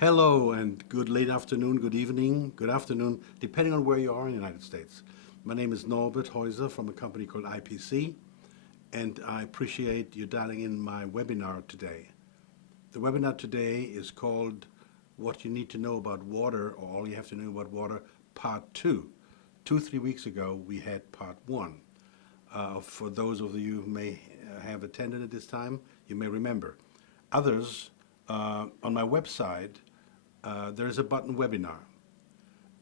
Hello and good late afternoon, good evening, good afternoon, depending on where you are in the United States. My name is Norbert Heuser from a company called IPC, and I appreciate you dialing in my webinar today. The webinar today is called What You Need to Know About Water, or All You Have to Know About Water, Part 2. 3 weeks ago, we had Part 1. For those of you who may have attended at this time, you may remember. Others, on my website, there is a button webinar,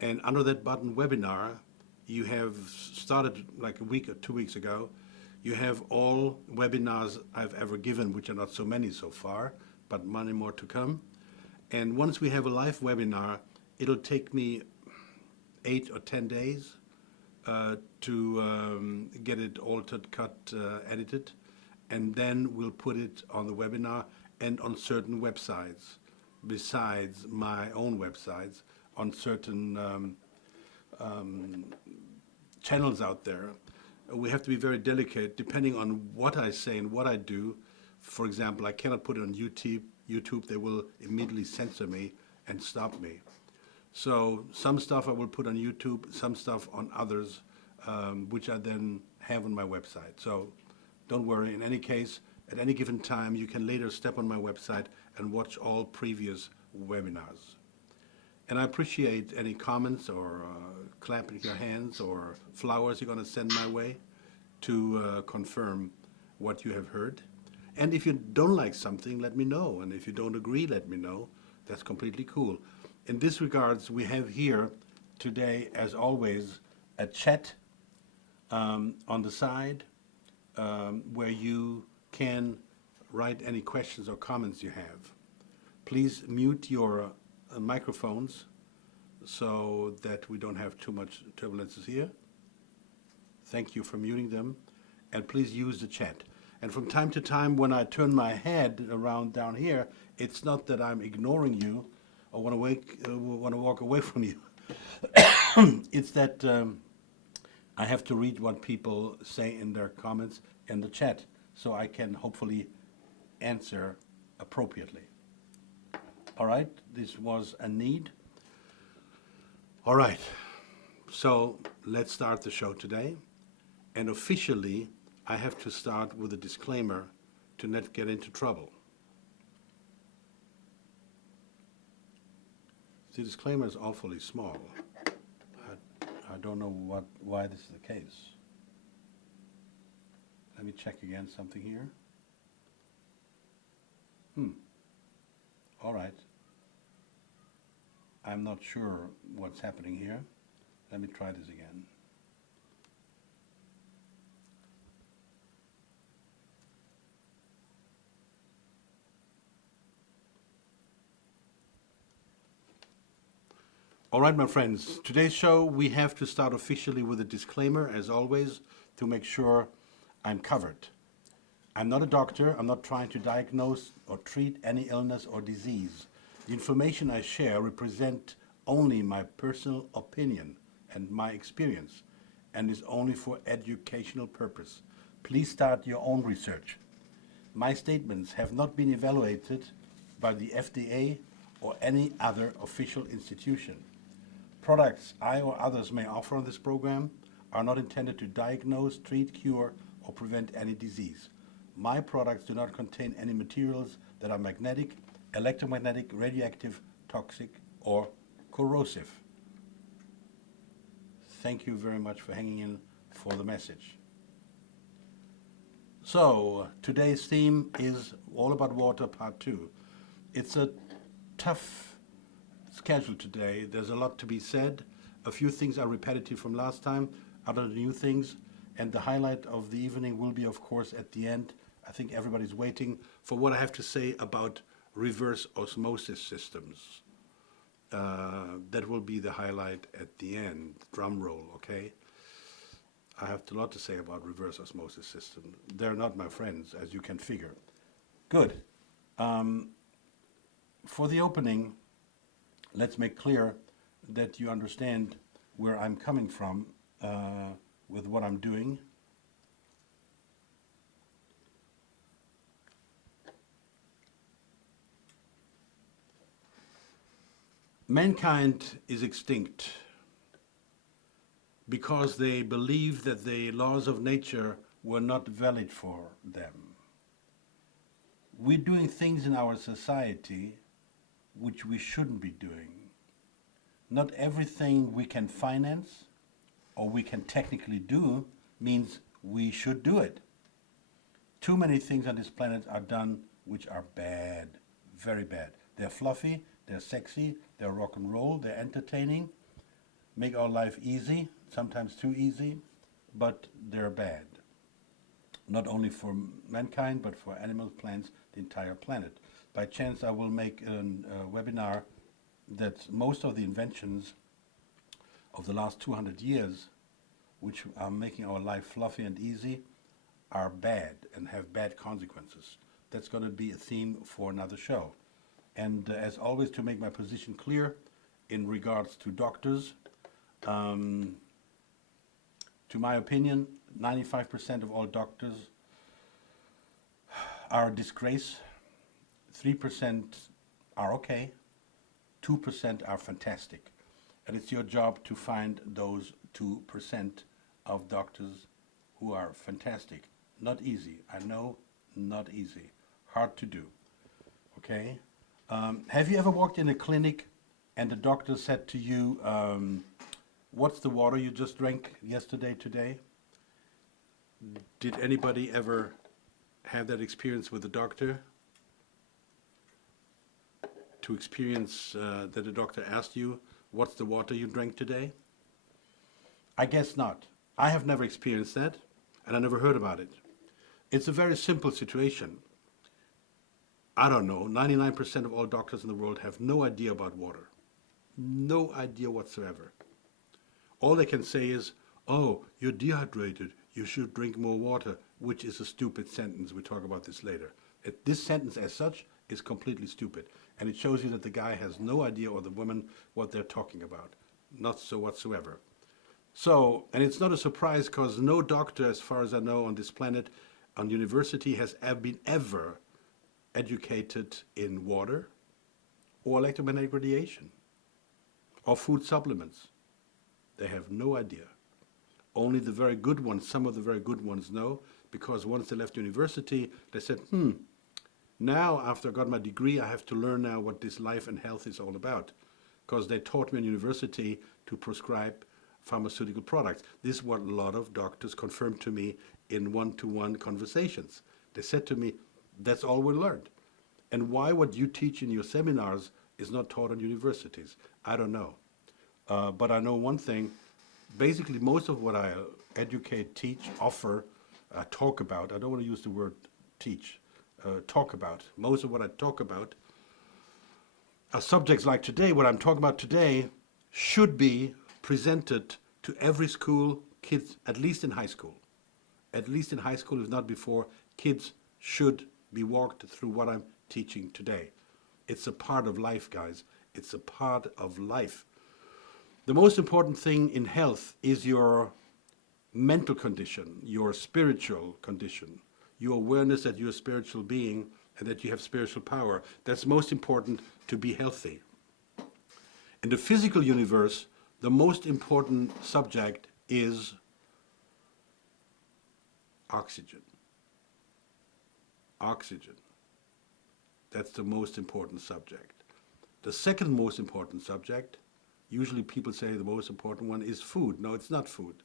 and under that button webinar you have started like a week or 2 weeks ago. You have all webinars I've ever given, which are not so many so far, but many more to come. And once we have a live webinar, it'll take me 8 or 10 days to get it altered, cut, edited, and then we'll put it on the webinar and on certain websites besides my own websites, on certain channels out there. We have to be very delicate depending on what I say and what I do. For example, I cannot put it on YouTube. They will immediately censor me and stop me. So some stuff I will put on YouTube, some stuff on others, which I then have on my website. So don't worry. In any case, at any given time, you can later step on my website and watch all previous webinars. And I appreciate any comments or clapping your hands or flowers you're going to send my way to confirm what you have heard. And if you don't like something, let me know. And if you don't agree, let me know. That's completely cool. In this regards, we have here today, as always, a chat on the side where you can write any questions or comments you have. Please mute your microphones so that we don't have too much turbulences here. Thank you for muting them. And please use the chat. And from time to time, when I turn my head around down here, it's not that I'm ignoring you or want to walk away from you. It's that I have to read what people say in their comments in the chat so I can hopefully answer appropriately. All right, this was a need. All right, so let's start the show today. And officially, I have to start with a disclaimer to not get into trouble. The disclaimer is awfully small. I don't know why this is the case. Let me check again something here. All right. I'm not sure what's happening here. Let me try this again. All right, my friends, today's show, we have to start officially with a disclaimer, as always, to make sure I'm covered. I'm not a doctor. I'm not trying to diagnose or treat any illness or disease. The information I share represent only my personal opinion and my experience, and is only for educational purpose. Please start your own research. My statements have not been evaluated by the FDA or any other official institution. Products I or others may offer on this program are not intended to diagnose, treat, cure, or prevent any disease. My products do not contain any materials that are magnetic, electromagnetic, radioactive, toxic, or corrosive. Thank you very much for hanging in for the message. So, today's theme is all about water, part 2. It's a tough schedule today. There's a lot to be said. A few things are repetitive from last time, other new things, and the highlight of the evening will be, of course, at the end. I think everybody's waiting for what I have to say about reverse osmosis systems. That will be the highlight at the end. Drum roll, okay? I have a lot to say about reverse osmosis systems. They're not my friends, as you can figure. Good. For the opening, let's make clear that you understand where I'm coming from with what I'm doing. Mankind is extinct because they believe that the laws of nature were not valid for them. We're doing things in our society which we shouldn't be doing. Not everything we can finance or we can technically do means we should do it. Too many things on this planet are done which are bad, very bad. They're fluffy, they're sexy, they're rock and roll, they're entertaining, make our life easy, sometimes too easy, but they're bad. Not only for mankind, but for animals, plants, the entire planet. By chance, I will make a webinar that most of the inventions of the last 200 years, which are making our life fluffy and easy, are bad and have bad consequences. That's going to be a theme for another show. And as always, to make my position clear in regards to doctors, to my opinion, 95% of all doctors are a disgrace. 3% are okay. 2% are fantastic. And it's your job to find those 2% of doctors who are fantastic. Not easy. I know, not easy. Hard to do. Okay? Have you ever walked in a clinic and the doctor said to you, what's the water you just drank yesterday, today? Did anybody ever have that experience with the doctor? To experience that the doctor asked you, what's the water you drank today? I guess not. I have never experienced that, and I never heard about it. It's a very simple situation. I don't know, 99% of all doctors in the world have no idea about water. No idea whatsoever. All they can say is, oh, you're dehydrated, you should drink more water, which is a stupid sentence. We'll talk about this later. This sentence as such is completely stupid. And it shows you that the guy has no idea, or the woman, what they're talking about. Not so whatsoever. So, and it's not a surprise because no doctor, as far as I know, on this planet, on university, has been ever educated in water or electromagnetic radiation or food supplements. They have no idea. Only the very good ones, some of the very good ones know, because once they left university, they said, now after I got my degree, I have to learn now what this life and health is all about. Because they taught me in university to prescribe pharmaceutical products. This is what a lot of doctors confirmed to me in one-to-one conversations. They said to me, that's all we learned. And why what you teach in your seminars is not taught in universities? I don't know. But I know one thing. Basically, most of what I educate, teach, offer, talk about, I don't want to use the word teach, talk about. Most of what I talk about are subjects like today. What I'm talking about today should be presented to every school, kids, at least in high school. At least in high school, if not before, kids should be walked through what I'm teaching today. It's a part of life, guys. It's a part of life. The most important thing in health is your mental condition, your spiritual condition, your awareness that you're a spiritual being and that you have spiritual power. That's most important to be healthy. In the physical universe, the most important subject is oxygen. Oxygen. That's the most important subject. The second most important subject, usually people say the most important one is food. No, it's not food.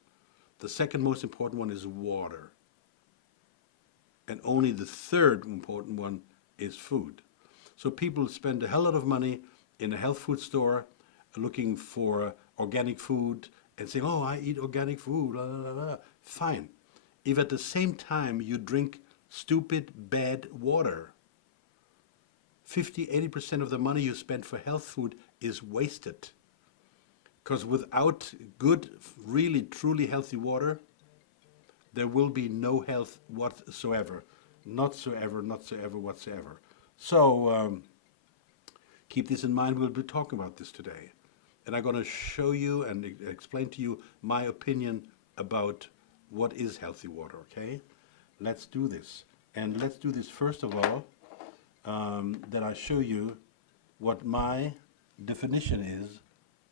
The second most important one is water. And only the third important one is food. So people spend a hell lot of money in a health food store looking for organic food and saying, oh, I eat organic food, blah, blah, blah. Fine. If at the same time you drink stupid, bad water, 50-80% of the money you spend for health food is wasted. Because without good, really, truly healthy water, there will be no health whatsoever. Whatsoever. So keep this in mind. We'll be talking about this today. And I'm going to show you and explain to you my opinion about what is healthy water, okay? Let's do this. And let's do this first of all, that I show you what my definition is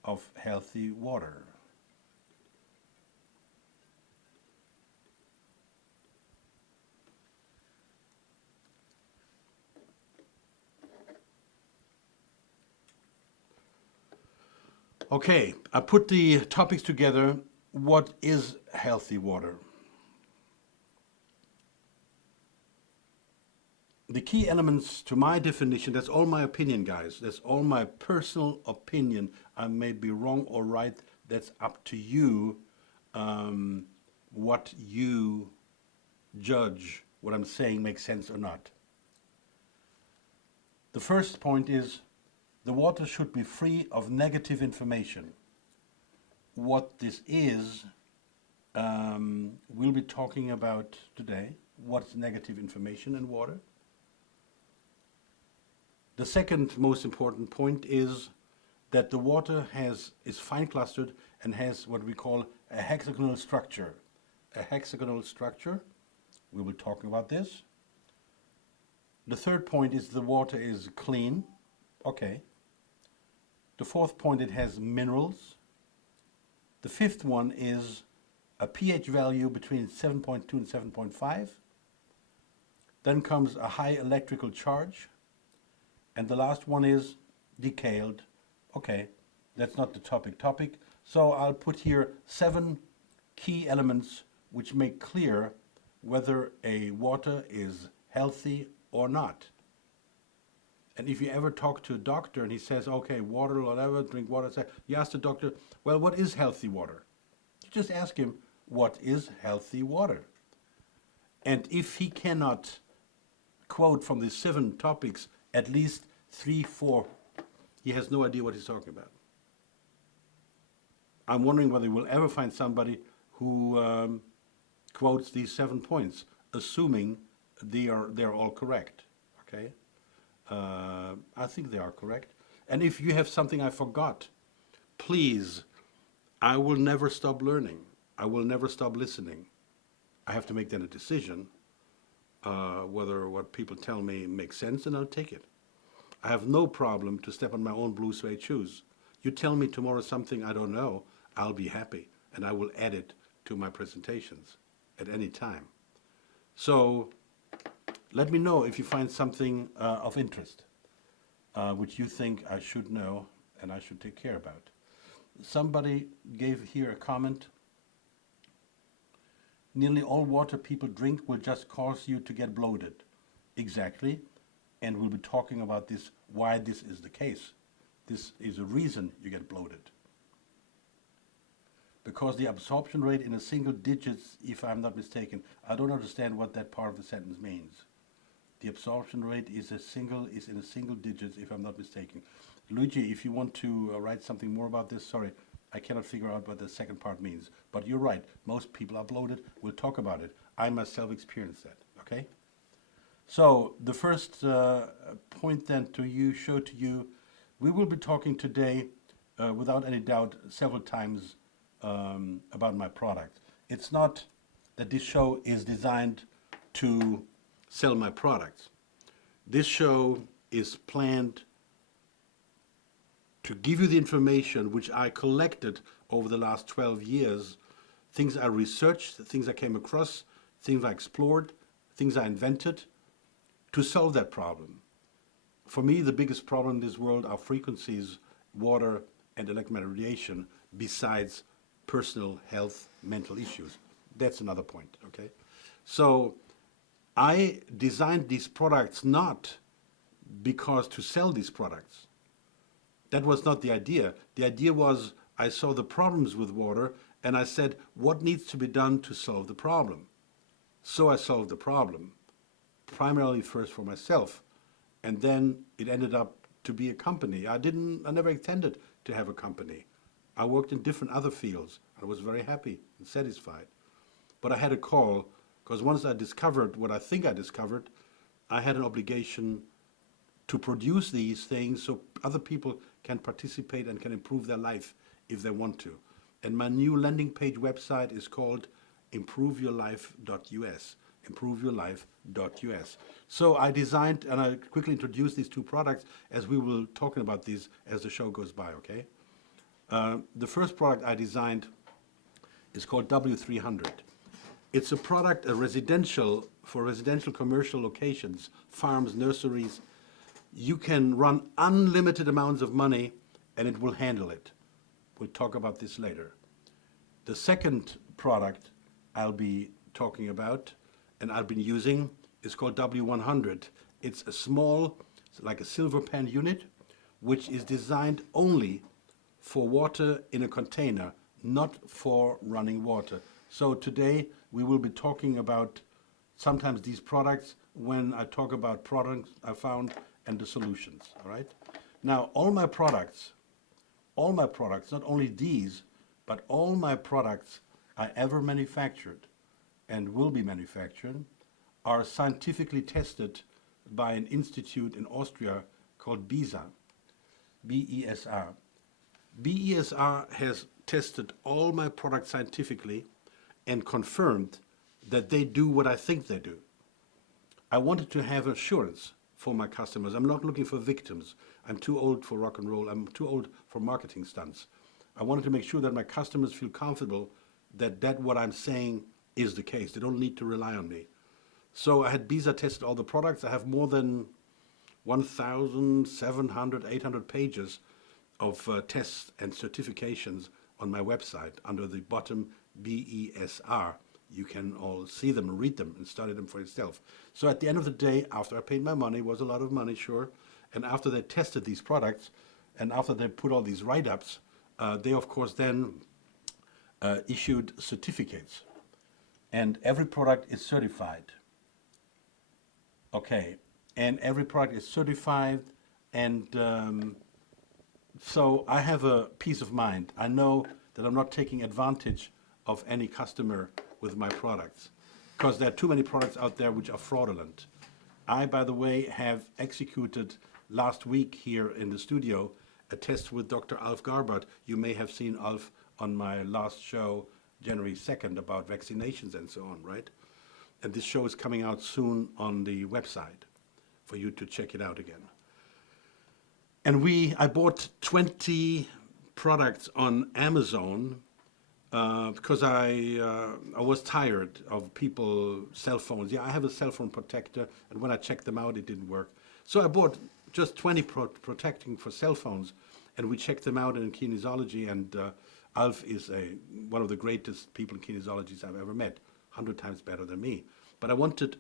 of healthy water. Okay, I put the topics together. What is healthy water? The key elements to my definition, that's all my opinion, guys. That's all my personal opinion. I may be wrong or right. That's up to you, what you judge, what I'm saying makes sense or not. The first point is the water should be free of negative information. What this is, we'll be talking about today. What's negative information in water? The second most important point is that the water is fine clustered and has what we call a hexagonal structure. A hexagonal structure, we will talk about this. The third point is the water is clean. Okay. The fourth point, it has minerals. The fifth one is a pH value between 7.2 and 7.5. Then comes a high electrical charge. And the last one is decayed. Okay, that's not the topic. So I'll put here 7 key elements which make clear whether a water is healthy or not. And if you ever talk to a doctor and he says, okay, water, whatever, drink water, you ask the doctor, well, what is healthy water? You just ask him, what is healthy water? And if he cannot quote from the 7 topics at least 3, 4, he has no idea what he's talking about. I'm wondering whether we'll ever find somebody who quotes these 7 points, assuming they're all correct. Okay, I think they are correct. And if you have something I forgot, please, I will never stop learning. I will never stop listening. I have to make then a decision whether what people tell me makes sense, and I'll take it. I have no problem to step on my own blue suede shoes. You tell me tomorrow something I don't know, I'll be happy, and I will add it to my presentations at any time. So let me know if you find something of interest, which you think I should know and I should take care about. Somebody gave here a comment. Nearly all water people drink will just cause you to get bloated. Exactly. And we'll be talking about this, why this is the case. This is a reason you get bloated. Because the absorption rate in a single digits, if I'm not mistaken, I don't understand what that part of the sentence means. The absorption rate is in a single digits, if I'm not mistaken. Luigi, if you want to write something more about this, sorry, I cannot figure out what the second part means. But you're right, most people are bloated. We'll talk about it. I myself experienced that, okay? So the first point then show to you, we will be talking today, without any doubt, several times about my product. It's not that this show is designed to sell my products. This show is planned to give you the information which I collected over the last 12 years, things I researched, things I came across, things I explored, things I invented, to solve that problem. For me, the biggest problem in this world are frequencies, water, and electromagnetic radiation, besides personal health, mental issues. That's another point, okay? So I designed these products not because to sell these products. That was not the idea. The idea was I saw the problems with water and I said, what needs to be done to solve the problem? So I solved the problem, primarily first for myself, and then it ended up to be a company. I never intended to have a company. I worked in different other fields. I was very happy and satisfied. But I had a call, because once I discovered what I think I discovered, I had an obligation to produce these things so other people can participate and can improve their life if they want to. And my new landing page website is called improveyourlife.us. improveyourlife.us. So I designed, and I quickly introduced these two products as we will talking about these as the show goes by, okay? The first product I designed is called W300. It's a product, for residential commercial locations, farms, nurseries. You can run unlimited amounts of money and it will handle it. We'll talk about this later. The second product I'll be talking about and I've been using is called W100. It's a small, like a silver pen unit, which is designed only for water in a container, not for running water. So today we will be talking about sometimes these products when I talk about products I found and the solutions, all right? Now, all my products, not only these, but all my products I ever manufactured and will be manufactured are scientifically tested by an institute in Austria called BESR, B-E-S-R. BESR has tested all my products scientifically and confirmed that they do what I think they do. I wanted to have assurance for my customers. I'm not looking for victims. I'm too old for rock and roll. I'm too old for marketing stunts. I wanted to make sure that my customers feel comfortable that what I'm saying is the case. They don't need to rely on me. So I had BESR tested all the products. I have more than 1,700, 800 pages of tests and certifications on my website under the bottom BESR. You can all see them and read them and study them for yourself. So at the end of the day, after I paid my money, it was a lot of money, sure, and after they tested these products and after they put all these write-ups, they of course then issued certificates. And every product is certified. Okay, and every product is certified, and so I have a peace of mind. I know that I'm not taking advantage of any customer with my products, because there are too many products out there which are fraudulent. I, by the way, have executed last week here in the studio a test with Dr. Alf Garbert. You may have seen Alf on my last show, January 2nd, about vaccinations and so on, right? And this show is coming out soon on the website for you to check it out again. And I bought 20 products on Amazon because I was tired of cell phones. Yeah, I have a cell phone protector, and when I checked them out, it didn't work. So I bought just 20 protecting for cell phones, and we checked them out in kinesiology, and Alf is one of the greatest people in kinesiology I've ever met, 100 times better than me. But I wanted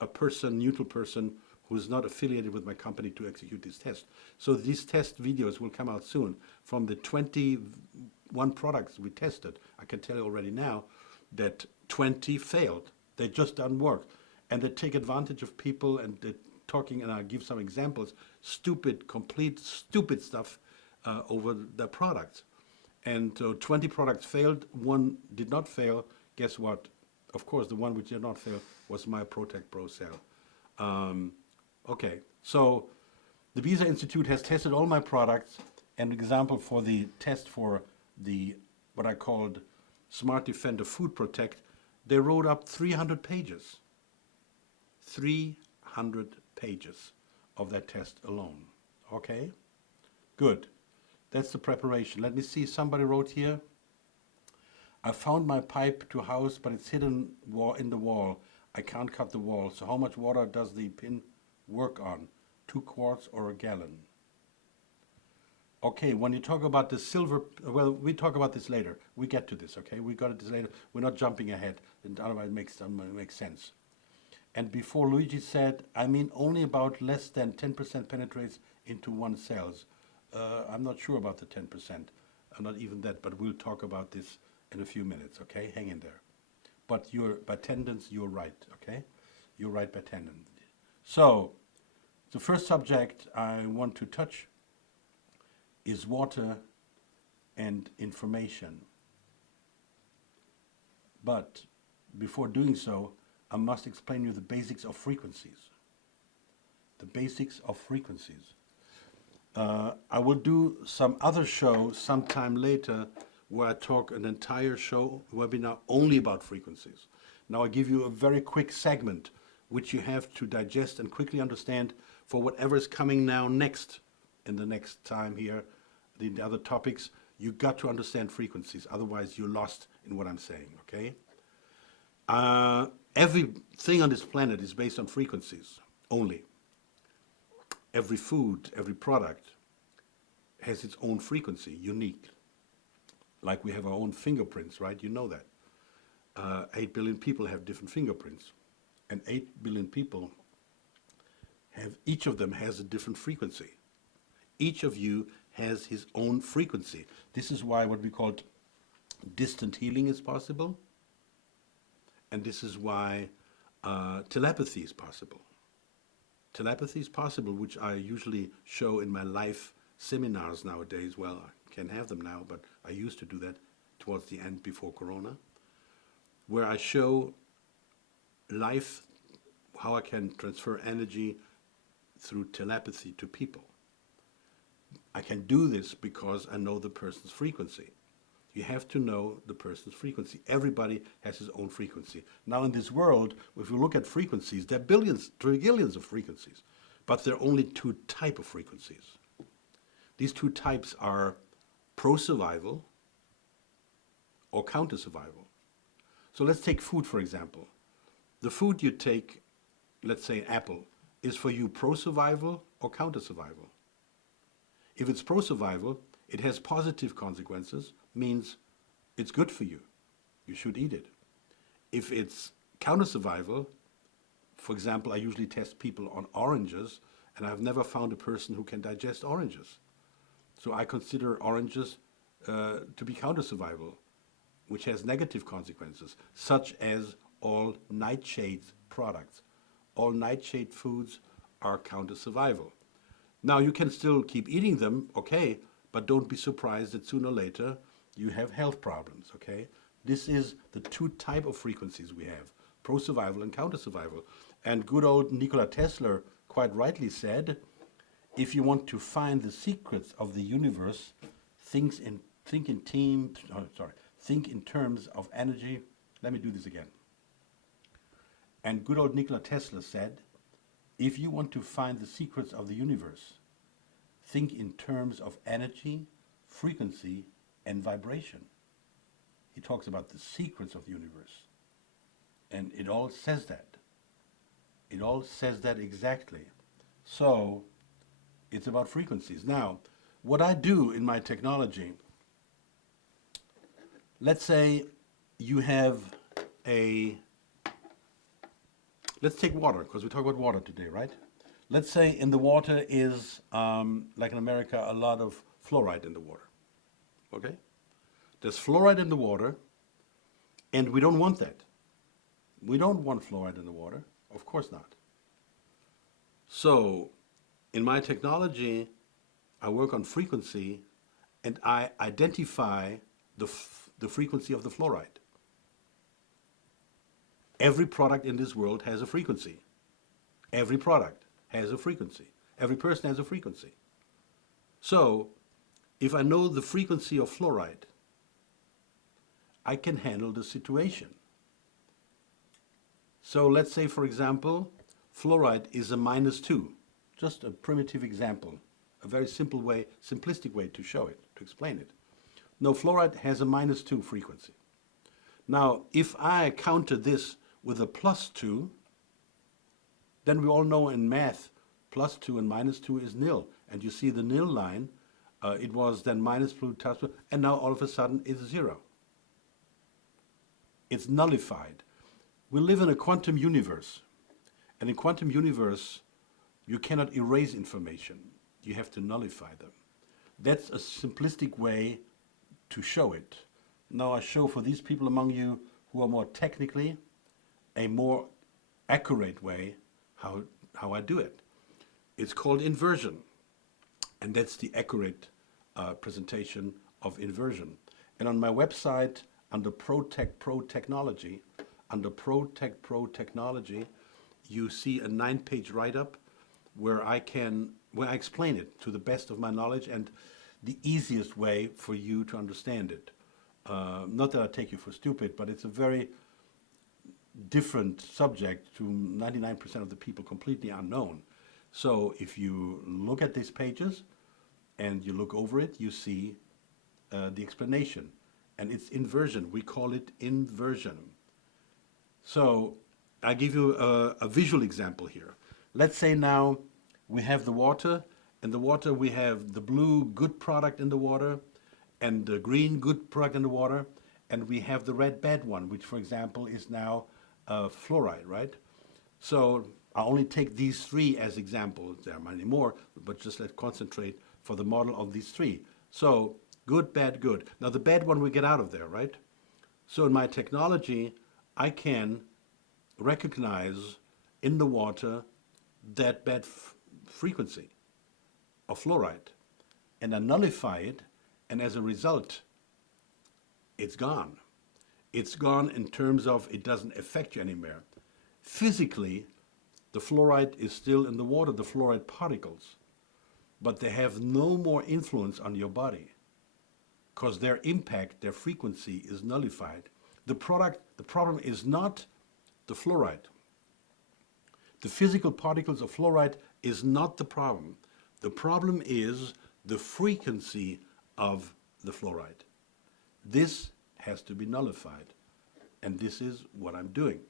a neutral person who is not affiliated with my company to execute this test. So these test videos will come out soon. From the 21 products we tested, I can tell you already now that 20 failed. They just don't work. And they take advantage of people, and they're talking, and I'll give some examples, complete stupid stuff over the products. And so 20 products failed, one did not fail. Guess what? Of course, the one which did not fail was my Protect Pro cell. Okay, so the BESR Institute has tested all my products. An example for the test for what I called Smart Defender Food Protect, they wrote up 300 pages. 300 pages of that test alone. Okay, good. That's the preparation. Let me see, somebody wrote here, I found my pipe to house, but it's hidden in the wall. I can't cut the wall. So how much water does the pin work on? 2 quarts or a gallon? Okay, when you talk about the silver, well, we talk about this later. We get to this, okay? We got this later. We're not jumping ahead, and otherwise it makes sense. And before Luigi said, I mean only about less than 10% penetrates into one cells. I'm not sure about the 10%. I'm not even that, but we'll talk about this in a few minutes, okay? Hang in there. But by tendons, you're right, okay? You're right by tendon. So, the first subject I want to touch is water and information. But before doing so, I must explain you the basics of frequencies. The basics of frequencies. I will do some other show sometime later where I talk an entire show webinar only about frequencies. Now I give you a very quick segment which you have to digest and quickly understand for whatever is coming now next in the next time here, the other topics. You got to understand frequencies, otherwise you're lost in what I'm saying, okay? Everything on this planet is based on frequencies only. Every food, every product has its own frequency, unique. Like we have our own fingerprints, right? You know that. 8 billion people have different fingerprints. And 8 billion people each of them has a different frequency. Each of you has his own frequency. This is why what we call distant healing is possible. And this is why telepathy is possible. Telepathy is possible, which I usually show in my live seminars nowadays. Well, I can't have them now, but I used to do that towards the end before Corona, where I show live how I can transfer energy through telepathy to people. I can do this because I know the person's frequency. You have to know the person's frequency. Everybody has his own frequency. Now in this world, if you look at frequencies, there are billions, trillions of frequencies, but there are only two types of frequencies. These two types are pro-survival or counter-survival. So let's take food, for example. The food you take, let's say an apple, is for you pro-survival or counter-survival. If it's pro-survival, it has positive consequences, means it's good for you. You should eat it. If it's counter-survival, for example, I usually test people on oranges, and I've never found a person who can digest oranges. So I consider oranges to be counter-survival, which has negative consequences, such as all nightshade products. All nightshade foods are counter-survival. Now you can still keep eating them, okay, but don't be surprised that sooner or later you have health problems, okay? This is the two type of frequencies we have, pro-survival and counter-survival. And good old Nikola Tesla quite rightly said, if you want to find the secrets of the universe, think in terms of energy. Let me do this again. And good old Nikola Tesla said, if you want to find the secrets of the universe, think in terms of energy, frequency, and vibration. He talks about the secrets of the universe. And it all says that. It all says that exactly. So, it's about frequencies. Now, what I do in my technology, let's say you have let's take water, because we talk about water today, right? Let's say in the water is, like in America, a lot of fluoride in the water, okay? There's fluoride in the water, and we don't want that. We don't want fluoride in the water, of course not. So, in my technology, I work on frequency, and I identify the frequency of the fluoride. Every product in this world has a frequency. Every product has a frequency. Every person has a frequency. So, if I know the frequency of fluoride, I can handle the situation. So let's say, for example, fluoride is a -2. Just a primitive example, a very simple way, simplistic way to show it, to explain it. No, fluoride has a -2 frequency. Now, if I counter this with a +2, then we all know in math, +2 and -2 is nil. And you see the nil line, it was then -2, and now all of a sudden it's 0. It's nullified. We live in a quantum universe. And in quantum universe, you cannot erase information. You have to nullify them. That's a simplistic way to show it. Now I show for these people among you who are more technically, a more accurate way how I do it. It's called inversion. And that's the accurate presentation of inversion. And on my website, under ProTech Pro Technology, you see a 9-page write-up where I explain it to the best of my knowledge and the easiest way for you to understand it. Not that I take you for stupid, but it's a very different subject to 99% of the people, completely unknown. So if you look at these pages and you look over it, you see the explanation. And it's inversion. We call it inversion. So I give you a visual example here. Let's say now we have the water, and the water we have the blue good product in the water, and the green good product in the water, and we have the red bad one, which for example is now fluoride, right? So I only take these three as examples. There are many more, but just let's concentrate for the model of these three. So good, bad, good. Now the bad one we get out of there, right? So in my technology, I can recognize in the water that bad frequency of fluoride, and I nullify it, and as a result, it's gone. It's gone in terms of it doesn't affect you anymore. Physically, the fluoride is still in the water, the fluoride particles, but they have no more influence on your body because their impact, their frequency is nullified. The problem is not the fluoride. The physical particles of fluoride is not the problem. The problem is the frequency of the fluoride. This has to be nullified, and this is what I'm doing.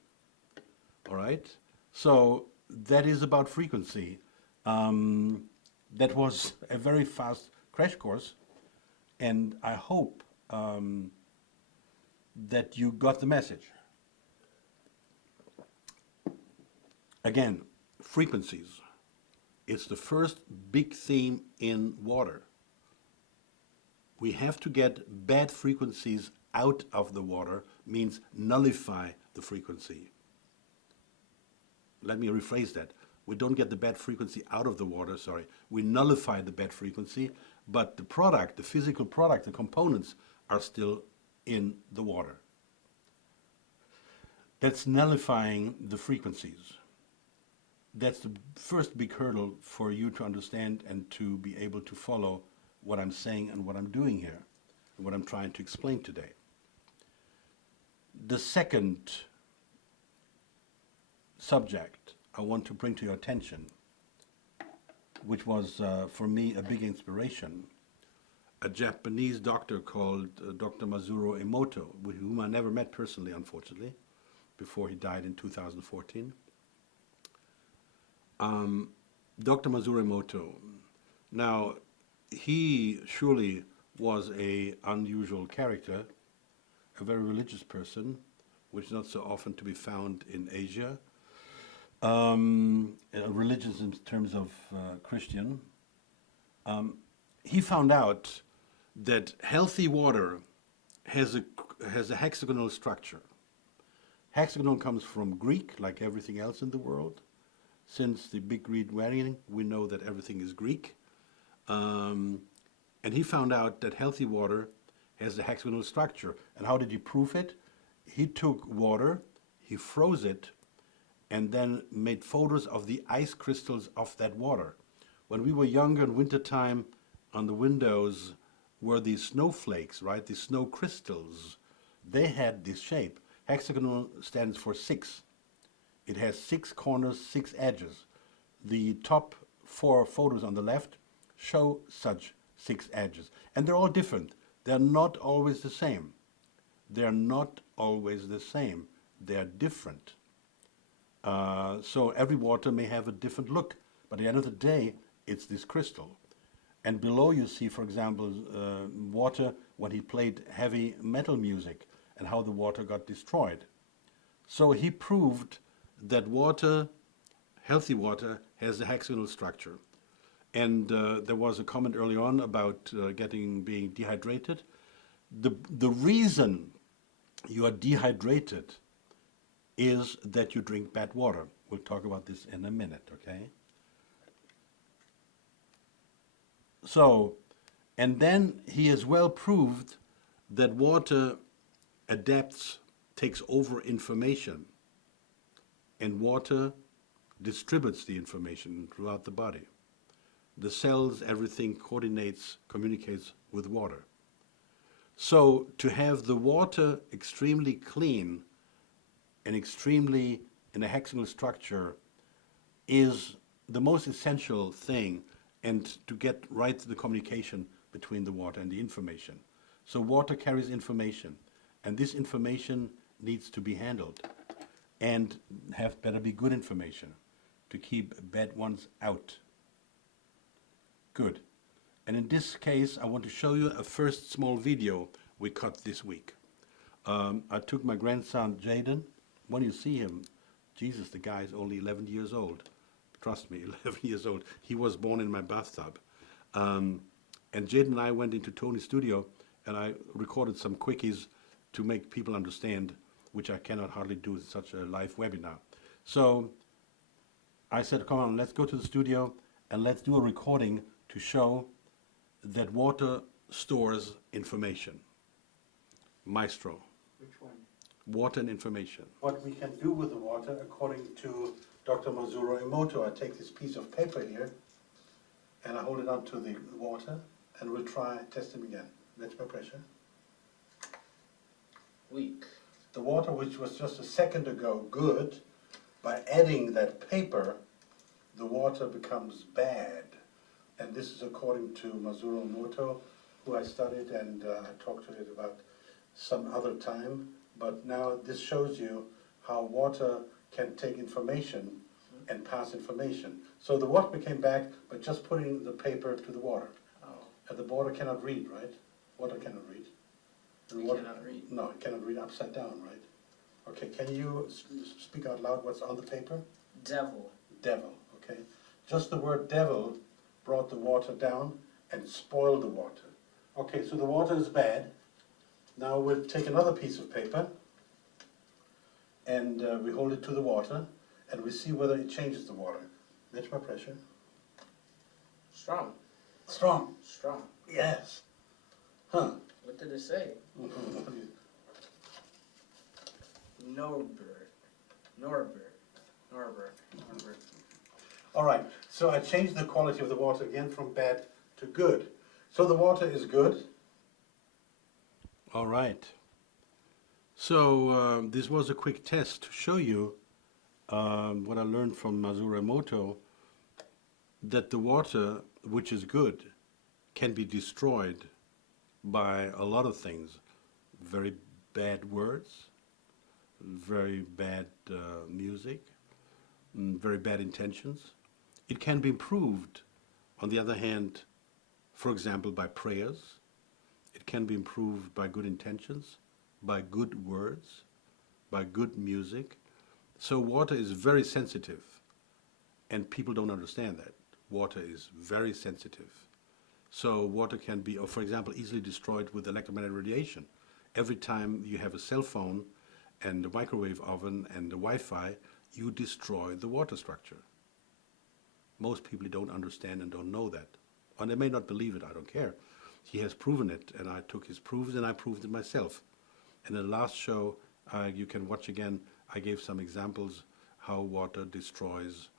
All right? So that is about frequency. That was a very fast crash course, and I hope that you got the message. Again, frequencies. It's the first big theme in water. We have to get bad frequencies out of the water, means nullify the frequency. Let me rephrase that. We don't get the bad frequency out of the water, sorry. We nullify the bad frequency, but the product, the physical product, the components are still in the water. That's nullifying the frequencies. That's the first big hurdle for you to understand and to be able to follow what I'm saying and what I'm doing here, and what I'm trying to explain today. The second subject I want to bring to your attention, which was for me a big inspiration, a Japanese doctor called Dr. Masuro Emoto, with whom I never met personally, unfortunately, before he died in 2014. Dr. Masuro Emoto. Now, he surely was an unusual character, a very religious person, which is not so often to be found in Asia. Religious in terms of Christian. He found out that healthy water has a hexagonal structure. Hexagonal comes from Greek, like everything else in the world. Since the big Greek wedding, we know that everything is Greek. And he found out that healthy water has a hexagonal structure. And how did he prove it? He took water, he froze it, and then made photos of the ice crystals of that water. When we were younger in wintertime, on the windows were these snowflakes, right? These snow crystals. They had this shape. Hexagonal stands for 6. It has 6 corners, 6 edges. The top 4 photos on the left show such 6 edges. And they're all different. They're not always the same. They're not always the same. They're different. So every water may have a different look, but at the end of the day, it's this crystal. And below you see, for example, water when he played heavy metal music and how the water got destroyed. So he proved that water, healthy water, has a hexagonal structure. And there was a comment early on about being dehydrated. The reason you are dehydrated is that you drink bad water. We'll talk about this in a minute, okay? So, and then he as well proved that water adapts, takes over information, and water distributes the information throughout the body. The cells, everything coordinates, communicates with water. So to have the water extremely clean and extremely in a hexagonal structure is the most essential thing, and to get right to the communication between the water and the information. So water carries information, and this information needs to be handled and better be good information to keep bad ones out. Good. And in this case, I want to show you a first small video we cut this week. I took my grandson Jaden. When you see him, Jesus, the guy is only 11 years old. Trust me, 11 years old. He was born in my bathtub. And Jaden and I went into Tony's studio, and I recorded some quickies to make people understand, which I cannot hardly do in such a live webinar. So I said, come on, let's go to the studio and let's do a recording to show that water stores information. Maestro. Which one? Water and information. What we can do with the water, according to Dr. Masaru Emoto, I take this piece of paper here and I hold it up to the water and we'll try testing again. That's my pressure. Weak. The water, which was just a second ago good, by adding that paper, the water becomes bad. And this is according to Masaru Emoto, who I studied, and I talked to it about some other time. But now this shows you how water can take information and pass information. So the water became back by just putting the paper to the water. Oh. And the water cannot read, right? Water cannot read. And water Cannot read. No, it cannot read upside down, right? Okay, can you speak out loud what's on the paper? Devil. Devil, okay. Just the word devil brought the water down and spoiled the water. Okay, so the water is bad. Now we'll take another piece of paper and we hold it to the water and we see whether it changes the water. Match my pressure. Strong. Strong. Strong. Yes. Huh. What did it say? Norbert. Norbert. Norbert. Norbert. All right, so I changed the quality of the water again from bad to good. So the water is good. All right. So this was a quick test to show you what I learned from Masaru Emoto, that the water, which is good, can be destroyed by a lot of things. Very bad words, very bad music, very bad intentions. It can be improved, on the other hand, for example, by prayers. It can be improved by good intentions, by good words, by good music. So water is very sensitive, and people don't understand that. Water is very sensitive. So water can be, for example, easily destroyed with electromagnetic radiation. Every time you have a cell phone and a microwave oven and a Wi-Fi, you destroy the water structure. Most people don't understand and don't know that. And they may not believe it, I don't care. He has proven it, and I took his proofs and I proved it myself. And in the last show, you can watch again, I gave some examples how water destroys,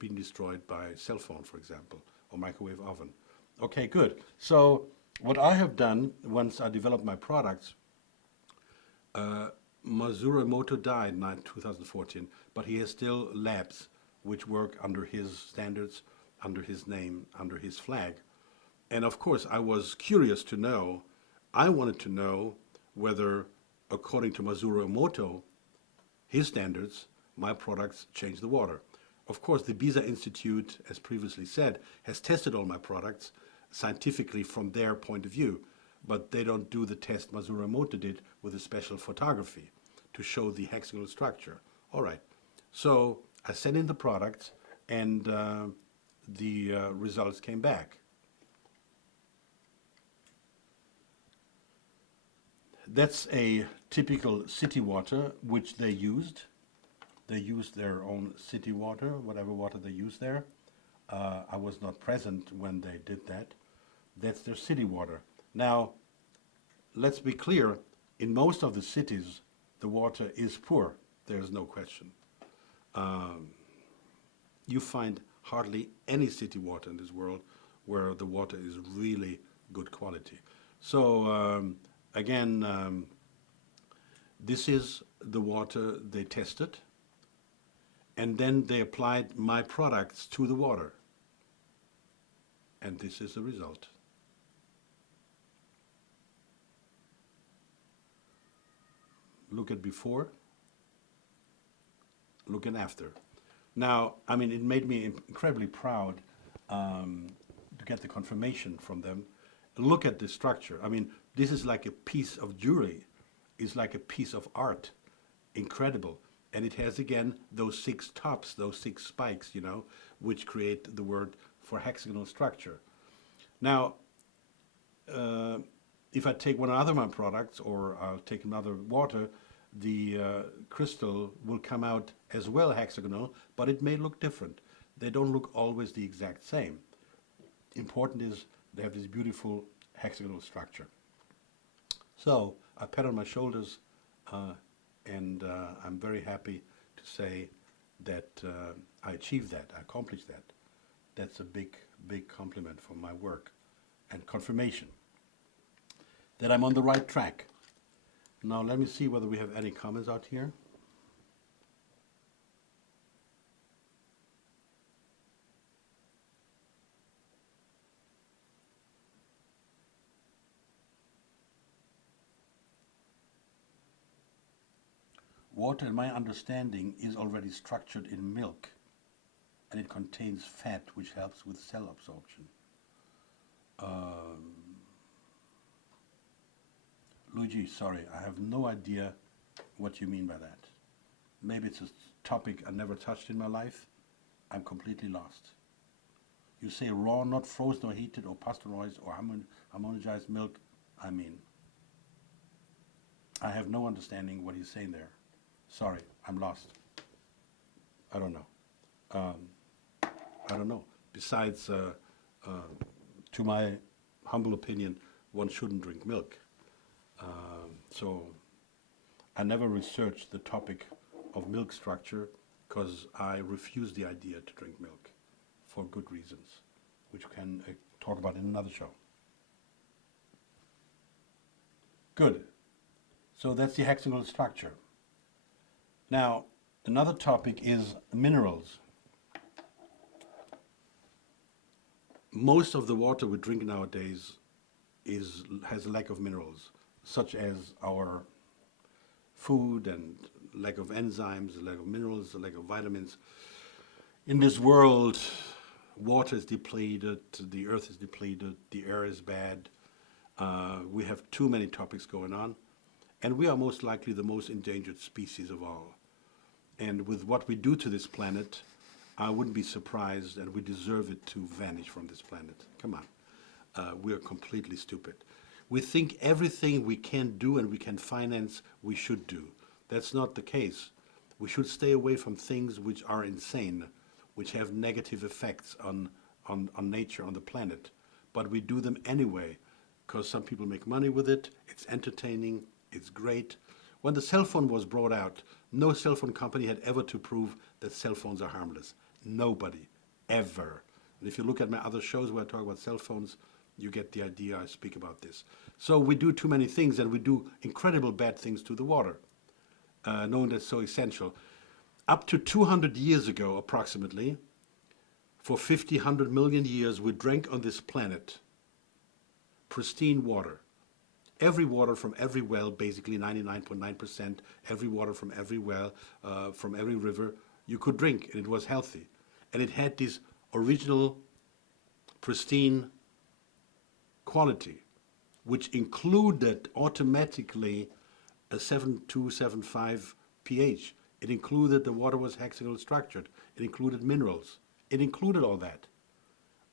being destroyed by cell phone, for example, or microwave oven. Okay, good. So what I have done once I developed my products, Masaru Emoto died in 2014, but he has still labs which work under his standards, under his name, under his flag. And of course, I was curious to know, I wanted to know whether, according to Masaru Emoto, his standards, my products change the water. Of course, the BISA Institute, as previously said, has tested all my products scientifically from their point of view, but they don't do the test Masaru Emoto did with a special photography to show the hexagonal structure. All right, so I sent in the products and the results came back. That's a typical city water which they used. They used their own city water, whatever water they used there. I was not present when they did that. That's their city water. Now, let's be clear, in most of the cities, the water is poor. There's no question. You find hardly any city water in this world where the water is really good quality. So again, This is the water they tested, and then they applied my products to the water. And this is the result. Look at before, look at after. Now, I mean, it made me incredibly proud to get the confirmation from them. Look at the structure. I mean, this is like a piece of jewelry. It's like a piece of art. Incredible. And it has, again, those 6 tops, those 6 spikes, you know, which create the word for hexagonal structure. Now, if I take one of my products, or I'll take another water, the crystal will come out as well hexagonal, but it may look different. They don't look always the exact same. Important is they have this beautiful hexagonal structure. So I pat on my shoulders, and I'm very happy to say that I achieved that, I accomplished that. That's a big, big compliment for my work and confirmation that I'm on the right track. Now let me see whether we have any comments out here. Water, in my understanding, is already structured in milk, and it contains fat, which helps with cell absorption. Luigi, sorry, I have no idea what you mean by that. Maybe it's a topic I never touched in my life. I'm completely lost. You say raw, not frozen or heated or pasteurized or homogenized milk. I mean, I have no understanding what he's saying there. Sorry, I'm lost. I don't know. I don't know. Besides, to my humble opinion, one shouldn't drink milk. So I never researched the topic of milk structure because I refuse the idea to drink milk for good reasons, which we can talk about in another show. Good. So that's the hexagonal structure. Now, another topic is minerals. Most of the water we drink nowadays has a lack of minerals, such as our food and lack of enzymes, lack of minerals, lack of vitamins. In this world, water is depleted, the earth is depleted, the air is bad. We have too many topics going on, and we are most likely the most endangered species of all. And with what we do to this planet, I wouldn't be surprised, and we deserve it to vanish from this planet. Come on. We are completely stupid. We think everything we can do and we can finance, we should do. That's not the case. We should stay away from things which are insane, which have negative effects on nature, on the planet. But we do them anyway, because some people make money with it, it's entertaining, it's great. When the cell phone was brought out, no cell phone company had ever to prove that cell phones are harmless. Nobody, ever. And if you look at my other shows where I talk about cell phones, you get the idea I speak about this. So we do too many things, and we do incredible bad things to the water, knowing that's so essential. Up to 200 years ago, approximately, for 50, 100 million years, we drank on this planet pristine water. Every water from every well, basically 99.9%, every water from every well, from every river, you could drink, and it was healthy. And it had this original, pristine quality, which included automatically a 7.275 pH. It included the water was hexagonal structured. It included minerals. It included all that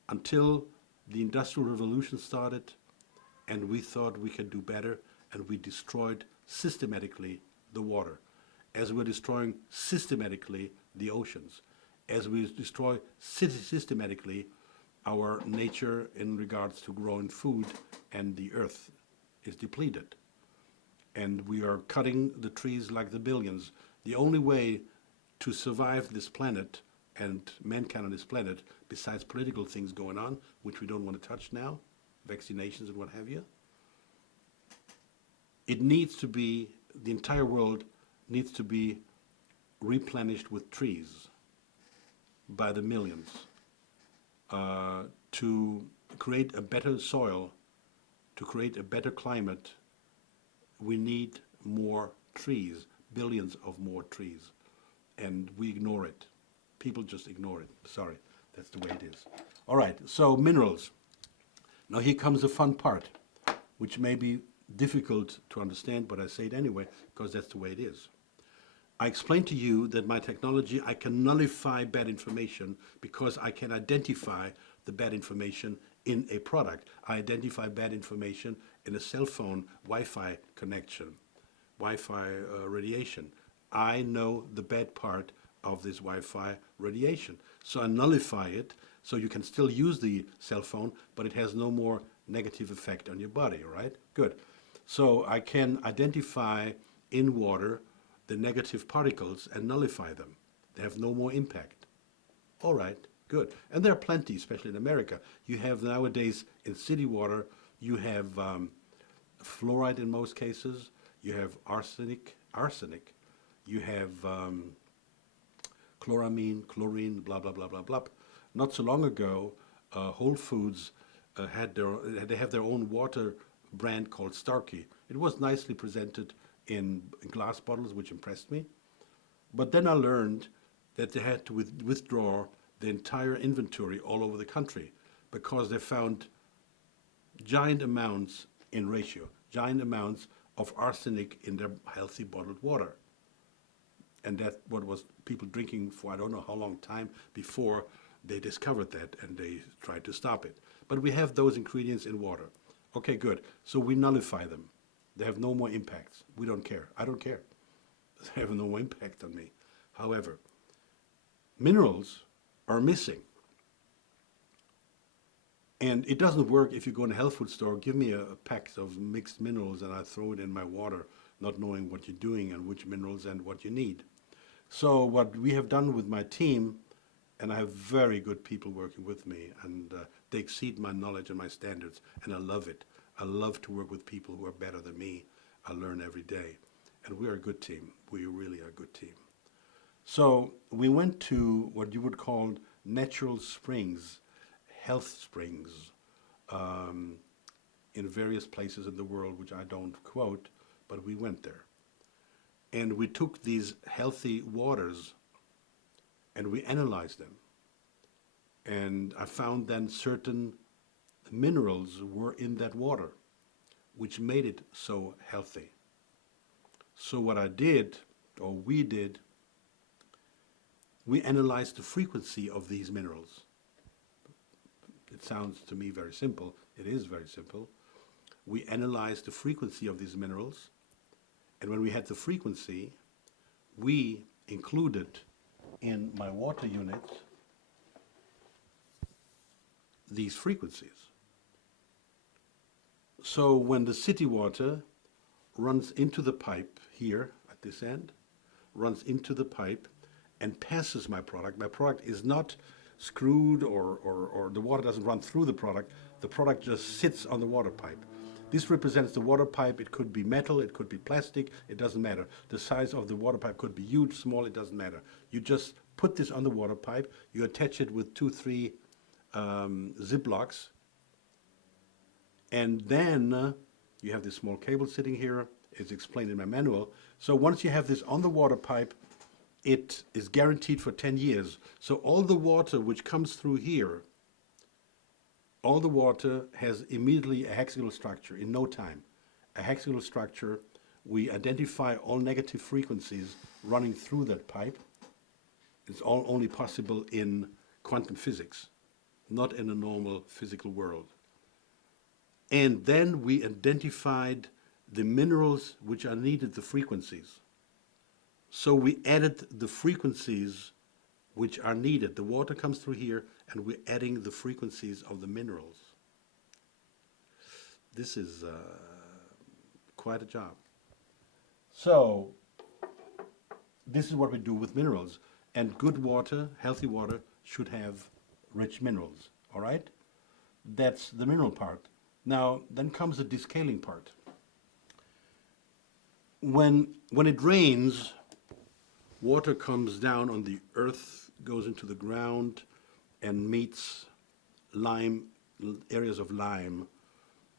until the Industrial Revolution started, and we thought we could do better, and we destroyed systematically the water, as we're destroying systematically the oceans, as we destroy systematically our nature in regards to growing food, and the earth is depleted. And we are cutting the trees like the billions. The only way to survive this planet and mankind on this planet, besides political things going on, which we don't want to touch now, vaccinations and what have you, it needs to be the entire world needs to be replenished with trees by the millions to create a better soil, to create a better climate. We need more trees, billions of more trees, and we ignore it. People just ignore it. Sorry, that's the way it is. All right, so minerals. Now here comes the fun part, which may be difficult to understand, but I say it anyway because that's the way it is. I explained to you that my technology, I can nullify bad information because I can identify the bad information in a product. I identify bad information in a cell phone Wi-Fi connection, Wi-Fi radiation. I know the bad part of this Wi-Fi radiation. So I nullify it so you can still use the cell phone, but it has no more negative effect on your body, all right? Good. So I can identify in water the negative particles and nullify them. They have no more impact. All right, good. And there are plenty, especially in America. You have nowadays in city water, you have fluoride in most cases, you have arsenic, you have chloramine, chlorine, blah, blah, blah, blah, blah. Not so long ago, Whole Foods they have their own water brand called Starkey. It was nicely presented in glass bottles, which impressed me. But then I learned that they had to withdraw the entire inventory all over the country because they found giant amounts in ratio, giant amounts of arsenic in their healthy bottled water. And that's what was people drinking for I don't know how long time before they discovered that and they tried to stop it. But we have those ingredients in water. Okay, good. So we nullify them. They have no more impacts. We don't care. I don't care. They have no more impact on me. However, minerals are missing. And it doesn't work if you go in a health food store, give me a pack of mixed minerals and I throw it in my water, not knowing what you're doing and which minerals and what you need. So what we have done with my team, and I have very good people working with me, and they exceed my knowledge and my standards, and I love it. I love to work with people who are better than me. I learn every day. And we are a good team. We really are a good team. So we went to what you would call natural springs, health springs, in various places in the world, which I don't quote, but we went there. And we took these healthy waters and we analyzed them. And I found then certain minerals were in that water, which made it so healthy. So what I did, or we did, we analyzed the frequency of these minerals. It sounds to me very simple. It is very simple. We analyzed the frequency of these minerals, and when we had the frequency, we included in my water unit these frequencies. So when the city water runs into the pipe here at this end, runs into the pipe and passes my product is not screwed or the water doesn't run through the product just sits on the water pipe. This represents the water pipe. It could be metal, it could be plastic, it doesn't matter. The size of the water pipe could be huge, small, it doesn't matter. You just put this on the water pipe, you attach it with 2-3 Ziplocs, and then you have this small cable sitting here. It's explained in my manual. So once you have this on the water pipe, it is guaranteed for 10 years. So all the water which comes through here, all the water has immediately a hexagonal structure in no time. A hexagonal structure, we identify all negative frequencies running through that pipe. It's all only possible in quantum physics, not in a normal physical world. And then we identified the minerals which are needed, the frequencies. So we added the frequencies which are needed. The water comes through here, and we're adding the frequencies of the minerals. This is quite a job. So this is what we do with minerals. And good water, healthy water, should have rich minerals, all right? That's the mineral part. Now, then comes the descaling part. when it rains, water comes down on the earth, goes into the ground, and meets lime, areas of lime,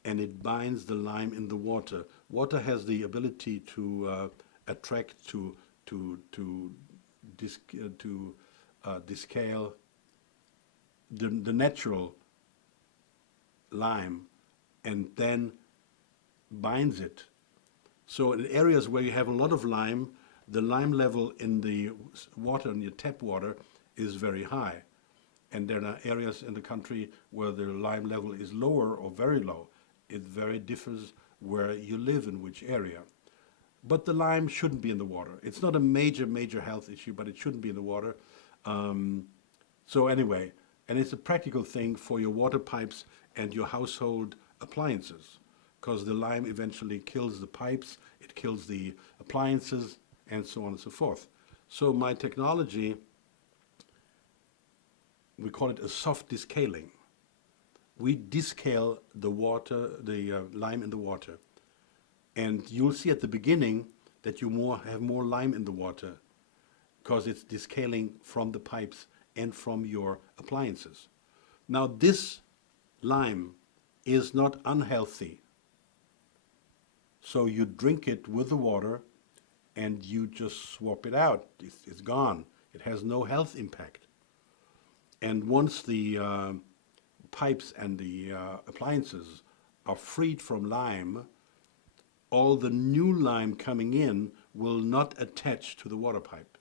and it binds the lime in the water. Water has the ability to attract, to descale the natural lime, and then binds it. So in areas where you have a lot of lime, the lime level in the water, in your tap water, is very high. And there are areas in the country where the lime level is lower or very low. It very differs where you live, in which area. But the lime shouldn't be in the water. It's not a major health issue, but it shouldn't be in the water. So anyway, and it's a practical thing for your water pipes and your household appliances, because the lime eventually kills the pipes, it kills the appliances, and so on and so forth. So my technology, we call it a soft descaling. We descale the water, the lime in the water. And you'll see at the beginning that you have more lime in the water, because it's descaling from the pipes and from your appliances. Now this lime is not unhealthy. So you drink it with the water and you just swap it out. It's gone. It has no health impact. And once the pipes and the appliances are freed from lime, all the new lime coming in will not attach to the water pipe.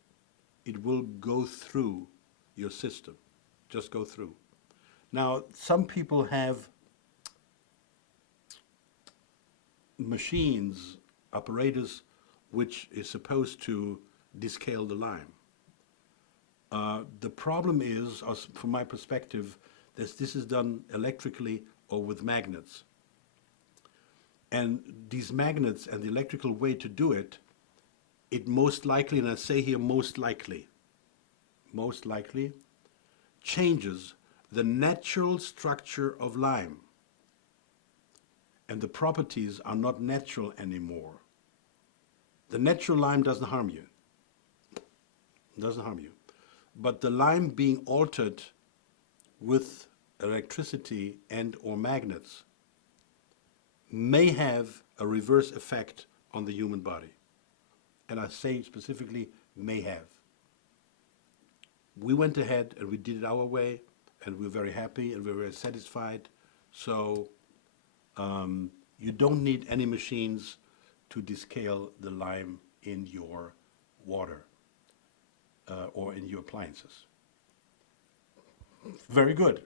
It will go through your system, just go through. Now, some people have machines, apparatus, which is supposed to descale the lime. The problem is, from my perspective, that this is done electrically or with magnets. And these magnets and the electrical way to do it, it most likely, and I say here most likely, changes the natural structure of lime. And the properties are not natural anymore. The natural lime doesn't harm you. It doesn't harm you. But the lime being altered with electricity and or magnets may have a reverse effect on the human body. And I say specifically may have. We went ahead and we did it our way, and we're very happy and we're very satisfied. So you don't need any machines to descale the lime in your water or in your appliances. Very good.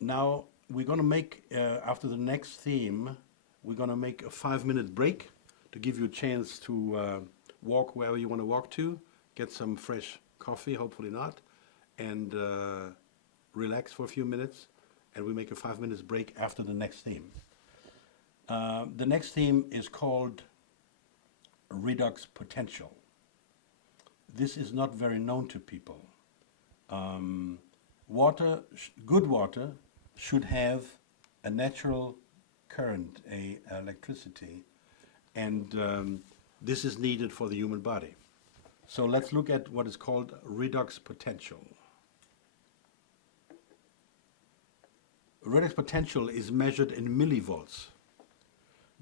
Now we're going to make, after the next theme, we're going to make a 5-minute break to give you a chance to walk wherever you want to walk to, get some fresh coffee, hopefully not, and relax for a few minutes, and we make a 5 minutes break after the next theme. The next theme is called redox potential. This is not very known to people. Good water should have a natural current, electricity, and this is needed for the human body. So let's look at what is called redox potential. Redox potential is measured in millivolts.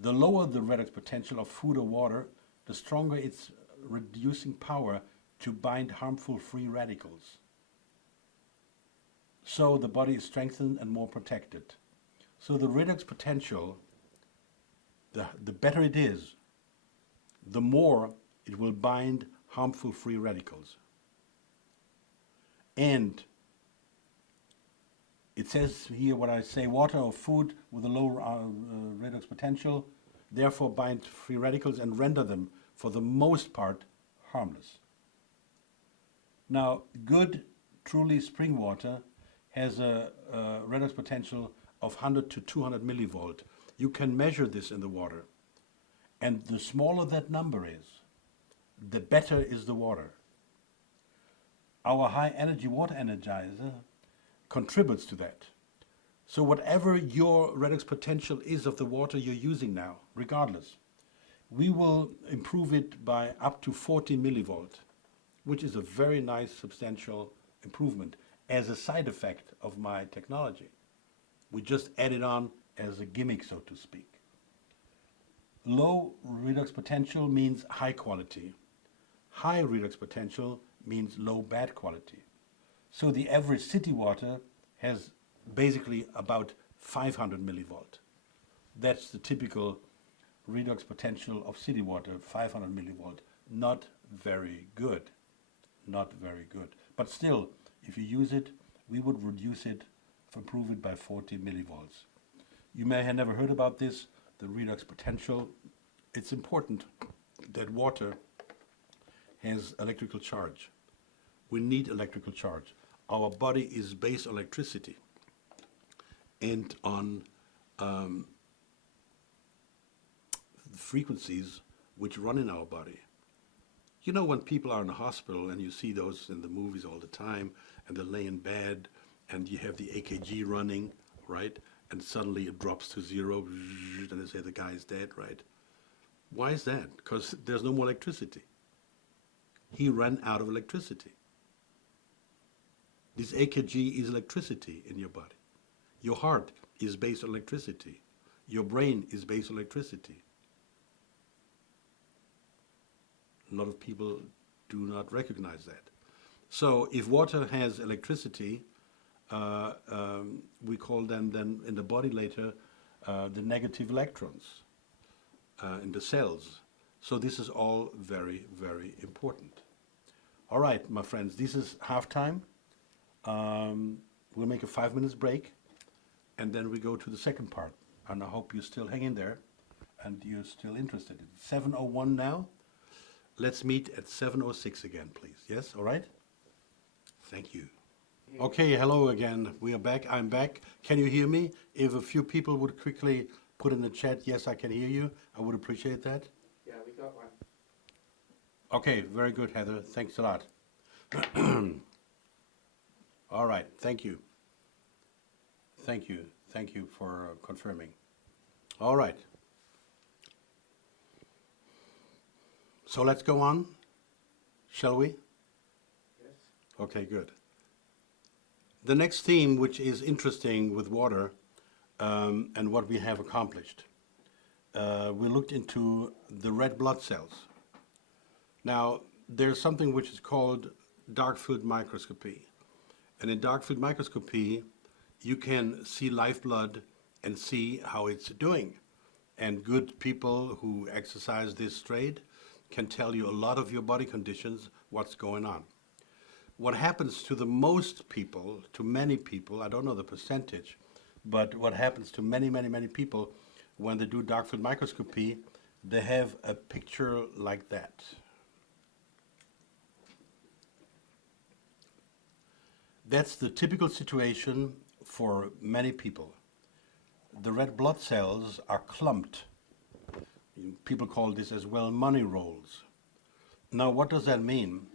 The lower the redox potential of food or water, the stronger its reducing power to bind harmful free radicals. So the body is strengthened and more protected. So the redox potential, the better it is, the more it will bind harmful free radicals. And it says here what I say, water or food with a low redox potential, therefore bind free radicals and render them, for the most part, harmless. Now, good, truly spring water has a redox potential of 100 to 200 millivolt. You can measure this in the water. And the smaller that number is, the better is the water. Our high energy water energizer contributes to that. So whatever your redox potential is of the water you're using now, regardless, we will improve it by up to 40 millivolt, which is a very nice substantial improvement as a side effect of my technology. We just add it on as a gimmick, so to speak. Low redox potential means high quality. High redox potential means low bad quality. So the average city water has basically about 500 millivolt. That's the typical redox potential of city water, 500 millivolt. Not very good. Not very good. But still, if you use it, we would reduce it, improve it by 40 millivolts. You may have never heard about this, the redox potential. It's important that water has electrical charge. We need electrical charge. Our body is based on electricity and on frequencies which run in our body. You know, when people are in the hospital and you see those in the movies all the time, and they lay in bed and you have the AKG running, right? And suddenly it drops to zero, and they say the guy is dead, right? Why is that? Because there's no more electricity. He ran out of electricity. This AKG is electricity in your body. Your heart is based on electricity. Your brain is based on electricity. A lot of people do not recognize that. So if water has electricity, we call them then in the body later the negative electrons in the cells. So this is all very, very important. All right, my friends, this is halftime. We'll make a 5 minutes break, and then we go to the second part. And I hope you still hang in there and you're still interested. It's 7:01 now. Let's meet at 7:06 again, please. Yes, all right? Thank you. Okay, hello again. We are back. I'm back. Can you hear me? If a few people would quickly put in the chat, yes, I can hear you, I would appreciate that. Yeah, we got one. Okay, very good, Heather. Thanks a lot. All right, thank you. Thank you. Thank you for confirming. All right. So let's go on, shall we? Yes. Okay, good. The next theme, which is interesting with water and what we have accomplished, we looked into the red blood cells. Now, there's something which is called dark field microscopy. And in dark field microscopy, you can see live blood and see how it's doing. And good people who exercise this trade can tell you a lot of your body conditions, what's going on. What happens to the most people, to many people, I don't know the percentage, but what happens to many, many, many people when they do dark field microscopy, they have a picture like that. That's the typical situation for many people. The red blood cells are clumped. People call this as well money rolls. Now, what does that mean?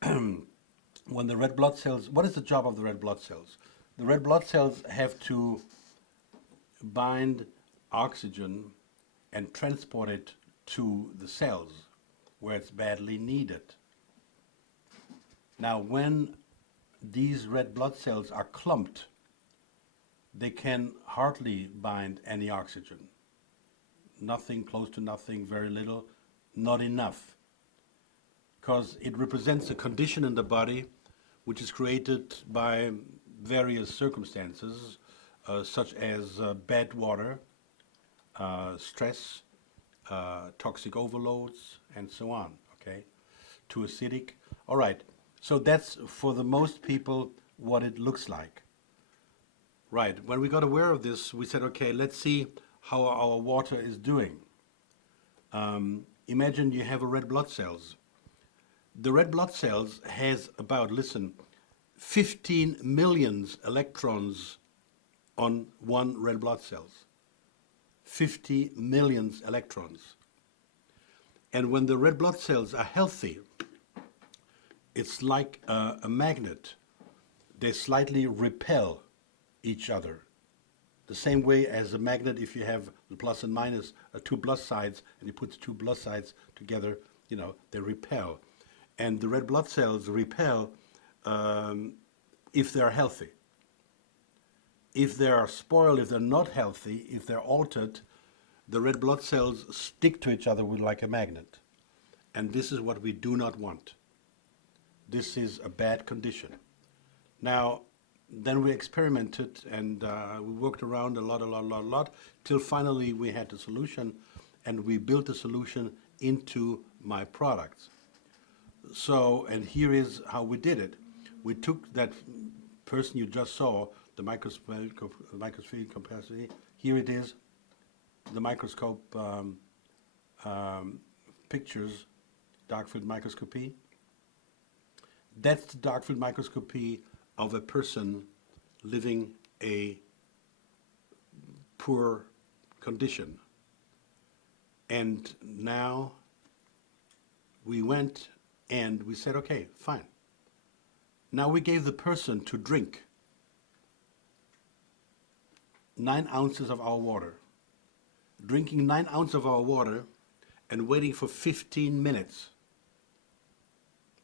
When the red blood cells, what is the job of the red blood cells? The red blood cells have to bind oxygen and transport it to the cells where it's badly needed. Now, when these red blood cells are clumped, they can hardly bind any oxygen. Nothing, close to nothing, very little, not enough. Because it represents a condition in the body which is created by various circumstances, such as bad water, stress, toxic overloads, and so on, okay? Too acidic. All right, so that's for the most people what it looks like. Right, when we got aware of this, we said, okay, let's see how our water is doing. Imagine you have a red blood cells. The red blood cells has about, listen, 15 million electrons on one red blood cells. 50 million electrons. And when the red blood cells are healthy, it's like a magnet. They slightly repel each other. The same way as a magnet, if you have the plus and minus, two plus sides, and you put the two plus sides together, you know, they repel. And the red blood cells repel if they are healthy. If they are spoiled, if they're not healthy, if they're altered, the red blood cells stick to each other with like a magnet. And this is what we do not want. This is a bad condition. Now, then we experimented and we worked around a lot, till finally we had the solution, and we built the solution into my products. So, and here is how we did it. We took that person you just saw, the microscopic capacity. Here it is, the microscope pictures, dark field microscopy. That's the dark field microscopy of a person living a poor condition. And now we went and we said, okay, fine. Now we gave the person to drink 9 ounces of our water. Drinking 9 ounces of our water and waiting for 15 minutes,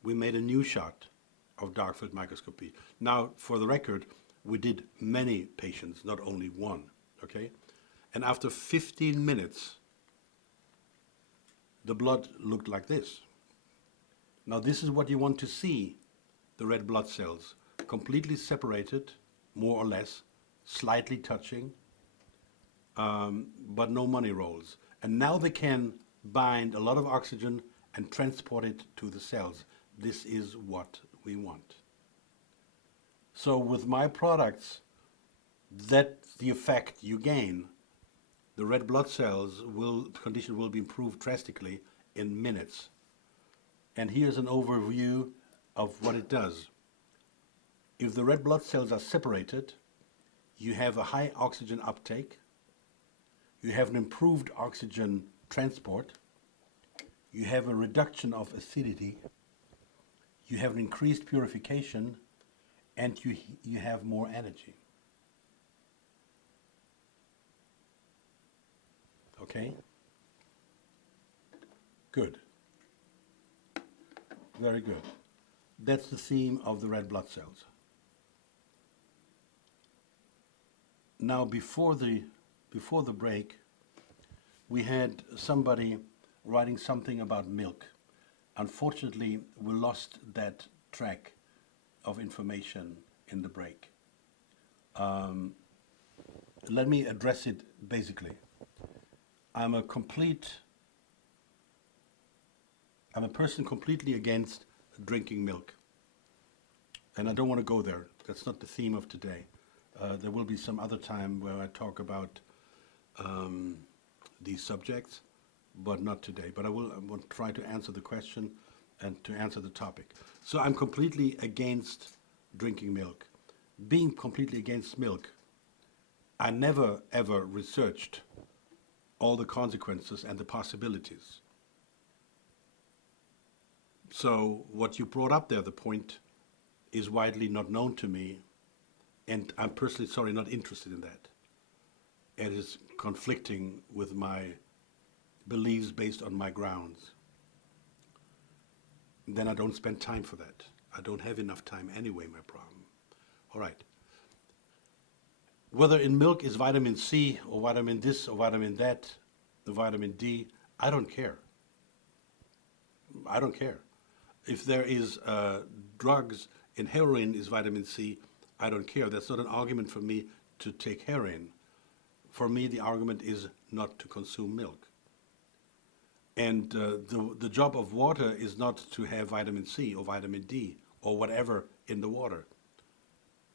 we made a new shot of dark field microscopy. Now, for the record, we did many patients, not only one, okay? And after 15 minutes, the blood looked like this. Now, this is what you want to see, the red blood cells, completely separated, more or less, slightly touching, but no money rolls. And now they can bind a lot of oxygen and transport it to the cells. This is what we want. So with my products, that's the effect you gain. The red blood cells condition will be improved drastically in minutes. And here's an overview of what it does. If the red blood cells are separated, you have a high oxygen uptake, you have an improved oxygen transport, you have a reduction of acidity, you have an increased purification, and you have more energy. Okay? Good. Very good. That's the theme of the red blood cells. Now, before the break, we had somebody writing something about milk. Unfortunately, we lost that track of information in the break. Let me address it basically. I'm a person completely against drinking milk. And I don't want to go there. That's not the theme of today. There will be some other time where I talk about these subjects, but not today. But I will try to answer the question and to answer the topic. So I'm completely against drinking milk. Being completely against milk, I never ever researched all the consequences and the possibilities. So what you brought up there, the point, is widely not known to me, and I'm personally, sorry, not interested in that. It is conflicting with my beliefs based on my grounds. Then I don't spend time for that. I don't have enough time anyway, my problem. All right. Whether in milk is vitamin C or vitamin this or vitamin that, the vitamin D, I don't care. I don't care. If there is drugs in heroin is vitamin C, I don't care. That's not an argument for me to take heroin. For me, the argument is not to consume milk. And the job of water is not to have vitamin C or vitamin D or whatever in the water.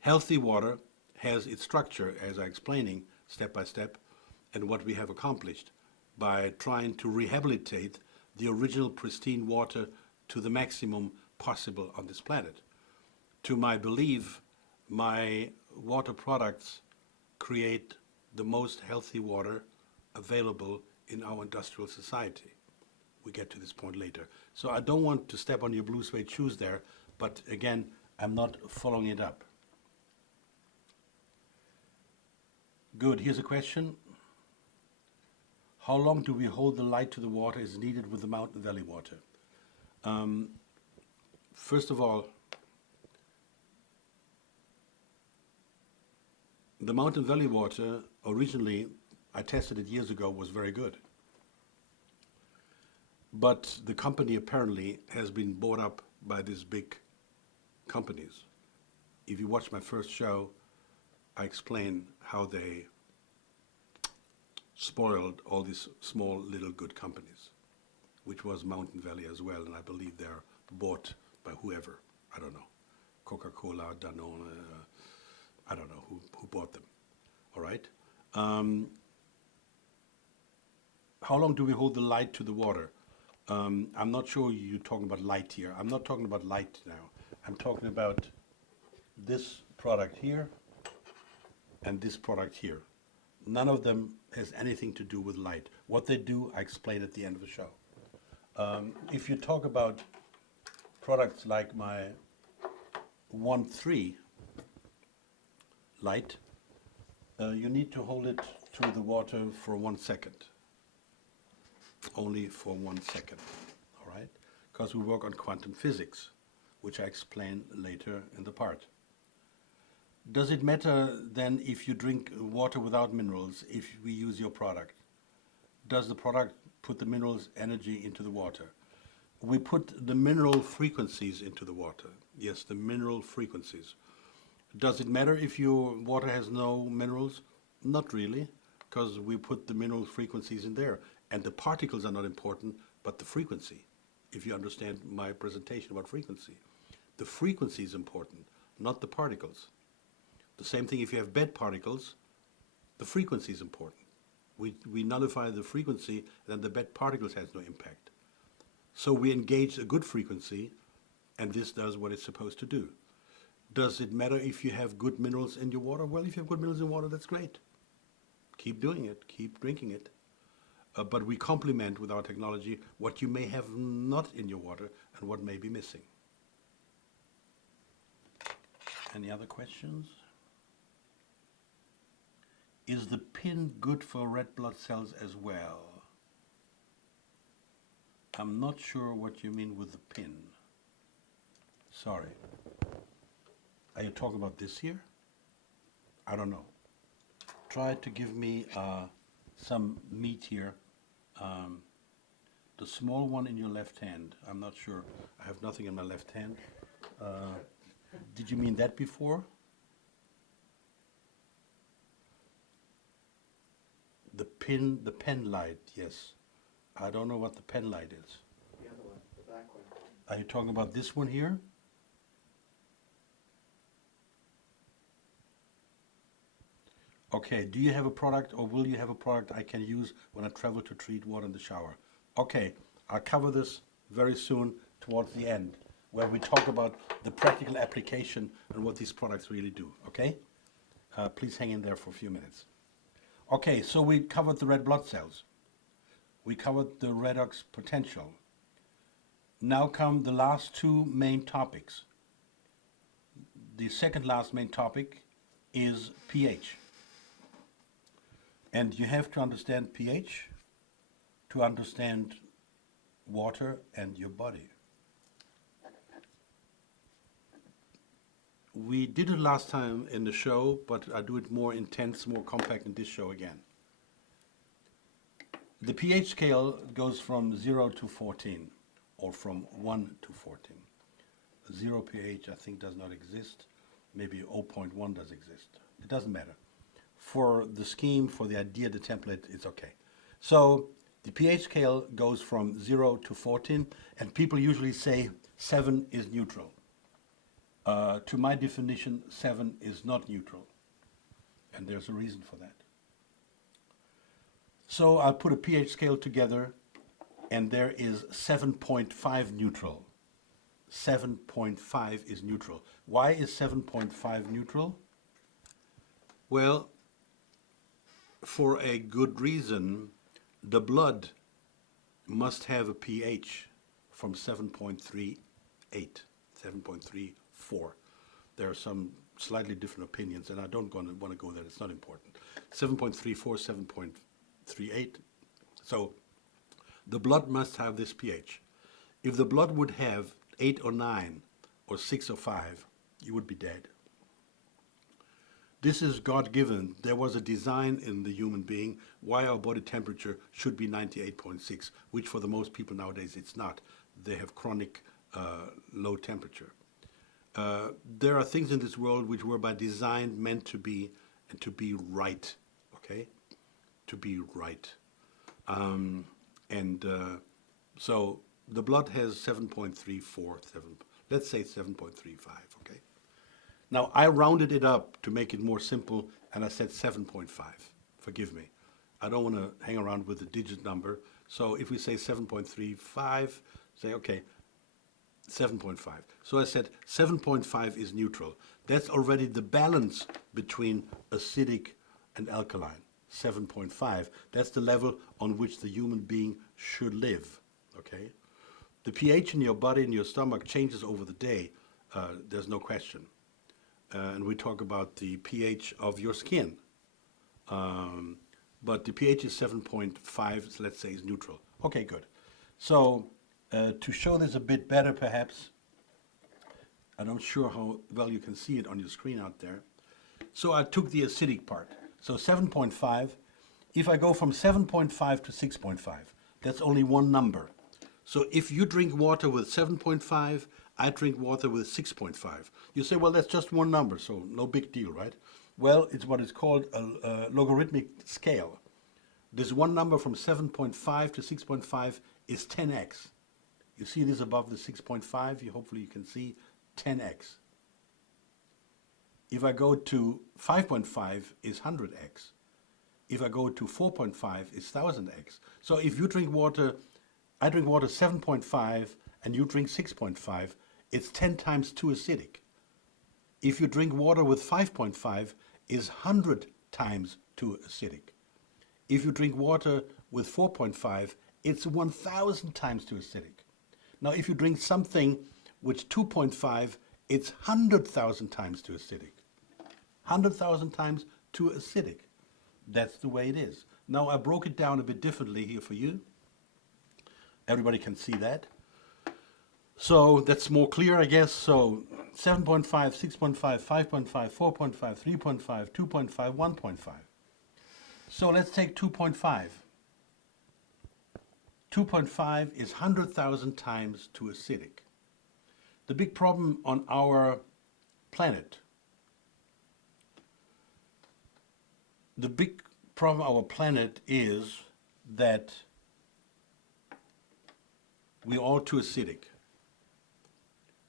Healthy water has its structure, as I'm explaining, step by step, and what we have accomplished by trying to rehabilitate the original pristine water to the maximum possible on this planet. To my belief, my water products create the most healthy water available in our industrial society. We get to this point later. So I don't want to step on your blue suede shoes there, but again, I'm not following it up. Good. Here's a question. How long do we hold the light to the water is needed with the mountain valley water? First of all, the mountain valley water, originally, I tested it years ago, was very good. But the company apparently has been bought up by these big companies. If you watch my first show, I explain how they spoiled all these small little good companies, which was Mountain Valley as well, and I believe they're bought by whoever. I don't know, Coca-Cola, Danone, I don't know who bought them. All right. How long do we hold the light to the water? I'm not sure you're talking about light here. I'm not talking about light now. I'm talking about this product here and this product here. None of them has anything to do with light. What they do, I explain at the end of the show. If you talk about products like my 1-3 light, you need to hold it to the water for 1 second. Only for 1 second, all right? Because we work on quantum physics, which I explain later in the part. Does it matter then if you drink water without minerals, if we use your product? Does the product put the minerals energy into the water? We put the mineral frequencies into the water. Yes, the mineral frequencies. Does it matter if your water has no minerals? Not really, because we put the mineral frequencies in there. And the particles are not important, but the frequency, if you understand my presentation about frequency. The frequency is important, not the particles. The same thing if you have bad particles, the frequency is important. We nullify the frequency, then the bad particles has no impact. So we engage a good frequency, and this does what it's supposed to do. Does it matter if you have good minerals in your water? Well, if you have good minerals in water, that's great. Keep doing it, keep drinking it. But we complement with our technology what you may have not in your water and what may be missing. Any other questions? Is the pin good for red blood cells as well? I'm not sure what you mean with the pin. Sorry. Are you talking about this here? I don't know. Try to give me some meat here. The small one in your left hand. I'm not sure. I have nothing in my left hand. Did you mean that before? The pen light, yes. I don't know what the pen light is. The other one, the black one. Are you talking about this one here? Okay, do you have a product or will you have a product I can use when I travel to treat water in the shower? Okay, I'll cover this very soon towards the end, where we talk about the practical application and what these products really do, okay? Please hang in there for a few minutes. Okay, so we covered the red blood cells. We covered the redox potential. Now come the last two main topics. The second last main topic is pH. And you have to understand pH to understand water and your body. We did it last time in the show, but I do it more intense, more compact in this show again. The pH scale goes from 0 to 14, or from 1 to 14. 0 pH, I think, does not exist. Maybe 0.1 does exist. It doesn't matter. For the scheme, for the idea, the template, it's okay. So the pH scale goes from 0 to 14, and people usually say 7 is neutral. To my definition, 7 is not neutral, and there's a reason for that. So I'll put a pH scale together, and there is 7.5 neutral. 7.5 is neutral. Why is 7.5 neutral? Well, for a good reason. The blood must have a pH from 7.38, 7.34. There are some slightly different opinions, and I don't want to go there. It's not important. 7.34, 7.38. So the blood must have this pH. If the blood would have 8 or 9 or 6 or 5, you would be dead. This is God-given. There was a design in the human being why our body temperature should be 98.6, which for the most people nowadays it's not. They have chronic low temperature. There are things in this world which were by design meant to be and to be right, okay? To be right. So the blood has 7.34, let's say 7.35, okay? Now, I rounded it up to make it more simple, and I said 7.5. Forgive me. I don't want to hang around with the digit number. So if we say 7.35, say, okay, 7.5. So I said 7.5 is neutral. That's already the balance between acidic and alkaline. 7.5. That's the level on which the human being should live, okay? The pH in your body and your stomach changes over the day. There's no question. And we talk about the pH of your skin. But the pH is 7.5, so let's say is neutral. Okay, good. So to show this a bit better perhaps, I'm not sure how well you can see it on your screen out there. So I took the acidic part. So 7.5, if I go from 7.5 to 6.5, that's only one number. So if you drink water with 7.5, I drink water with 6.5. You say, well, that's just one number, so no big deal, right? Well, it's what is called a logarithmic scale. This one number from 7.5 to 6.5 is 10x. You see this above the 6.5, hopefully you can see 10x. If I go to 5.5 is 100x. If I go to 4.5 is 1000x. So if you drink water, I drink water 7.5 and you drink 6.5, it's 10 times too acidic. If you drink water with 5.5, is 100 times too acidic. If you drink water with 4.5, it's 1,000 times too acidic. Now, if you drink something with 2.5, it's 100,000 times too acidic. 100,000 times too acidic. That's the way it is. Now, I broke it down a bit differently here for you. Everybody can see that. So that's more clear, I guess. So 7.5, 6.5, 5.5, 4.5, 3.5, 2.5, 1.5. So let's take 2.5. 2.5 is 100,000 times too acidic. The big problem on our planet, is that we're all too acidic.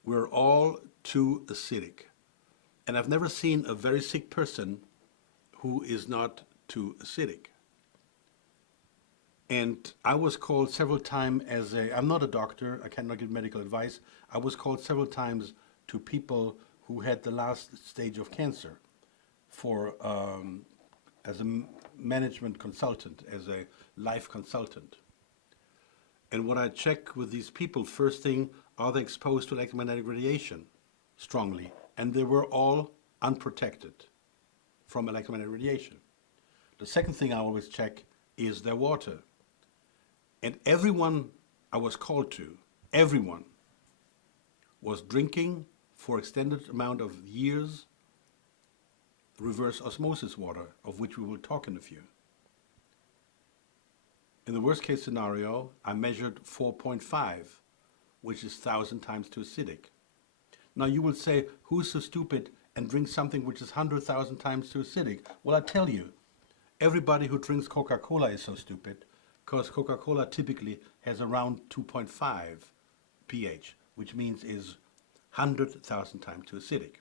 We're all too acidic. And I've never seen a very sick person who is not too acidic. And I was called several times I'm not a doctor, I cannot give medical advice. I was called several times to people who had the last stage of cancer for, as a management consultant, as a life consultant. And what I check with these people, first thing, are they exposed to electromagnetic radiation strongly? And they were all unprotected from electromagnetic radiation. The second thing I always check is their water. And everyone I was called to, everyone was drinking for extended amount of years reverse osmosis water, of which we will talk in a few. In the worst case scenario, I measured 4.5, which is 1,000 times too acidic. Now you will say, who's so stupid and drinks something which is 100,000 times too acidic? Well, I tell you, everybody who drinks Coca-Cola is so stupid, because Coca-Cola typically has around 2.5 pH, which means is 100,000 times too acidic.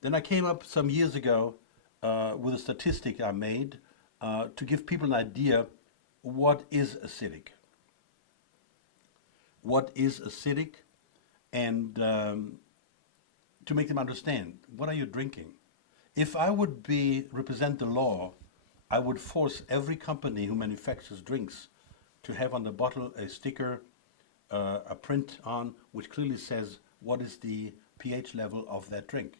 Then I came up some years ago with a statistic I made to give people an idea what is acidic. What is acidic, and to make them understand, what are you drinking? If I would represent the law, I would force every company who manufactures drinks to have on the bottle a sticker, a print on, which clearly says what is the pH level of that drink.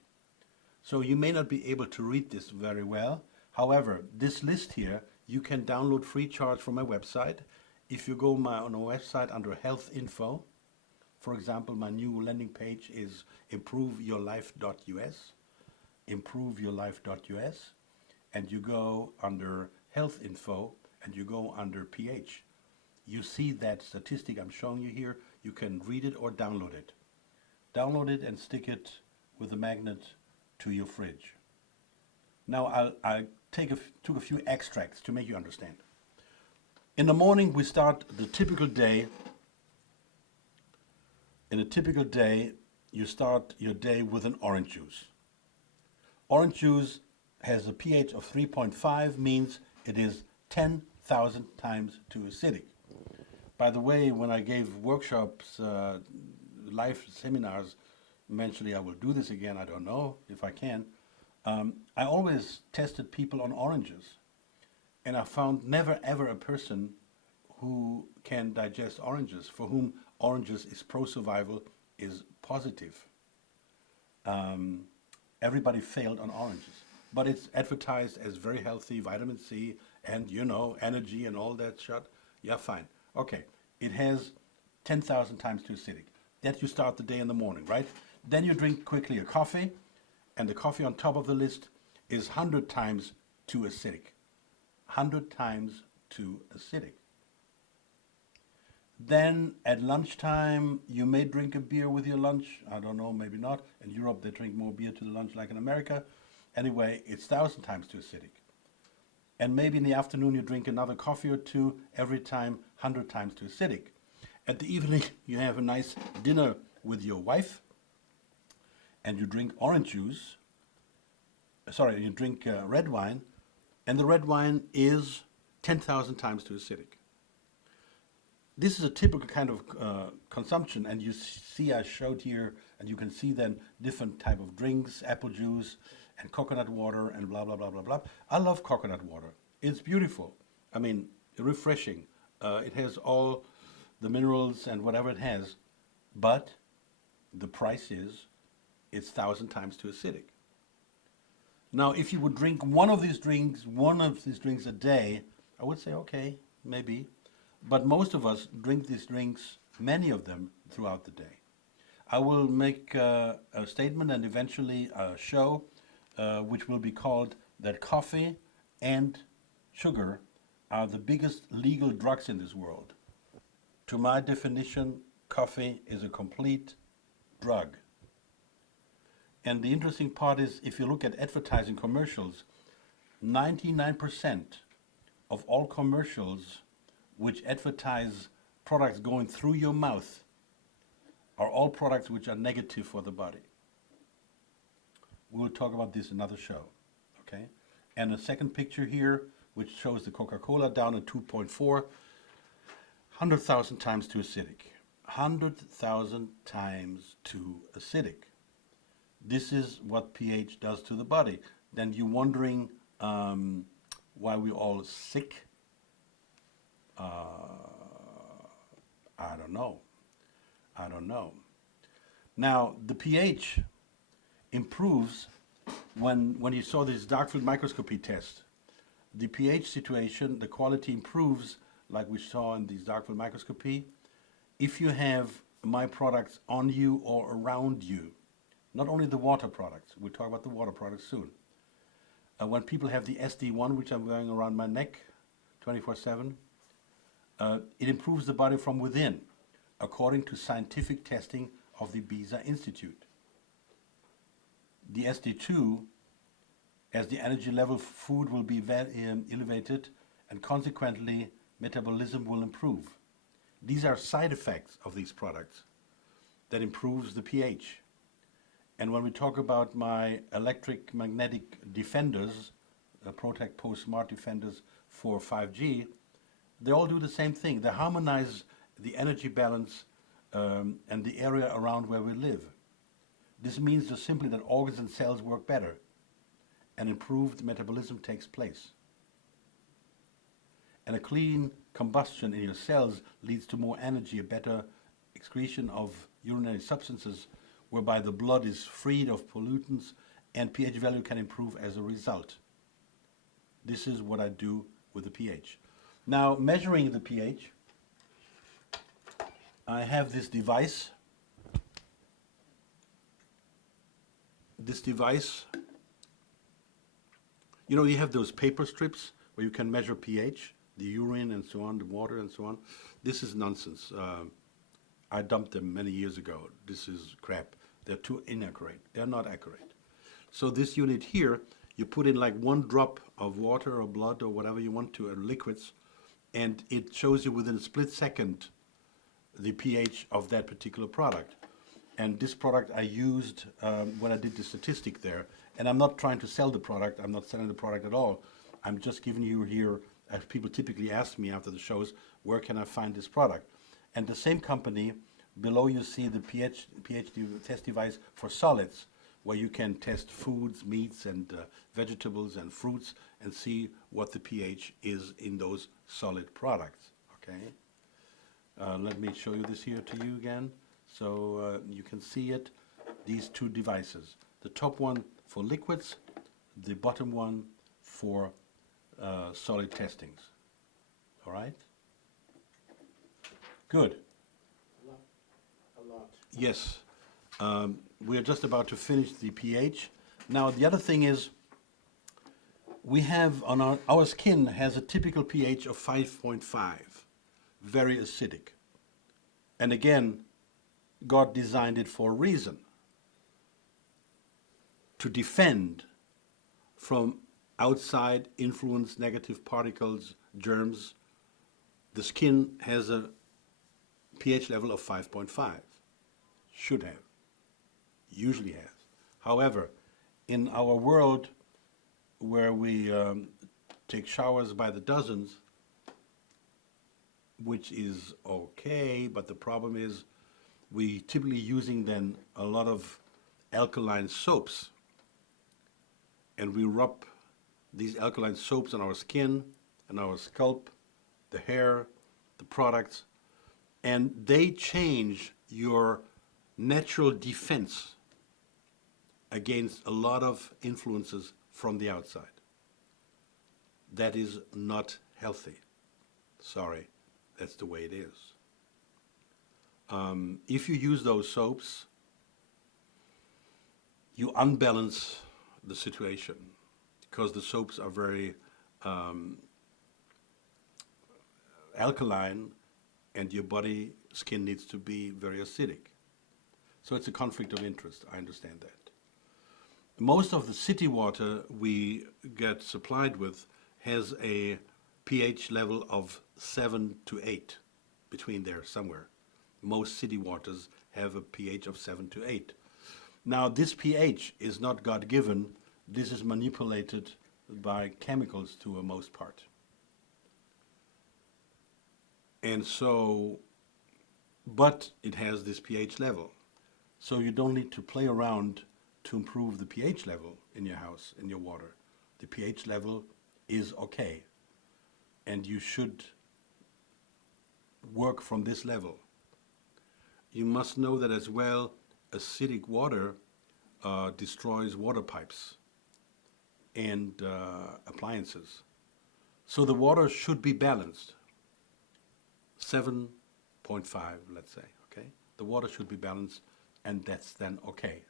So you may not be able to read this very well, However, this list here, you can download free charge from my website. If you go on our website under health info, for example, my new landing page is improveyourlife.us, improveyourlife.us, and you go under health info and you go under pH. You see that statistic I'm showing you here. You can read it or download it. Download it and stick it with a magnet to your fridge. Now I took a few extracts to make you understand. In the morning we start the typical day. In a typical day, you start your day with an orange juice. Orange juice has a pH of 3.5, means it is 10,000 times too acidic. By the way, when I gave workshops, live seminars, eventually I will do this again, I don't know if I can, I always tested people on oranges. And I found never ever a person who can digest oranges, for whom oranges is pro-survival, is positive. Everybody failed on oranges. But it's advertised as very healthy, vitamin C, and energy and all that shit. Yeah, fine. Okay, it has 10,000 times too acidic. That you start the day in the morning, right? Then you drink quickly a coffee, and the coffee on top of the list is 100 times too acidic. 100 times too acidic. Then at lunchtime, you may drink a beer with your lunch. I don't know, maybe not. In Europe, they drink more beer to the lunch like in America. Anyway, it's 1,000 times too acidic. And maybe in the afternoon, you drink another coffee or two, every time 100 times too acidic. At the evening, you have a nice dinner with your wife, and you drink orange juice. You drink red wine, and the red wine is 10,000 times too acidic. This is a typical kind of consumption, and you see I showed here, and you can see then different type of drinks, apple juice, and coconut water, and blah, blah, blah, blah, blah. I love coconut water. It's beautiful. I mean, refreshing. It has all the minerals and whatever it has, but the price is, it's 1,000 times too acidic. Now, if you would drink one of these drinks a day, I would say, okay, maybe. But most of us drink these drinks, many of them, throughout the day. I will make a statement and eventually a show which will be called that coffee and sugar are the biggest legal drugs in this world. To my definition, coffee is a complete drug. And the interesting part is, if you look at advertising commercials, 99% of all commercials which advertise products going through your mouth are all products which are negative for the body. We'll talk about this in another show, okay? And a second picture here, which shows the Coca-Cola down at 2.4, 100,000 times too acidic. 100,000 times too acidic. This is what pH does to the body. Then you're wondering why we're all sick. I don't know. Now, the pH improves when you saw this dark field microscopy test. The pH situation, the quality improves like we saw in this dark field microscopy if you have my products on you or around you. Not only the water products. We'll talk about the water products soon. When people have the SD1, which I'm wearing around my neck 24/7, it improves the body from within, according to scientific testing of the BISA Institute. The SD2, as the energy level of food will be elevated, and consequently metabolism will improve. These are side effects of these products that improves the pH. And when we talk about my electric magnetic defenders, Protect Post Smart Defenders for 5G, they all do the same thing. They harmonize the energy balance and the area around where we live. This means just simply that organs and cells work better and improved metabolism takes place. And a clean combustion in your cells leads to more energy, a better excretion of urinary substances, whereby the blood is freed of pollutants and pH value can improve as a result. This is what I do with the pH. Now, measuring the pH, I have this device. This device, you know, you have those paper strips where you can measure pH, the urine and so on, the water and so on. This is nonsense. I dumped them many years ago. This is crap. They're too inaccurate. They're not accurate. So this unit here, you put in like 1 drop of water or blood or whatever you want to, liquids, and it shows you within a split second the pH of that particular product. And this product I used when I did the statistic there. And I'm not trying to sell the product. I'm not selling the product at all. I'm just giving you here, as people typically ask me after the shows, where can I find this product? And the same company, below you see the pH test device for solids, where you can test foods, meats, and vegetables and fruits and see what the pH is in those solid products, okay? Let me show you this here to you again. So you can see it, these 2 devices. The top one for liquids, the bottom one for solid testings. All right? Good. A lot. Yes. We are just about to finish the pH. Now, the other thing is, we have on our skin has a typical pH of 5.5, very acidic. And again, God designed it for a reason, to defend from outside influence, negative particles, germs. The skin has a pH level of 5.5, should have, usually has. However, in our world where we take showers by the dozens, which is okay, but the problem is we typically using then a lot of alkaline soaps, and we rub these alkaline soaps on our skin and our scalp, the hair, the products, and they change your natural defense against a lot of influences from the outside. That is not healthy. Sorry, that's the way it is. If you use those soaps, you unbalance the situation because the soaps are very alkaline and your body skin needs to be very acidic. So it's a conflict of interest, I understand that. Most of the city water we get supplied with has a pH level of 7 to 8, between there somewhere. Most city waters have a pH of 7 to 8. Now this pH is not God-given, this is manipulated by chemicals to a most part. And so, but it has this pH level. So you don't need to play around to improve the pH level in your house, in your water. The pH level is okay. And you should work from this level. You must know that as well, acidic water destroys water pipes and appliances. So the water should be balanced. 7.5, let's say, okay? The water should be balanced, and that's then okay,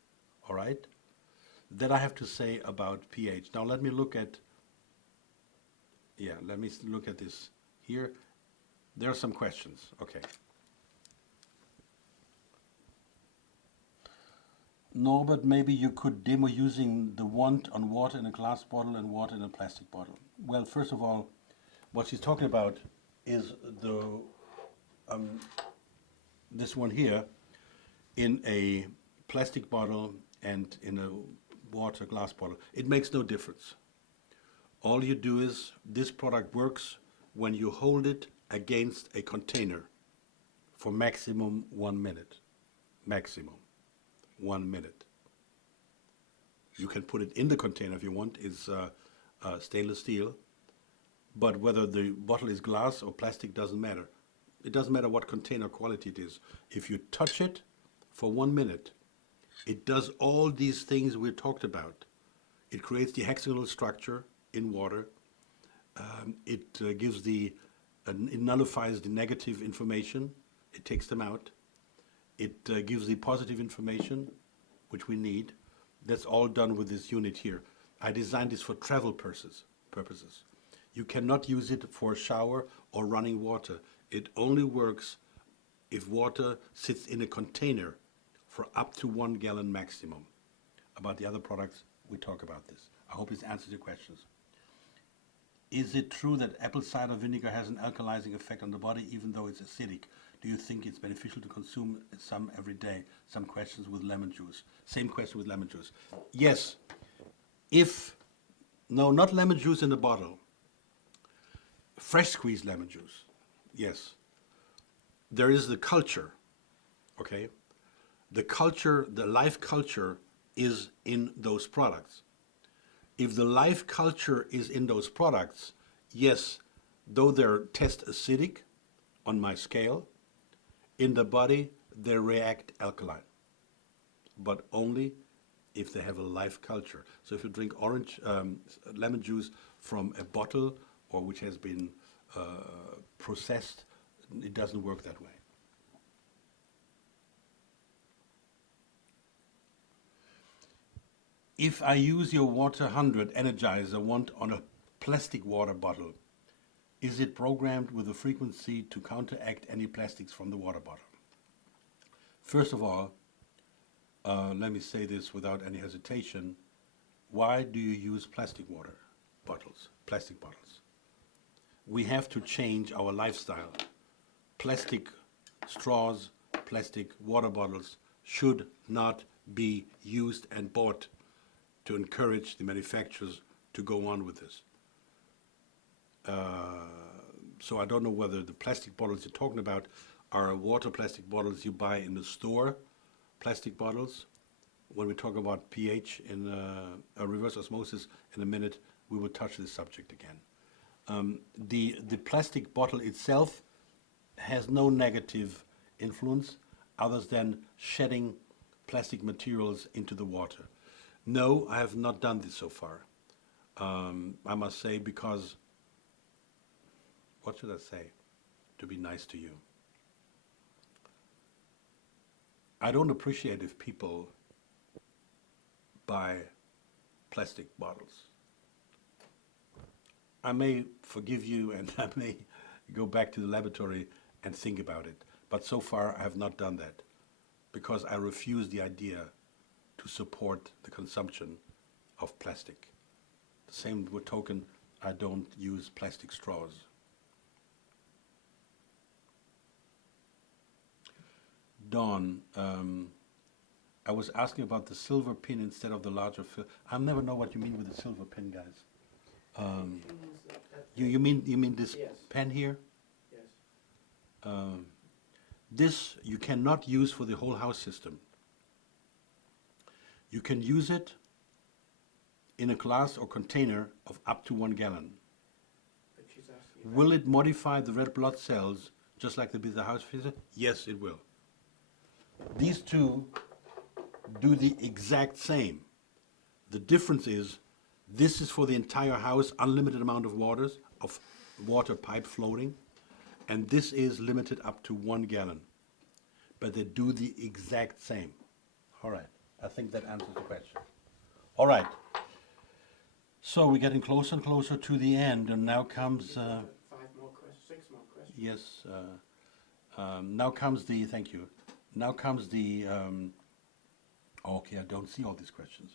all right? That I have to say about pH. Now let me look at, let me look at this here. There are some questions, okay. Norbert, maybe you could demo using the wand on water in a glass bottle and water in a plastic bottle. Well, first of all, what she's talking about is the this one here in a plastic bottle and in a water glass bottle. It makes no difference. All you do is, this product works when you hold it against a container for maximum 1 minute. Maximum 1 minute. You can put it in the container if you want. It's stainless steel. But whether the bottle is glass or plastic doesn't matter. It doesn't matter what container quality it is. If you touch it for 1 minute, it does all these things we talked about. It creates the hexagonal structure in water. It gives it nullifies the negative information. It takes them out. It gives the positive information, which we need. That's all done with this unit here. I designed this for travel purposes. You cannot use it for a shower or running water. It only works if water sits in a container for up to 1 gallon maximum. About the other products, we talk about this. I hope this answers your questions. Is it true that apple cider vinegar has an alkalizing effect on the body even though it's acidic? Do you think it's beneficial to consume some every day? Some questions with lemon juice. Same question with lemon juice. Yes, no, not lemon juice in the bottle. Fresh squeezed lemon juice, yes. There is the culture, okay? The culture, the life culture is in those products. If the life culture is in those products, yes, though they're test acidic on my scale, in the body they react alkaline, but only if they have a life culture. So if you drink lemon juice from a bottle or which has been processed, it doesn't work that way. If I use your Water 100 Energizer wand on a plastic water bottle, is it programmed with a frequency to counteract any plastics from the water bottle? First of all, let me say this without any hesitation. Why do you use plastic water bottles, plastic bottles? We have to change our lifestyle. Plastic straws, plastic water bottles should not be used and bought to encourage the manufacturers to go on with this. So I don't know whether the plastic bottles you're talking about are water plastic bottles you buy in the store, plastic bottles. When we talk about pH in reverse osmosis in a minute, we will touch this subject again. The plastic bottle itself has no negative influence other than shedding plastic materials into the water. No, I have not done this so far. I must say, because, what should I say to be nice to you? I don't appreciate if people buy plastic bottles. I may forgive you and I may go back to the laboratory and think about it. But so far I have not done that because I refuse the idea to support the consumption of plastic. The same token, I don't use plastic straws. Dawn, I was asking about the silver pin instead of the larger I never know what you mean with the silver pin, guys. You mean this Yes. pen here? Yes. This you cannot use for the whole house system. You can use it in a glass or container of up to 1 gallon. But she's asking. Will it modify the red blood cells just like the house filter? Yes, it will. These two do the exact same. The difference is this is for the entire house, unlimited amount of water pipe floating, and this is limited up to 1 gallon. But they do the exact same. All right, I think that answers the question. All right, so we're getting closer and closer to the end, and now comes, 5 more questions, 6 more questions. yes, now comes the, thank you, now comes the, okay, I don't see all these questions.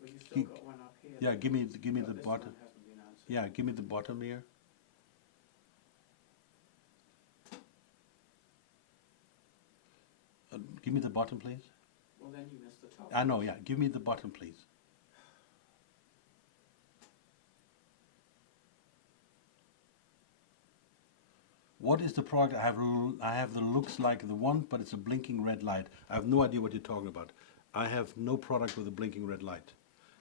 Well, you still got one up here. Yeah, give me But the this bottom. one hasn't been answered. Yeah, give me the bottom here. Give me the bottom, please. Well, then you missed the top. I know, yeah. Give me the bottom, please. What is the product? I have the looks like the one, but it's a blinking red light. I have no idea what you're talking about. I have no product with a blinking red light.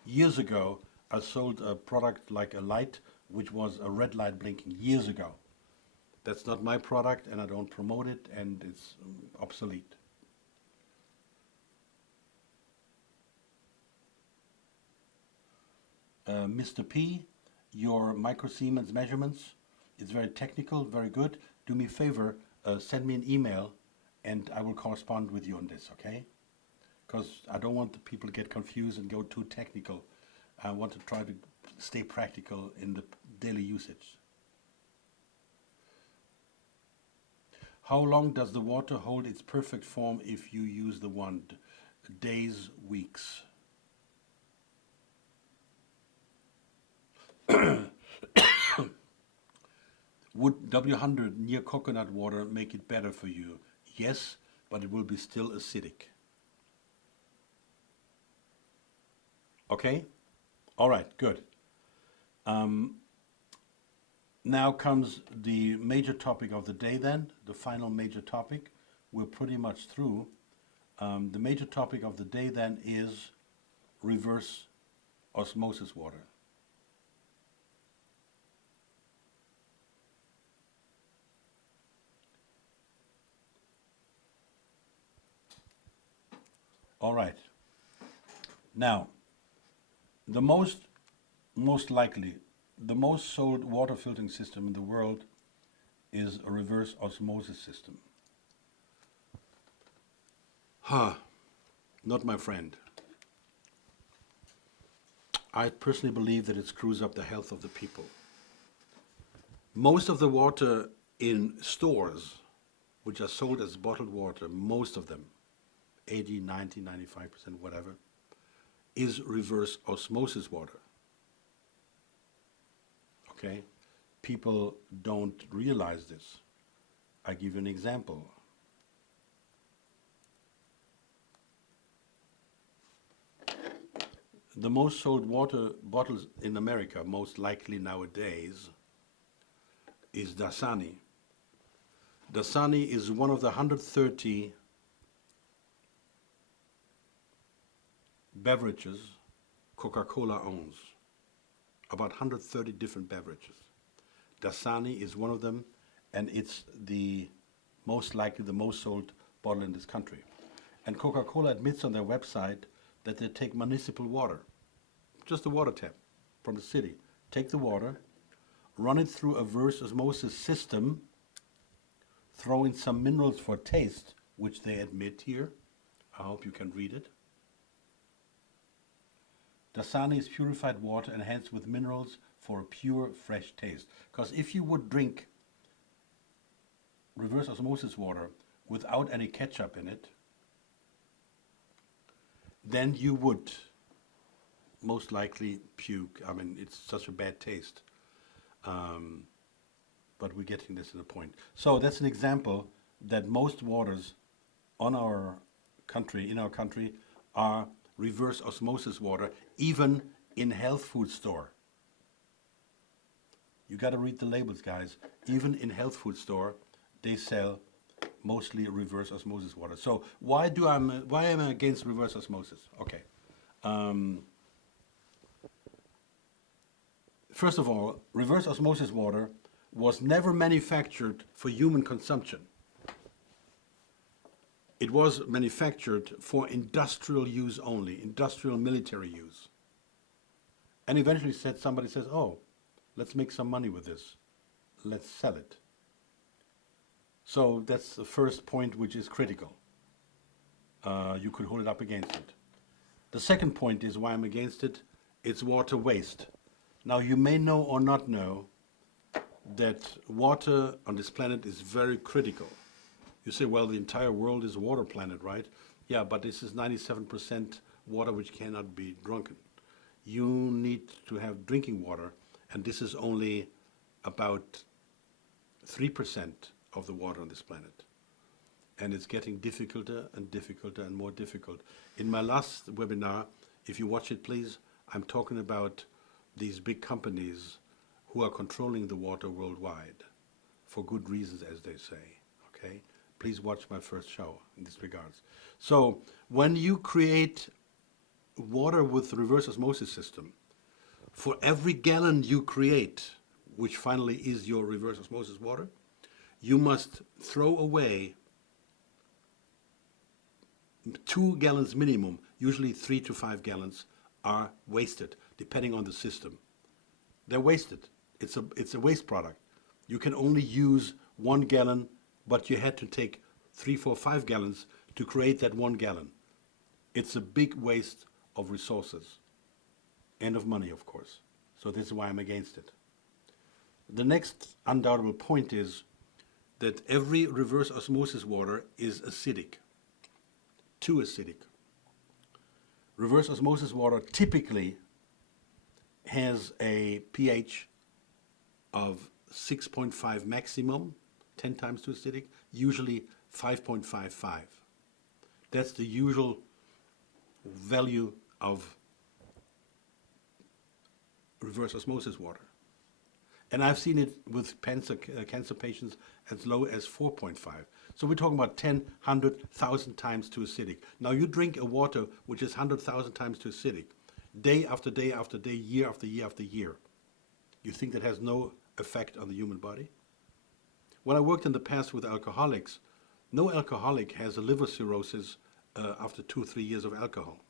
Years ago, I sold a product like a light, which was a red light blinking, years ago. That's not my product, and I don't promote it, and it's obsolete. Mr. P, your microsiemens measurements. It's very technical, very good. Do me a favor, send me an email, and I will correspond with you on this, okay? Because I don't want the people to get confused and go too technical. I want to try to stay practical in the daily usage. How long does the water hold its perfect form if you use the wand? Days, weeks. Would W100 near coconut water make it better for you? Yes, but it will be still acidic. Okay? All right, good. Now comes the major topic of the day then, the final major topic. We're pretty much through. The major topic of the day then is reverse osmosis water. All right. Now, the most likely, the most sold water filtering system in the world is a reverse osmosis system. Not my friend. I personally believe that it screws up the health of the people. Most of the water in stores, which are sold as bottled water, most of them, 80, 90, 95%, whatever, is reverse osmosis water. Okay? People don't realize this. I give you an example. The most sold water bottles in America, most likely nowadays, is Dasani. Dasani is one of the 130 beverages Coca-Cola owns. About 130 different beverages. Dasani is one of them, and it's the most likely the most sold bottle in this country. And Coca-Cola admits on their website that they take municipal water, just a water tap from the city, take the water, run it through a reverse osmosis system, throw in some minerals for taste, which they admit here. I hope you can read it. Dasani is purified water enhanced with minerals for a pure, fresh taste. Because if you would drink reverse osmosis water without any ketchup in it, then you would most likely puke. I mean, it's such a bad taste. But we're getting this to the point. So that's an example that most waters in our country, are reverse osmosis water, even in health food store. You got to read the labels, guys. Even in health food store, they sell mostly reverse osmosis water. So why am I against reverse osmosis? Okay. First of all, reverse osmosis water was never manufactured for human consumption. It was manufactured for industrial use only, industrial military use. And eventually somebody says, oh, let's make some money with this. Let's sell it. So that's the first point, which is critical. You could hold it up against it. The second point is why I'm against it. It's water waste. Now, you may know or not know that water on this planet is very critical. You say, well, the entire world is a water planet, right? Yeah, but this is 97% water which cannot be drunken. You need to have drinking water, and this is only about 3% of the water on this planet. And it's getting difficulter and difficulter and more difficult. In my last webinar, if you watch it, please, I'm talking about these big companies who are controlling the water worldwide for good reasons, as they say, okay? Please watch my first show in this regards. So when you create water with reverse osmosis system, for every gallon you create, which finally is your reverse osmosis water, you must throw away 2 gallons minimum. Usually 3 to 5 gallons are wasted, depending on the system. They're wasted. It's a waste product. You can only use 1 gallon, but you had to take 3, 4, 5 gallons to create that 1 gallon. It's a big waste of resources and of money, of course. So this is why I'm against it. The next undoubtable point is that every reverse osmosis water is acidic, too acidic. Reverse osmosis water typically has a pH of 6.5 maximum, 10 times too acidic, usually 5.55. That's the usual value of reverse osmosis water. And I've seen it with cancer patients as low as 4.5. So we're talking about 10, 100, 1,000 times too acidic. Now you drink a water which is 100,000 times too acidic, day after day after day, year after year after year. You think that has no effect on the human body? When I worked in the past with alcoholics, no alcoholic has a liver cirrhosis after 2 or 3 years of alcohol.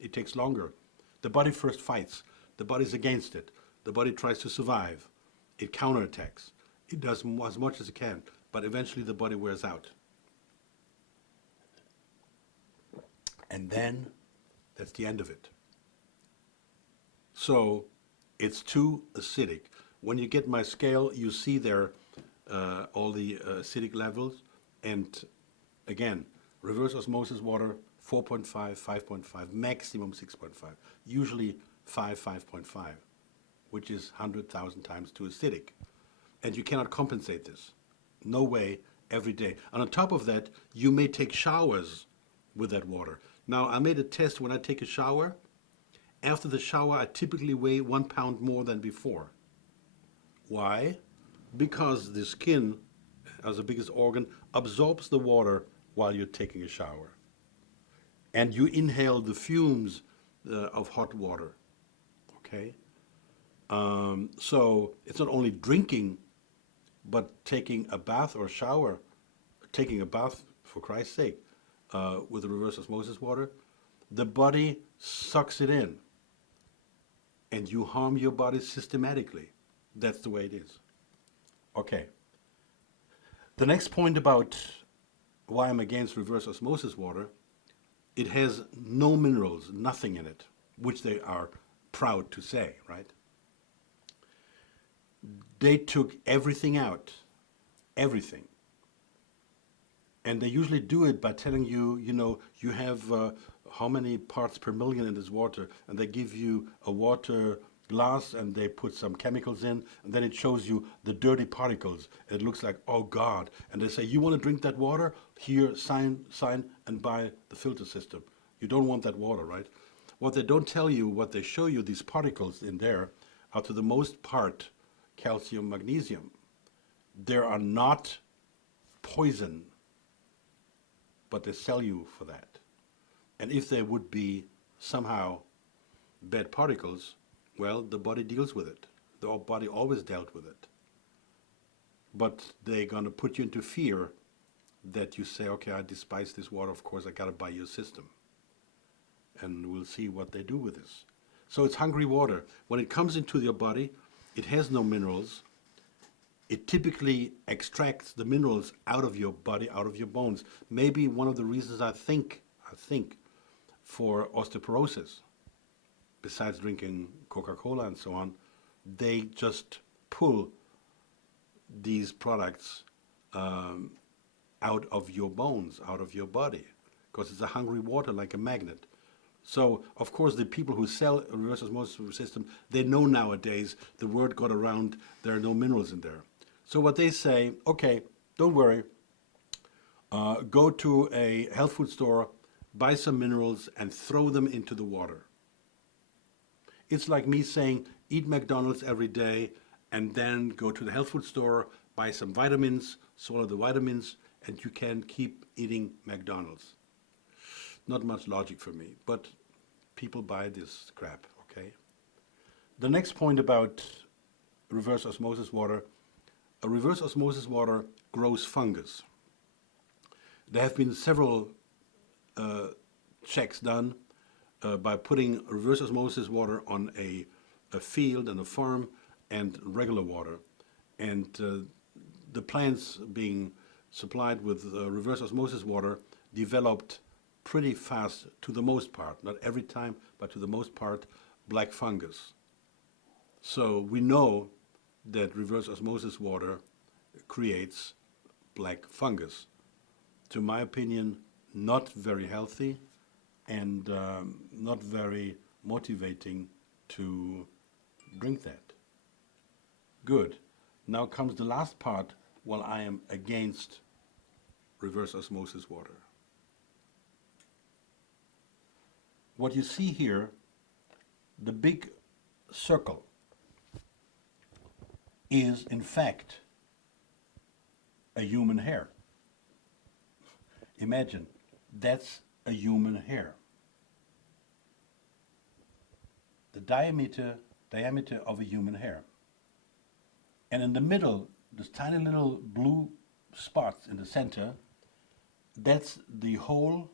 It takes longer. The body first fights. The body's against it. The body tries to survive. It counterattacks. It does as much as it can, but eventually the body wears out. And then that's the end of it. So it's too acidic. When you get my scale, you see there all the acidic levels. And again, reverse osmosis water, 4.5, 5.5, maximum 6.5, usually 5, 5.5, which is 100,000 times too acidic. And you cannot compensate this. No way, every day. And on top of that, you may take showers with that water. Now, I made a test when I take a shower. After the shower, I typically weigh 1 pound more than before. Why? Because the skin, as the biggest organ, absorbs the water while you're taking a shower. And you inhale the fumes of hot water. Okay? So it's not only drinking, but taking a bath or a shower, taking a bath, for Christ's sake, with the reverse osmosis water, the body sucks it in. And you harm your body systematically. That's the way it is. Okay. The next point about why I'm against reverse osmosis water, it has no minerals, nothing in it, which they are proud to say, right? They took everything out, everything. And they usually do it by telling you, you know, you have how many parts per million in this water, and they give you a water glass and they put some chemicals in, and then it shows you the dirty particles. It looks like, oh God. And they say, you want to drink that water? Here, sign, and buy the filter system. You don't want that water, right? What they don't tell you, what they show you, these particles in there, are to the most part calcium, magnesium. They are not poison, but they sell you for that. And if they would be somehow bad particles, well, the body deals with it. The body always dealt with it. But they're going to put you into fear that you say, okay, I despise this water, of course I got to buy your system. And we'll see what they do with this. So it's hungry water. When it comes into your body, it has no minerals. It typically extracts the minerals out of your body, out of your bones. Maybe one of the reasons I think for osteoporosis, besides drinking Coca-Cola and so on, they just pull these products out of your bones, out of your body, because it's a hungry water like a magnet. So, of course, the people who sell a reverse osmosis system, they know nowadays, the word got around, there are no minerals in there. So what they say, okay, don't worry, go to a health food store, buy some minerals, and throw them into the water. It's like me saying, eat McDonald's every day, and then go to the health food store, buy some vitamins, swallow the vitamins, and you can keep eating McDonald's. Not much logic for me, but people buy this crap, okay? The next point about reverse osmosis water, a reverse osmosis water grows fungus. There have been several checks done by putting reverse osmosis water on a a field and a farm and regular water. And the plants being supplied with reverse osmosis water developed pretty fast, to the most part, not every time, but to the most part, black fungus. So we know that reverse osmosis water creates black fungus. To my opinion, not very healthy and not very motivating to drink that. Good. Now comes the last part. Well, I am against reverse osmosis water. What you see here, the big circle, is in fact a human hair. Imagine, that's a human hair. The diameter of a human hair. And in the middle, this tiny little blue spots in the center, that's the hole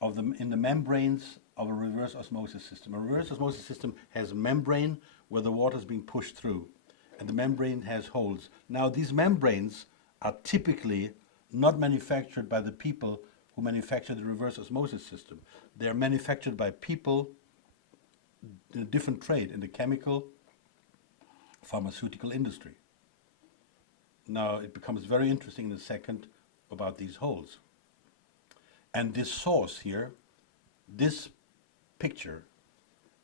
of in the membranes of a reverse osmosis system. A reverse osmosis system has a membrane where the water is being pushed through, and the membrane has holes. Now, these membranes are typically not manufactured by the people who manufacture the reverse osmosis system. They are manufactured by people in a different trade, in the chemical, pharmaceutical industry. Now, it becomes very interesting in a second about these holes. And this source here, this picture,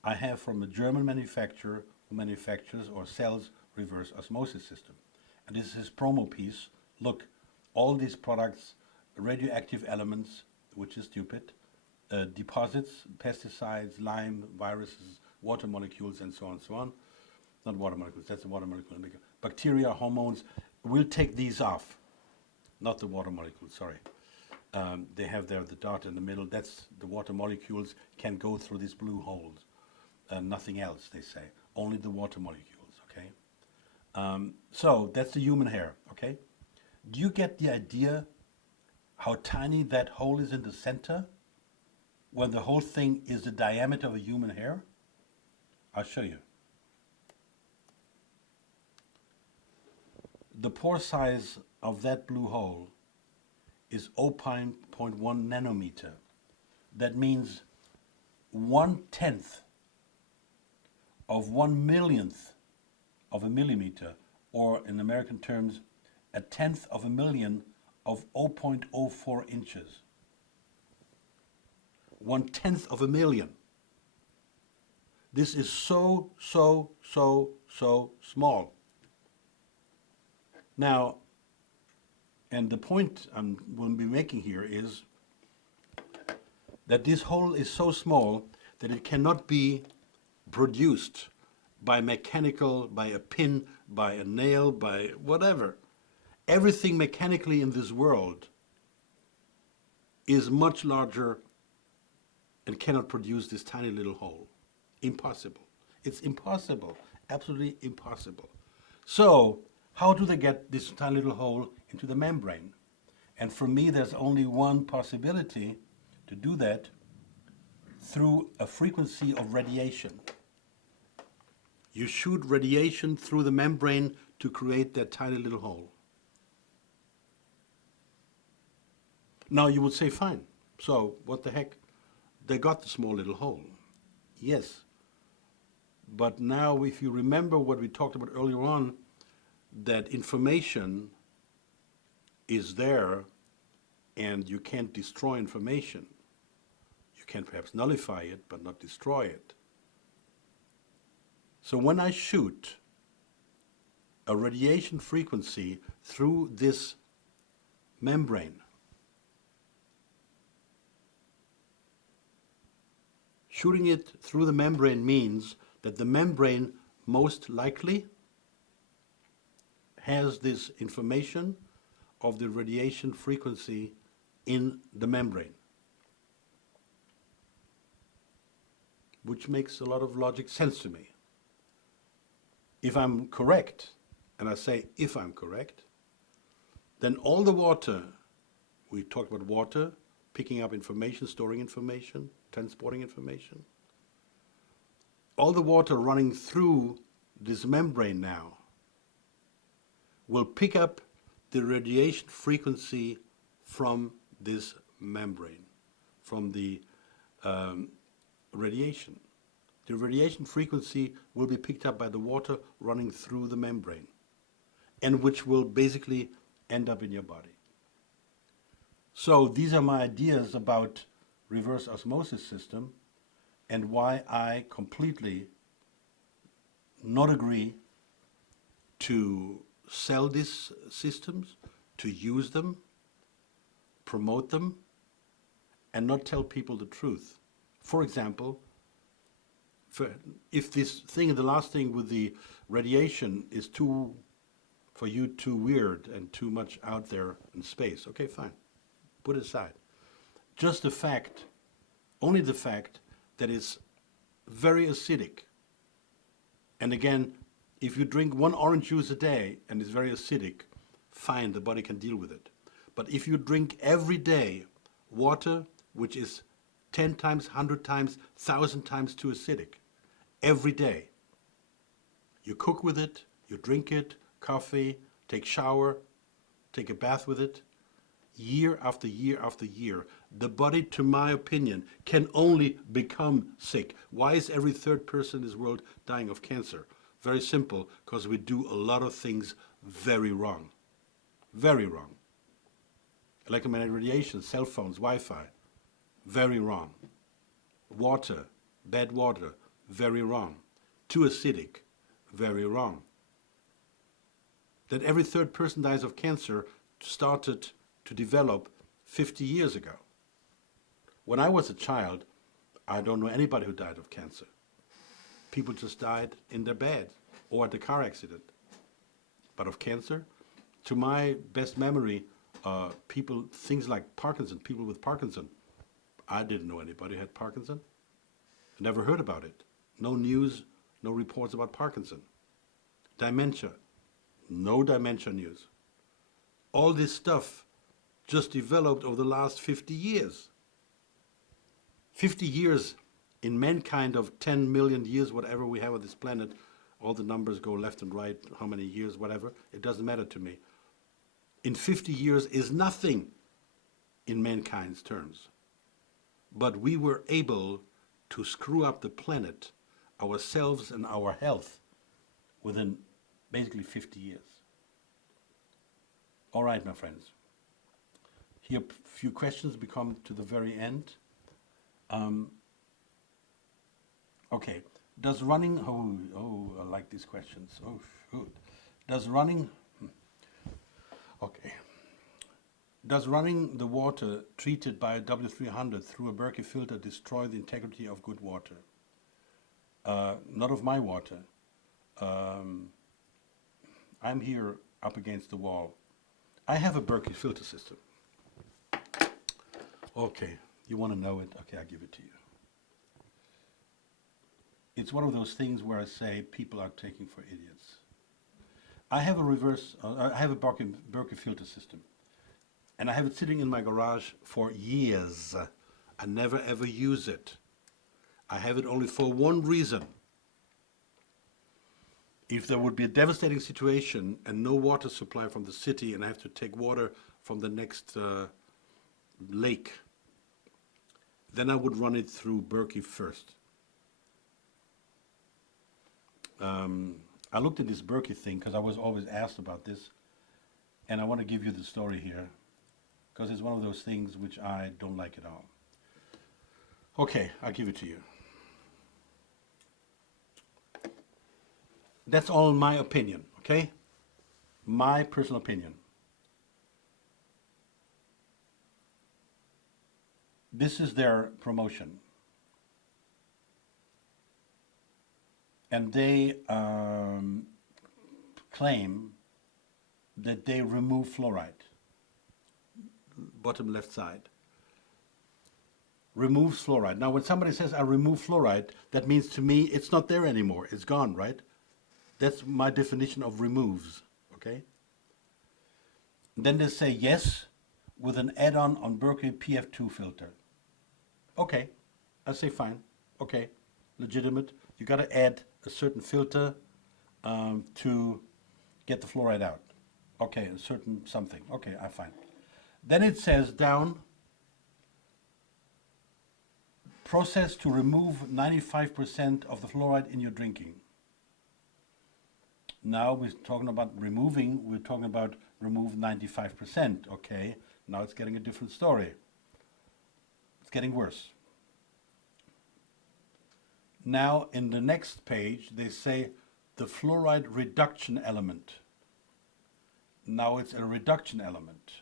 I have from a German manufacturer who manufactures or sells reverse osmosis system. And this is his promo piece. Look, all these products, radioactive elements, which is stupid, deposits, pesticides, lime, viruses, water molecules, and so on and so on. Not water molecules, that's the water molecule. Bacteria, hormones, we'll take these off. Not the water molecules, sorry. They have there the dot in the middle. That's the water molecules can go through these blue holes. Nothing else, they say. Only the water molecules, okay? So that's the human hair, okay? Do you get the idea how tiny that hole is in the center? When the whole thing is the diameter of a human hair? I'll show you. The pore size of that blue hole is 0.1 nanometer. That means 1/10 of 1/millionth of a millimeter, or in American terms, 1/10 of a million of 0.04 inches. 1/10 of a million. This is so small. Now, and the point I'm going to be making here is that this hole is so small that it cannot be produced by mechanical, by a pin, by a nail, by whatever. Everything mechanically in this world is much larger and cannot produce this tiny little hole. Impossible. It's impossible. Absolutely impossible. So, how do they get this tiny little hole into the membrane? And for me, there's only one possibility to do that: through a frequency of radiation. You shoot radiation through the membrane to create that tiny little hole. Now you would say, fine, so what the heck? They got the small little hole. Yes. But now if you remember what we talked about earlier on, that information is there and you can't destroy information. You can perhaps nullify it, but not destroy it. So when I shoot a radiation frequency through this membrane, shooting it through the membrane means that the membrane most likely has this information of the radiation frequency in the membrane, which makes a lot of logic sense to me. If I'm correct, and I say if I'm correct, then all the water, we talked about water, picking up information, storing information, transporting information, all the water running through this membrane now will pick up the radiation frequency from this membrane, from the radiation. The radiation frequency will be picked up by the water running through the membrane, and which will basically end up in your body. So these are my ideas about reverse osmosis system and why I completely not agree to sell these systems, to use them, promote them, and not tell people the truth. For example, if this thing, the last thing with the radiation is for you too weird and too much out there in space, okay, fine, put it aside. Just the fact, only the fact that it's very acidic. And again, if you drink one orange juice a day and it's very acidic, fine, the body can deal with it. But if you drink every day water which is 10 times, 100 times, 1,000 times too acidic, every day, you cook with it, you drink it, coffee, take shower, take a bath with it, year after year after year, the body, to my opinion, can only become sick. Why is every third person in this world dying of cancer? Very simple, because we do a lot of things very wrong. Very wrong. Electromagnetic radiation, cell phones, Wi-Fi, very wrong. Water, bad water, very wrong. Too acidic, very wrong. That every third person dies of cancer started to develop 50 years ago. When I was a child, I don't know anybody who died of cancer. People just died in their bed or at a car accident. But of cancer, to my best memory, things like Parkinson, people with Parkinson, I didn't know anybody who had Parkinson. I never heard about it. No news, no reports about Parkinson. Dementia, no dementia news. All this stuff just developed over the last 50 years. 50 years in mankind of 10 million years, whatever we have on this planet, all the numbers go left and right, how many years, whatever, it doesn't matter to me. In 50 years is nothing in mankind's terms. But we were able to screw up the planet, ourselves and our health, within basically 50 years. All right, my friends. Here, a few questions. We come to the very end. Okay. Does running... I like these questions. Oh, good. Does running... Okay. Does running the water treated by a W300 through a Berkey filter destroy the integrity of good water? Not of my water. I'm here up against the wall. I have a Berkey filter system. Okay, you want to know it? Okay, I'll give it to you. It's one of those things where I say people are taking for idiots. I have a Berkey filter system. And I have it sitting in my garage for years. I never ever use it. I have it only for one reason. If there would be a devastating situation and no water supply from the city and I have to take water from the next lake, then I would run it through Berkey first. I looked at this Berkey thing because I was always asked about this, and I want to give you the story here because it's one of those things which I don't like at all. Okay, I'll give it to you. That's all my opinion, okay? My personal opinion. This is their promotion. And they claim that they remove fluoride. Bottom left side. Removes fluoride. Now when somebody says I remove fluoride, that means to me it's not there anymore. It's gone, right? That's my definition of removes, okay? Then they say yes with an add-on on Berkey PF2 filter. Okay, I say fine, okay, legitimate, You got to add a certain filter to get the fluoride out. Okay, a certain something. Okay, I find. Then it says down, process to remove 95% of the fluoride in your drinking. Now we're talking about removing, we're talking about remove 95%. Okay, now it's getting a different story. It's getting worse. Now in the next page they say the fluoride reduction element. Now it's a reduction element.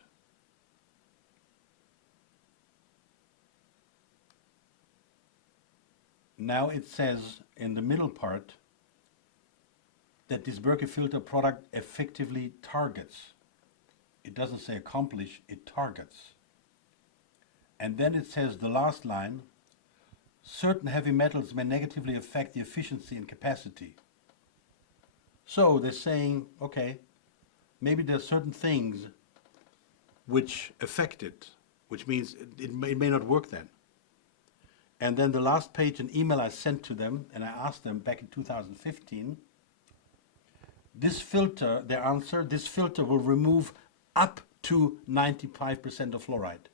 Now it says in the middle part that this Berkey filter product effectively targets. It doesn't say accomplish, it targets. And then it says the last line, certain heavy metals may negatively affect the efficiency and capacity. So they're saying, okay, maybe there are certain things which affect it, which means it may not work then. And then the last page, an email I sent to them, and I asked them back in 2015, this filter, their answer, this filter will remove up to 95% of fluoride.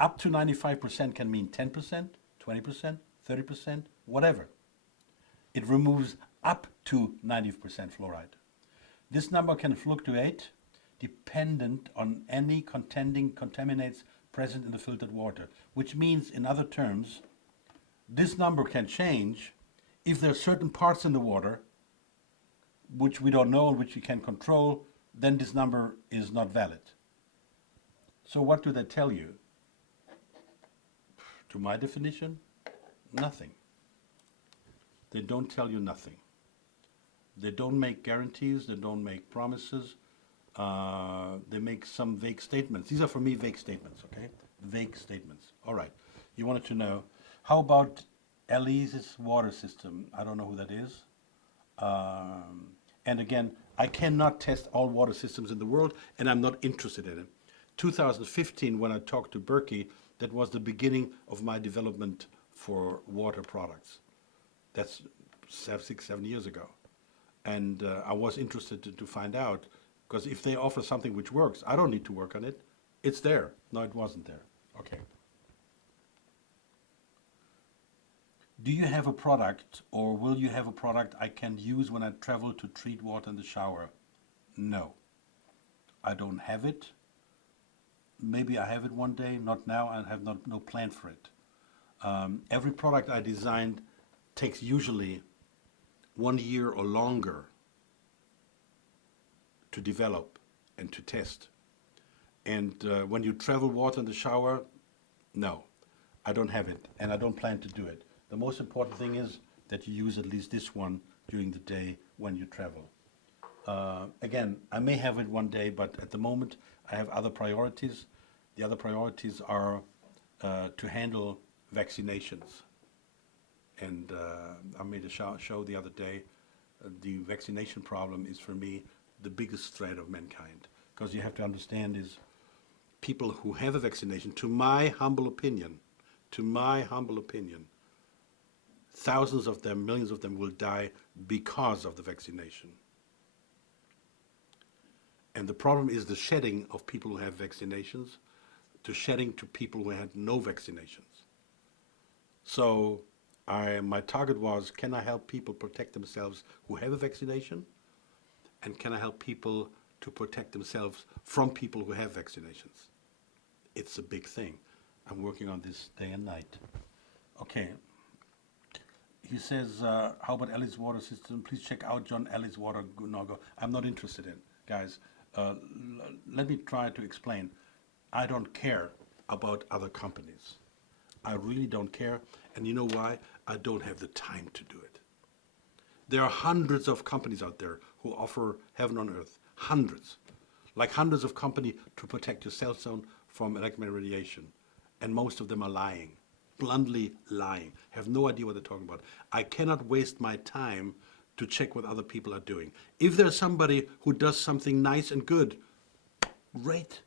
Up to 95% can mean 10%, 20%, 30%, whatever. It removes up to 90% fluoride. This number can fluctuate dependent on any contending contaminants present in the filtered water, which means, in other terms, this number can change if there are certain parts in the water which we don't know and which we can control, then this number is not valid. So what do they tell you? To my definition, nothing. They don't tell you nothing. They don't make guarantees, they don't make promises, they make some vague statements. These are, for me, vague statements, okay? Vague statements. All right. You wanted to know, how about Elise's water system? I don't know who that is. And again, I cannot test all water systems in the world, and I'm not interested in it. 2015, when I talked to Berkey, that was the beginning of my development for water products. That's 6, 7 years ago. And I was interested to find out, because if they offer something which works, I don't need to work on it. It's there. No, it wasn't there. Okay. Do you have a product, or will you have a product I can use when I travel to treat water in the shower? No. I don't have it. Maybe I have it one day, not now. I have no plan for it. Every product I designed takes usually 1 year or longer to develop and to test. And when you travel water in the shower, no, I don't have it, and I don't plan to do it. The most important thing is that you use at least this one during the day when you travel. Again, I may have it one day, but at the moment I have other priorities. The other priorities are to handle vaccinations. And I made a show the other day. The vaccination problem is, for me, the biggest threat of mankind. Because you have to understand is people who have a vaccination, to my humble opinion, thousands of them, millions of them will die because of the vaccination. And the problem is the shedding of people who have vaccinations, to shedding to people who had no vaccinations. So my target was, can I help people protect themselves who have a vaccination? And can I help people to protect themselves from people who have vaccinations? It's a big thing. I'm working on this day and night. Okay. He says, how about Ellie's water system? Please check out John Ellie's water. No, go. I'm not interested in, guys. Let me try to explain. I don't care about other companies. I really don't care. And you know why? I don't have the time to do it. There are hundreds of companies out there who offer heaven on earth. Hundreds. Like hundreds of companies to protect your cell phone from electromagnetic radiation. And most of them are lying. Bluntly lying. Have no idea what they're talking about. I cannot waste my time to check what other people are doing. If there's somebody who does something nice and good, great.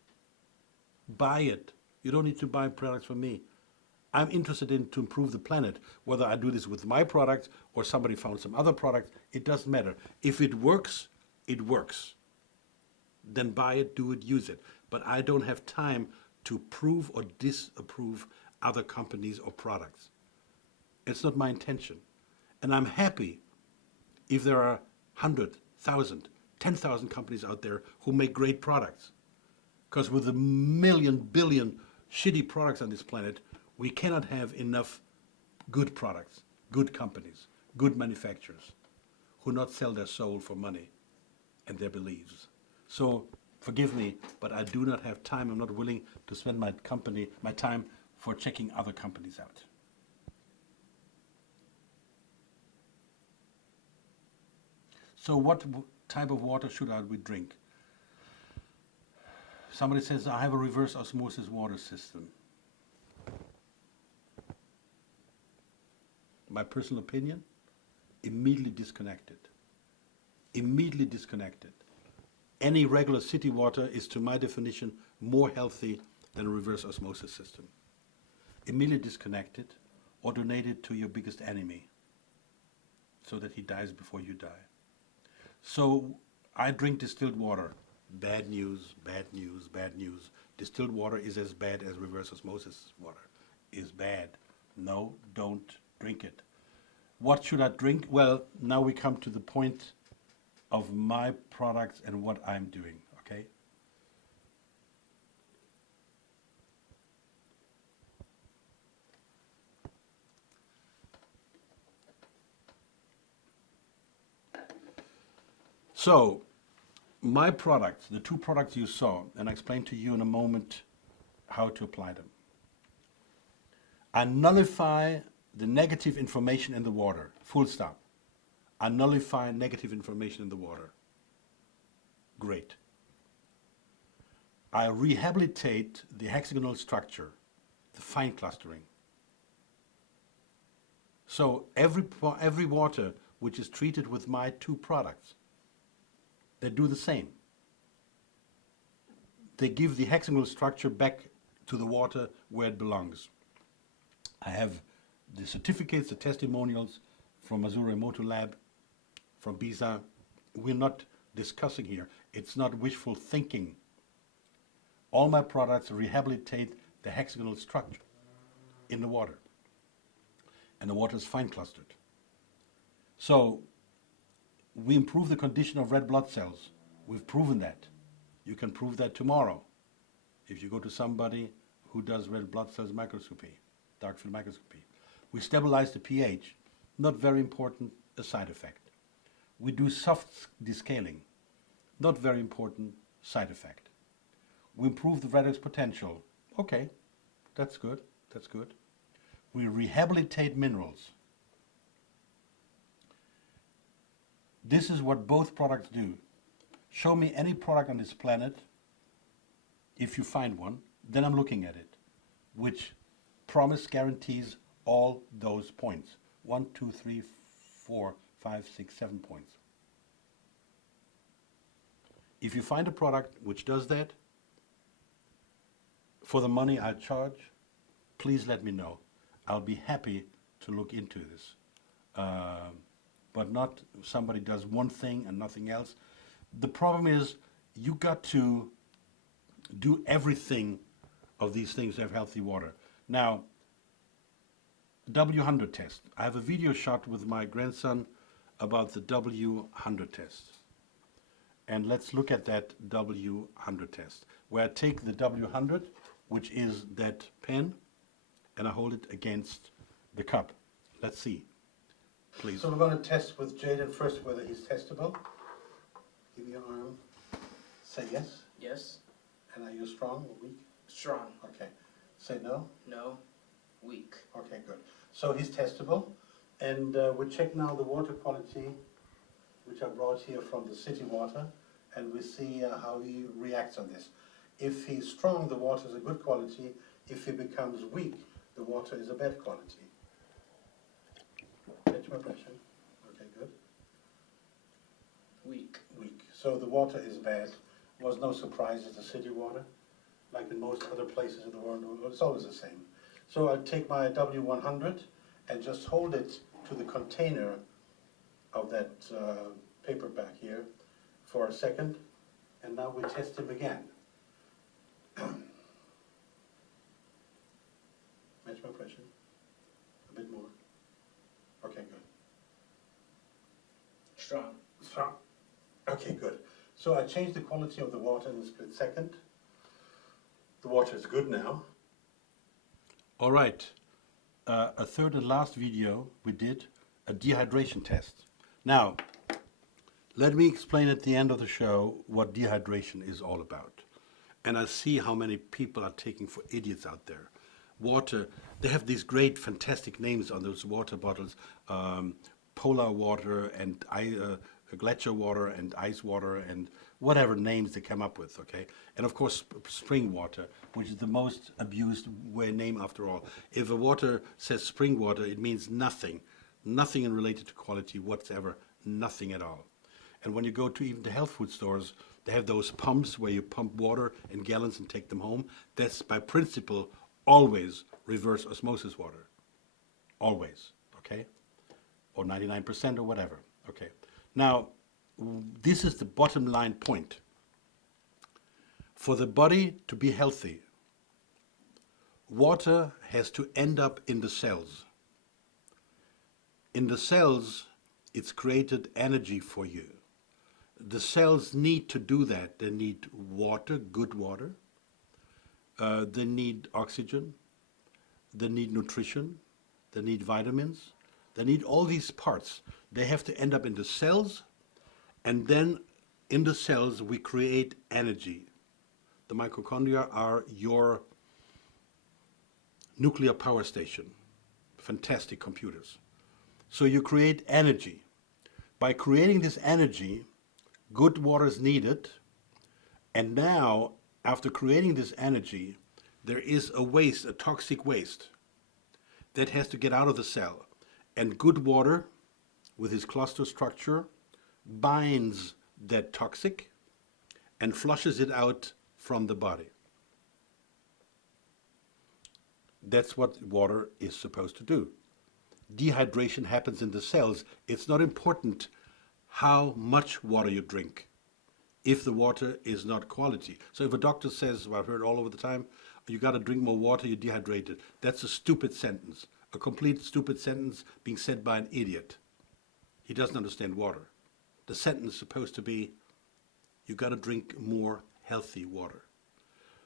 Buy it. You don't need to buy products from me. I'm interested in to improve the planet. Whether I do this with my product or somebody found some other product, it doesn't matter. If it works, it works. Then buy it, do it, use it. But I don't have time to prove or disapprove other companies or products. It's not my intention. And I'm happy if there are 100, 1,000, 10,000 companies out there who make great products. Because with a million, billion shitty products on this planet, we cannot have enough good products, good companies, good manufacturers who not sell their soul for money and their beliefs. So forgive me, but I do not have time. I'm not willing to spend my time for checking other companies out. So what type of water should we drink? Somebody says, I have a reverse osmosis water system. My personal opinion, immediately disconnected. Immediately disconnected. Any regular city water is, to my definition, more healthy than a reverse osmosis system. Immediately disconnected or donate it to your biggest enemy so that he dies before you die. So I drink distilled water. Bad news, bad news, bad news. Distilled water is as bad as reverse osmosis water. Is bad. No, don't drink it. What should I drink? Well, now we come to the point of my products and what I'm doing, okay? So, my products, the two products you saw, and I explain to you in a moment how to apply them. I nullify the negative information in the water, full stop. I nullify negative information in the water. Great. I rehabilitate the hexagonal structure, the fine clustering. So every water which is treated with my two products, they do the same. They give the hexagonal structure back to the water where it belongs. I have the certificates, the testimonials from Mazur Emoto Lab, from BISA. We're not discussing here. It's not wishful thinking. All my products rehabilitate the hexagonal structure in the water. And the water is fine clustered. So we improve the condition of red blood cells. We've proven that. You can prove that tomorrow if you go to somebody who does red blood cells microscopy, dark field microscopy. We stabilize the pH, not very important, a side effect. We do soft descaling, not very important, side effect. We improve the redox potential. Okay, that's good, that's good. We rehabilitate minerals. This is what both products do. Show me any product on this planet, if you find one, then I'm looking at it, which guarantees all those points. 1, 2, 3, 4, 5, 6, 7 points. If you find a product which does that, for the money I charge, please let me know. I'll be happy to look into this. But not somebody does one thing and nothing else. The problem is you got to do everything of these things to have healthy water. Now, W100 test. I have a video shot with my grandson about the W100 test. And let's look at that W100 test, where I take the W100, which is that pen, and I hold it against the cup. Let's see, please. So we're going to test with Jaden first whether he's testable. Give me your arm. Say yes. Yes. And are you strong or weak? Strong. Okay. Say no. No. Weak. Okay, good. So he's testable. And we check now the water quality, which I brought here from the city water, and we see how he reacts on this. If he's strong, the water is a good quality. If he becomes weak, the water is a bad quality. Catch my pressure. Okay, good. Weak. Weak. So the water is bad. Was no surprise, it's the city water. Like in most other places in the world, it's always the same. So I take my W100 and just hold it to the container of that paper back here for a second, and now we test him again. Match my pressure. A bit more. Okay, good. Strong. Strong. Okay, good. So I changed the quality of the water in a split second. The water is good now. All right. A third and last video we did a dehydration test. Now, let me explain at the end of the show what dehydration is all about. And I see how many people are taking for idiots out there. Water, they have these great, fantastic names on those water bottles. Polar water and glacier water and ice water and whatever names they come up with, okay? And of course, spring water, which is the most abused name after all. If a water says spring water, it means nothing. Nothing in related to quality whatsoever, nothing at all. And when you go to even the health food stores, they have those pumps where you pump water in gallons and take them home. That's by principle always reverse osmosis water. Always, okay? Or 99% or whatever, okay? Now, this is the bottom line point. For the body to be healthy, water has to end up in the cells. In the cells, it's created energy for you. The cells need to do that. They need water, good water. They need oxygen. They need nutrition. They need vitamins. They need all these parts. They have to end up in the cells, and then in the cells we create energy. The mitochondria are your nuclear power station. Fantastic computers. So you create energy. By creating this energy, good water is needed, and now, after creating this energy, there is a waste, a toxic waste, that has to get out of the cell. And good water, with its cluster structure, binds that toxic and flushes it out from the body. That's what water is supposed to do. Dehydration happens in the cells. It's not important how much water you drink if the water is not quality. So if a doctor says, well, I've heard all over the time, you got to drink more water, you're dehydrated. That's a stupid sentence. A complete stupid sentence being said by an idiot. He doesn't understand water. The sentence is supposed to be, you got to drink more healthy water.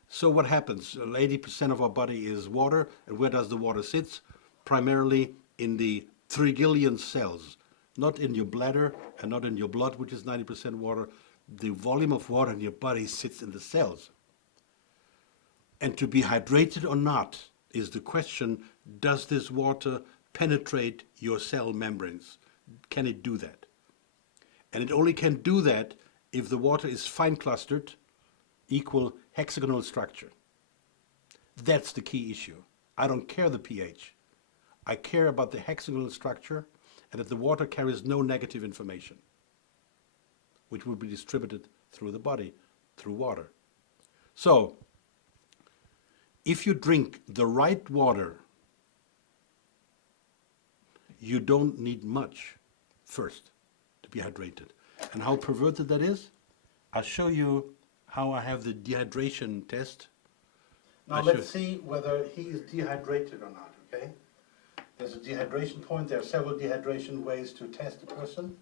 So what happens? 80% of our body is water, and where does the water sit? Primarily in the trillion cells, not in your bladder and not in your blood, which is 90% water. The volume of water in your body sits in the cells. And to be hydrated or not is the question, does this water penetrate your cell membranes? Can it do that? And it only can do that if the water is fine clustered, equal hexagonal structure. That's the key issue. I don't care the pH. I care about the hexagonal structure and that the water carries no negative information, which will be distributed through the body, through water. So, if you drink the right water, you don't need much first to be hydrated. And how perverted that is, I'll show you how I have the dehydration test. Now let's see whether he is dehydrated or not, okay? There's a dehydration point. There are several dehydration ways to test a person.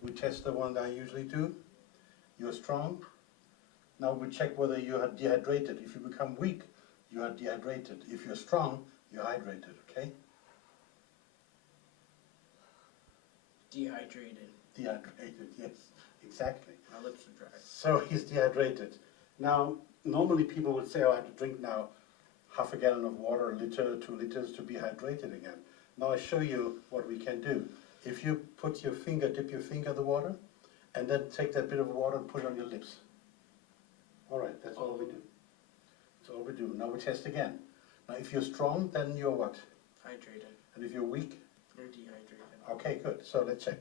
We test the one that I usually do. You're strong. Now we check whether you are dehydrated. If you become weak, you are dehydrated. If you're strong, you're hydrated, okay? Dehydrated. Dehydrated, yes, exactly. My lips are dry. So he's dehydrated. Now, normally people would say, oh, I have to drink now half a gallon of water, a liter, 2 liters to be hydrated again. Now I show you what we can do. If you put your finger, dip your finger in the water, and then take that bit of water and put it on your lips. All right, that's all we do. That's all we do. Now we test again. Now if you're strong, then you're what? Hydrated. And if you're weak? You're dehydrated. Okay, good. So let's check.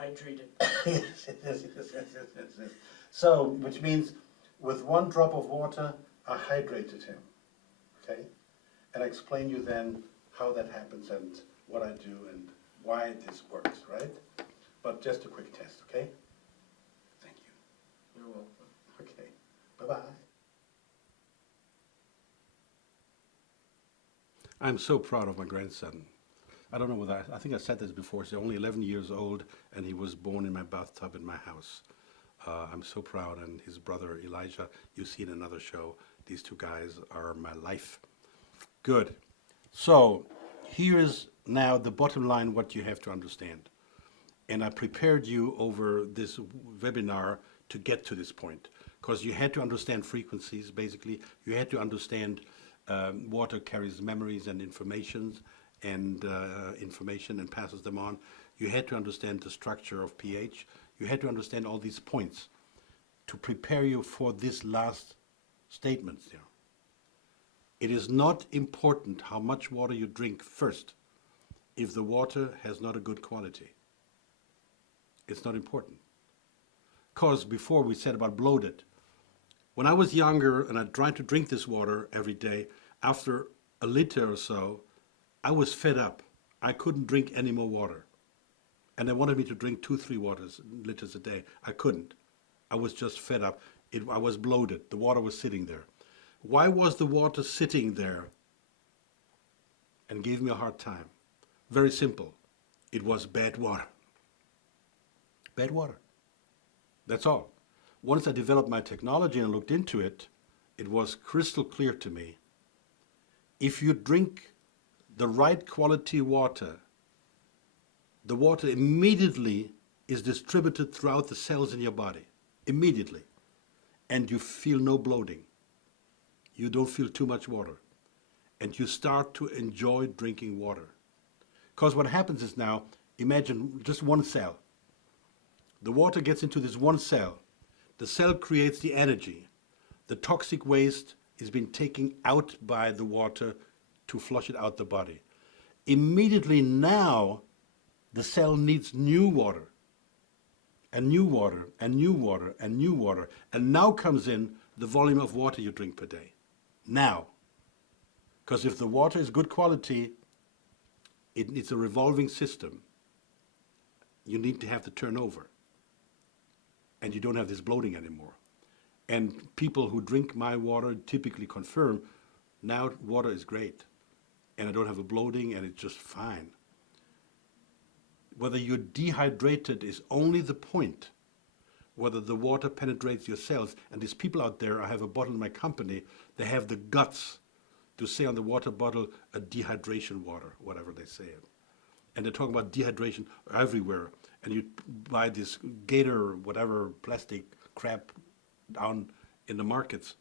Hydrated. Yes. So, which means with 1 drop of water, I hydrated him, okay? And I explain you then how that happens and what I do and why this works, right? But just a quick test, okay? Thank you. You're welcome. Okay, bye-bye. I'm so proud of my grandson. I don't know whether I think I said this before. He's only 11 years old, and he was born in my bathtub in my house. I'm so proud, and his brother Elijah, you see in another show, these two guys are my life. Good. So here is now the bottom line, what you have to understand. And I prepared you over this webinar to get to this point, because you had to understand frequencies, basically. You had to understand water carries memories and information and passes them on. You had to understand the structure of pH. You had to understand all these points to prepare you for this last statement. You know. It is not important how much water you drink first if the water has not a good quality. It's not important. Because before we said about bloated, when I was younger and I tried to drink this water every day, after a liter or so, I was fed up. I couldn't drink any more water. And they wanted me to drink 2-3 liters a day. I couldn't. I was just fed up. I was bloated. The water was sitting there. Why was the water sitting there and gave me a hard time? Very simple. It was bad water. Bad water. That's all. Once I developed my technology and looked into it, it was crystal clear to me. If you drink the right quality water, the water immediately is distributed throughout the cells in your body. Immediately. And you feel no bloating. You don't feel too much water. And you start to enjoy drinking water. Because what happens is now, imagine just one cell. The water gets into this one cell. The cell creates the energy. The toxic waste is being taken out by the water to flush it out the body. Immediately now, the cell needs new water, and new water, and new water, and new water. And now comes in the volume of water you drink per day. Now. Because if the water is good quality, it's a revolving system. You need to have the turnover. And you don't have this bloating anymore. And people who drink my water typically confirm, now water is great. And I don't have a bloating and it's just fine. Whether you're dehydrated is only the point. Whether the water penetrates your cells. And these people out there, I have a bottle in my company, they have the guts to say on the water bottle, a dehydration water, whatever they say it. And they're talking about dehydration everywhere. And you buy this Gator, whatever, plastic crap down in the markets.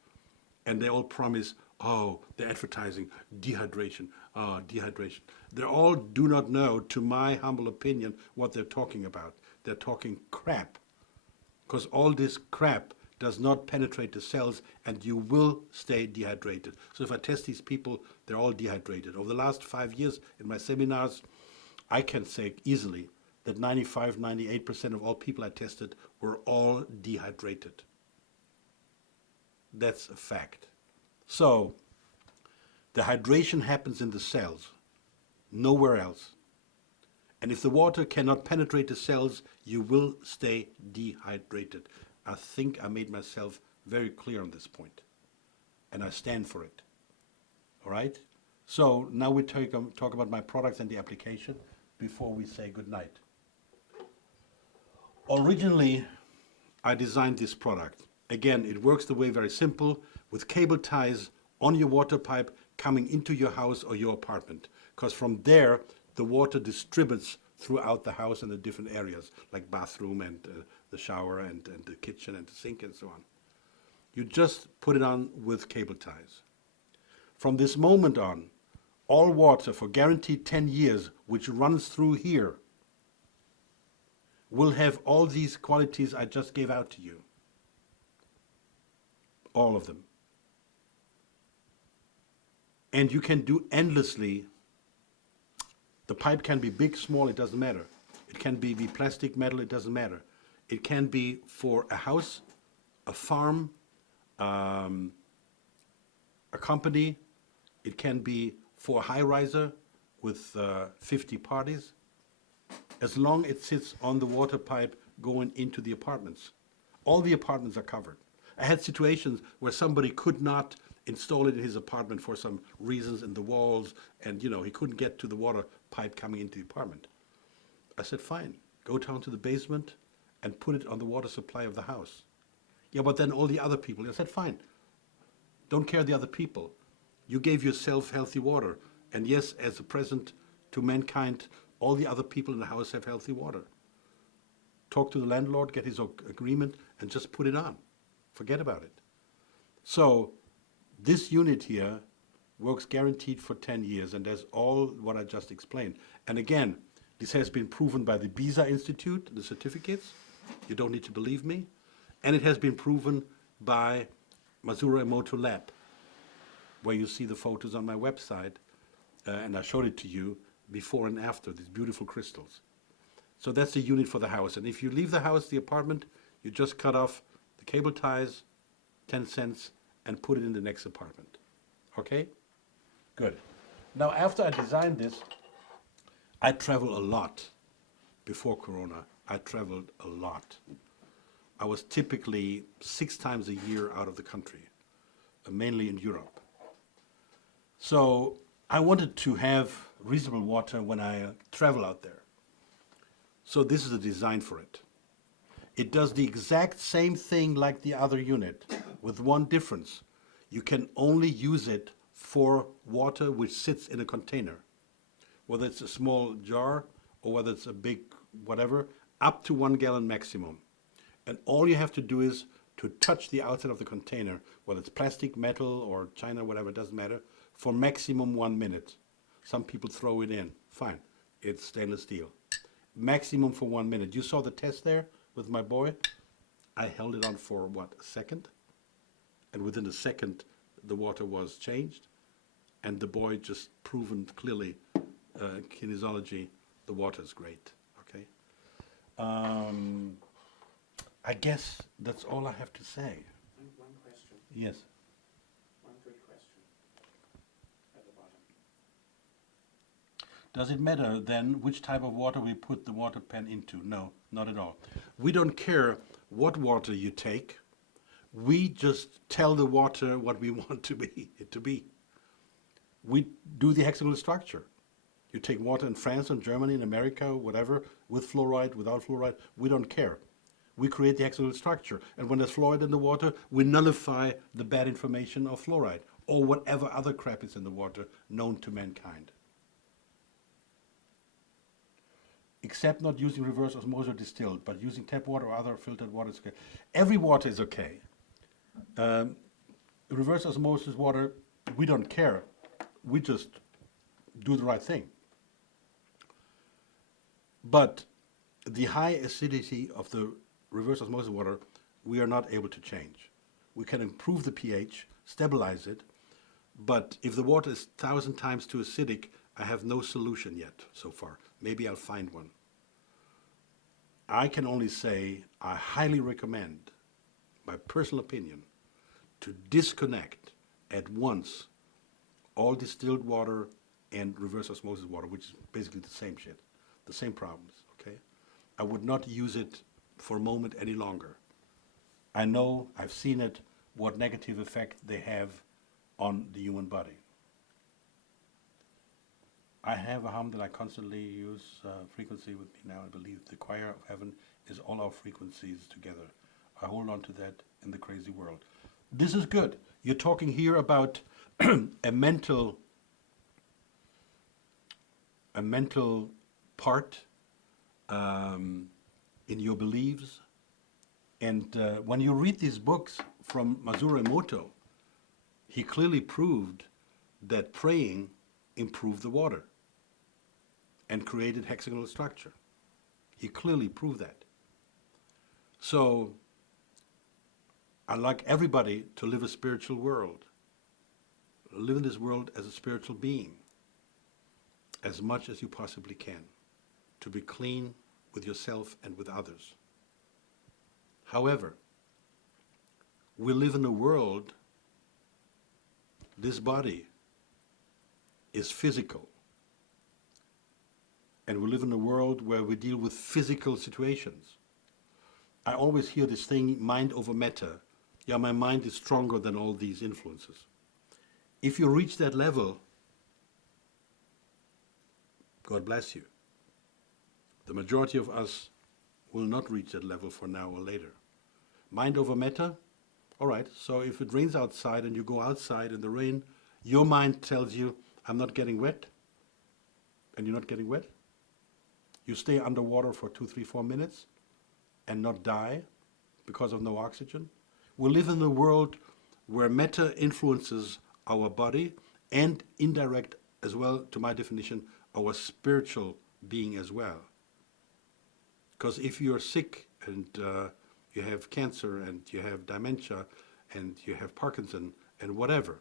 And they all promise, oh, they're advertising dehydration, dehydration. They all do not know, to my humble opinion, what they're talking about. They're talking crap. Because all this crap does not penetrate the cells and you will stay dehydrated. So if I test these people, they're all dehydrated. Over the last 5 years in my seminars, I can say easily that 95, 98% of all people I tested were all dehydrated. That's a fact. So, the hydration happens in the cells, nowhere else. And if the water cannot penetrate the cells, you will stay dehydrated. I think I made myself very clear on this point. And I stand for it. All right? So, now we talk about my products and the application before we say goodnight. Originally, I designed this product. Again, it works the way very simple, with cable ties on your water pipe coming into your house or your apartment. Because from there, the water distributes throughout the house in the different areas, like bathroom and the shower and the kitchen and the sink and so on. You just put it on with cable ties. From this moment on, all water for guaranteed 10 years, which runs through here, will have all these qualities I just gave out to you. All of them. And you can do endlessly. The pipe can be big, small, it doesn't matter. It can be plastic, metal, it doesn't matter. It can be for a house, a farm, a company. It can be for a high-riser with 50 parties, as long as it sits on the water pipe going into the apartments. All the apartments are covered. I had situations where somebody could not install it in his apartment for some reasons in the walls, and he couldn't get to the water pipe coming into the apartment. I said, fine, go down to the basement and put it on the water supply of the house. Yeah, but then all the other people, I said, fine, don't care the other people. You gave yourself healthy water. And yes, as a present to mankind, all the other people in the house have healthy water. Talk to the landlord, get his agreement, and just put it on. Forget about it. So this unit here works guaranteed for 10 years, and there's all what I just explained. And again, this has been proven by the BISA Institute, the certificates. You don't need to believe me. And it has been proven by Masura Emoto Lab, where you see the photos on my website, and I showed it to you before and after, these beautiful crystals. So that's the unit for the house. And if you leave the house, the apartment, you just cut off the cable ties, 10 cents, and put it in the next apartment. Okay? Good. Now, after I designed this, I travel a lot. Before Corona, I traveled a lot. I was typically 6 times a year out of the country, mainly in Europe. So I wanted to have reasonable water when I travel out there. So this is the design for it. It does the exact same thing like the other unit, with one difference. You can only use it for water which sits in a container, whether it's a small jar or whether it's a big whatever, up to 1 gallon maximum. And all you have to do is to touch the outside of the container, whether it's plastic, metal, or China, whatever, it doesn't matter, for maximum 1 minute. Some people throw it in. Fine, it's stainless steel. Maximum for 1 minute. You saw the test there with my boy. I held it on for, what, a second? And within a second, the water was changed. And the boy just proven clearly, kinesiology, the water is great. Okay. I guess that's all I have to say. One question, Yes. one good question at the bottom. Does it matter then which type of water we put the water pen into? No, not at all. We don't care what water you take. We just tell the water what we want it to be. We do the hexagonal structure. You take water in France and Germany and America, whatever, with fluoride, without fluoride, we don't care. We create the hexagonal structure. And when there's fluoride in the water, we nullify the bad information of fluoride or whatever other crap is in the water known to mankind. Except not using reverse osmosis or distilled, but using tap water or other filtered water is okay. Every water is okay. Reverse osmosis water, we don't care. We just do the right thing. But the high acidity of the reverse osmosis water, we are not able to change. We can improve the pH, stabilize it, but if the water is 1,000 times too acidic, I have no solution yet so far. Maybe I'll find one. I can only say I highly recommend, my personal opinion, to disconnect at once all distilled water and reverse osmosis water, which is basically the same shit, the same problems, okay? I would not use it for a moment any longer. I know, I've seen it, what negative effect they have on the human body. I have a hum that I constantly use frequency with me now. I believe the choir of heaven is all our frequencies together. I hold on to that in the crazy world. This is good. You're talking here about a mental part in your beliefs. And when you read these books from Masura Emoto, he clearly proved that praying improved the water and created hexagonal structure. He clearly proved that. So I'd like everybody to live a spiritual world. Live in this world as a spiritual being, as much as you possibly can, to be clean with yourself and with others. However, we live in a world this body is physical. And we live in a world where we deal with physical situations. I always hear this thing, mind over matter. Yeah, my mind is stronger than all these influences. If you reach that level, God bless you. The majority of us will not reach that level for now or later. Mind over matter? All right, so if it rains outside and you go outside in the rain, your mind tells you, I'm not getting wet, and you're not getting wet. You stay underwater for 2, 3, 4 minutes and not die because of no oxygen. We live in a world where matter influences our body and indirect as well, to my definition, our spiritual being as well. Because if you're sick and you have cancer and you have dementia and you have Parkinson and whatever,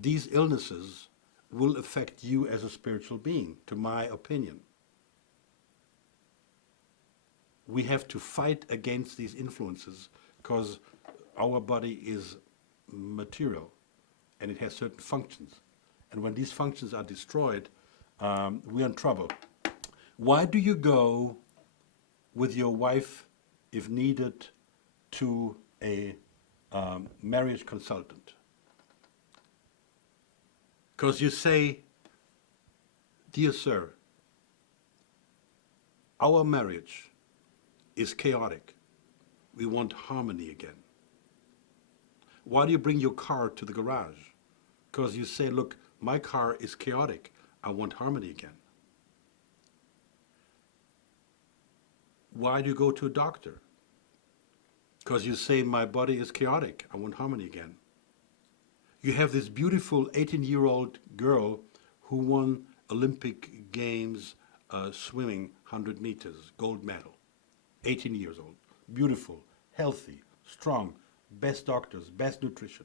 these illnesses will affect you as a spiritual being, to my opinion. We have to fight against these influences because our body is material and it has certain functions. And when these functions are destroyed, we're in trouble. Why do you go with your wife, if needed, to a marriage consultant? Because you say, dear sir, our marriage is chaotic. We want harmony again. Why do you bring your car to the garage? Because you say, look, my car is chaotic. I want harmony again. Why do you go to a doctor? Because you say, my body is chaotic. I want harmony again. You have this beautiful 18-year-old girl who won Olympic Games swimming 100 meters, gold medal. 18 years old, beautiful, healthy, strong, best doctors, best nutrition.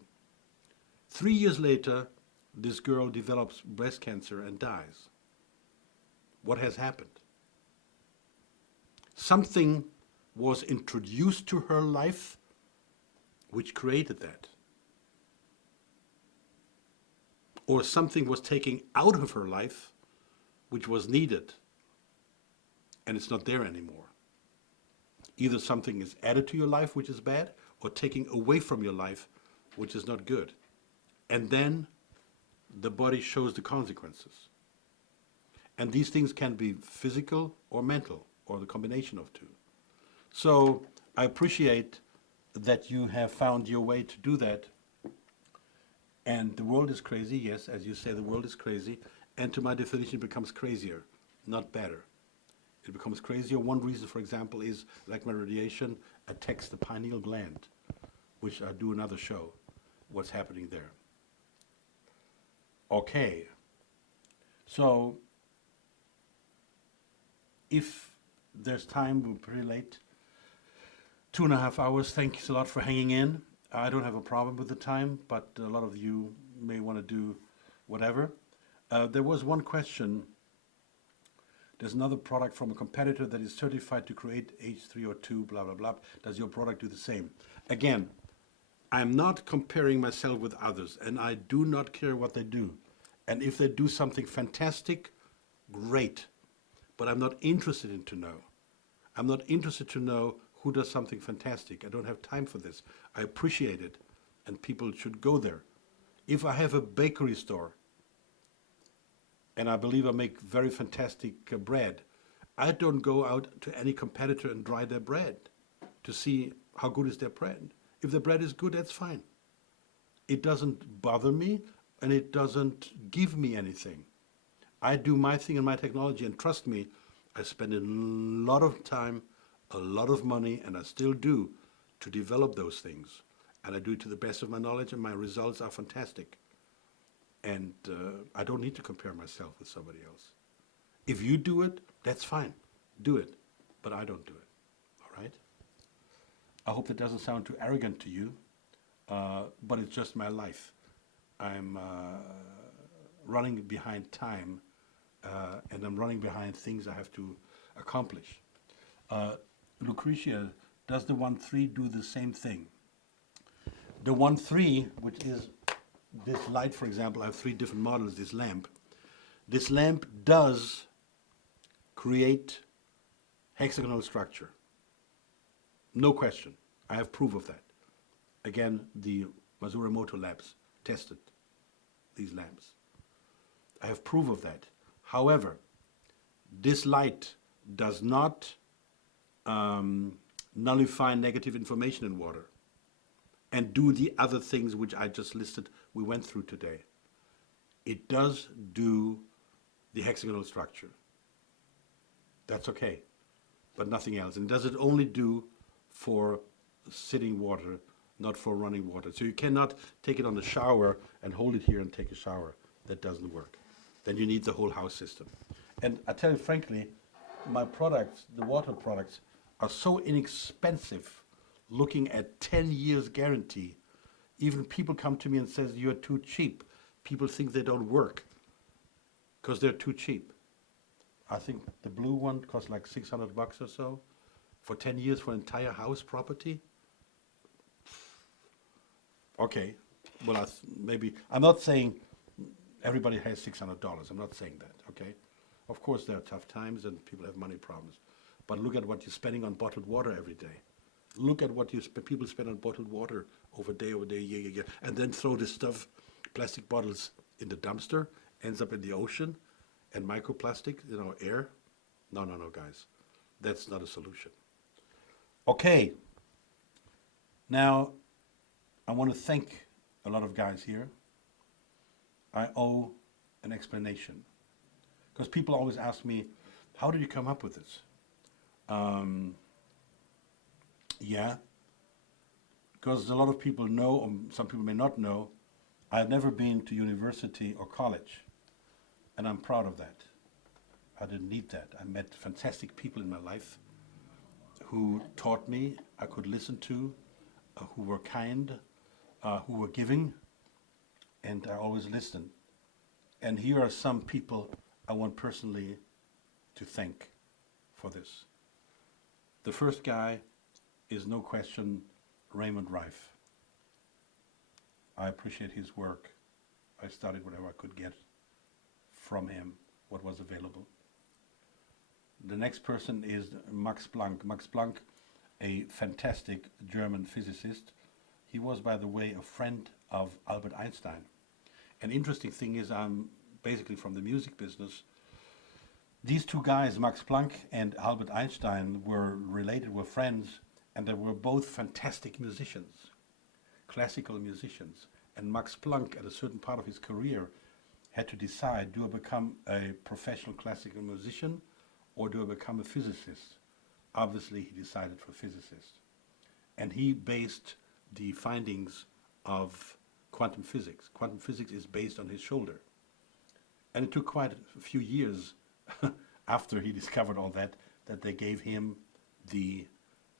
3 years later, this girl develops breast cancer and dies. What has happened? Something was introduced to her life which created that. Or something was taken out of her life which was needed and it's not there anymore. Either something is added to your life which is bad or taken away from your life which is not good. And then the body shows the consequences. And these things can be physical or mental or the combination of two. So I appreciate that you have found your way to do that. And the world is crazy, yes, as you say, the world is crazy. And to my definition, it becomes crazier, not better. It becomes crazier. One reason, for example, is electromagnetic radiation attacks the pineal gland, which I do another show, what's happening there. Okay. So, if there's time, we're pretty late. 2.5 hours. Thanks a lot for hanging in. I don't have a problem with the time, but a lot of you may want to do whatever. There was one question. There's another product from a competitor that is certified to create H3O2, blah, blah, blah. Does your product do the same? Again, I'm not comparing myself with others, and I do not care what they do. And if they do something fantastic, great. But I'm not interested in to know. I'm not interested to know who does something fantastic. I don't have time for this. I appreciate it, and people should go there. If I have a bakery store, and I believe I make very fantastic bread, I don't go out to any competitor and try their bread to see how good is their bread. If the bread is good, that's fine. It doesn't bother me, and it doesn't give me anything. I do my thing and my technology, and trust me, I spend a lot of time, a lot of money, and I still do, to develop those things. And I do it to the best of my knowledge, and my results are fantastic. And I don't need to compare myself with somebody else. If you do it, that's fine. Do it. But I don't do it. All right? I hope that doesn't sound too arrogant to you, but it's just my life. I'm running behind time, and I'm running behind things I have to accomplish. Lucretia, does the 1-3 do the same thing? The 1-3, which is this light, for example, I have 3 different models, this lamp. This lamp does create hexagonal structure. No question. I have proof of that. Again, the Matsumoto labs tested these lamps. I have proof of that. However, this light does not nullify negative information in water and do the other things which I just listed we went through today. It does do the hexagonal structure. That's okay, but nothing else. And does it only do for sitting water, not for running water. So you cannot take it on the shower and hold it here and take a shower. That doesn't work. Then you need the whole house system. And I tell you frankly, my products, the water products, are so inexpensive, looking at 10 years guarantee. Even people come to me and says, you're too cheap. People think they don't work because they're too cheap. I think the blue one costs like $600 or so for 10 years for an entire house property. Okay, well, maybe, I'm not saying everybody has $600. I'm not saying that, okay? Of course, there are tough times and people have money problems. But look at what you're spending on bottled water every day. Look at what people spend on bottled water over day, year. And then throw this stuff, plastic bottles, in the dumpster, ends up in the ocean, and microplastic in our air. No, guys. That's not a solution. Okay. Now, I want to thank a lot of guys here. I owe an explanation. Because people always ask me, how did you come up with this? Yeah, because a lot of people know, or some people may not know, I've never been to university or college, and I'm proud of that. I didn't need that. I met fantastic people in my life who taught me, I could listen to, who were kind, who were giving, and I always listened. And here are some people I want personally to thank for this. The first guy is no question Raymond Reif. I appreciate his work. I studied whatever I could get from him, what was available. The next person is Max Planck. Max Planck, a fantastic German physicist. He was, by the way, a friend of Albert Einstein. An interesting thing is I'm basically from the music business. These 2 guys, Max Planck and Albert Einstein, were related, were friends, and they were both fantastic musicians, classical musicians. And Max Planck, at a certain part of his career, had to decide, do I become a professional classical musician or do I become a physicist? Obviously, he decided for physicist. And he based the findings of quantum physics. Quantum physics is based on his shoulder. And it took quite a few years after he discovered all that they gave him the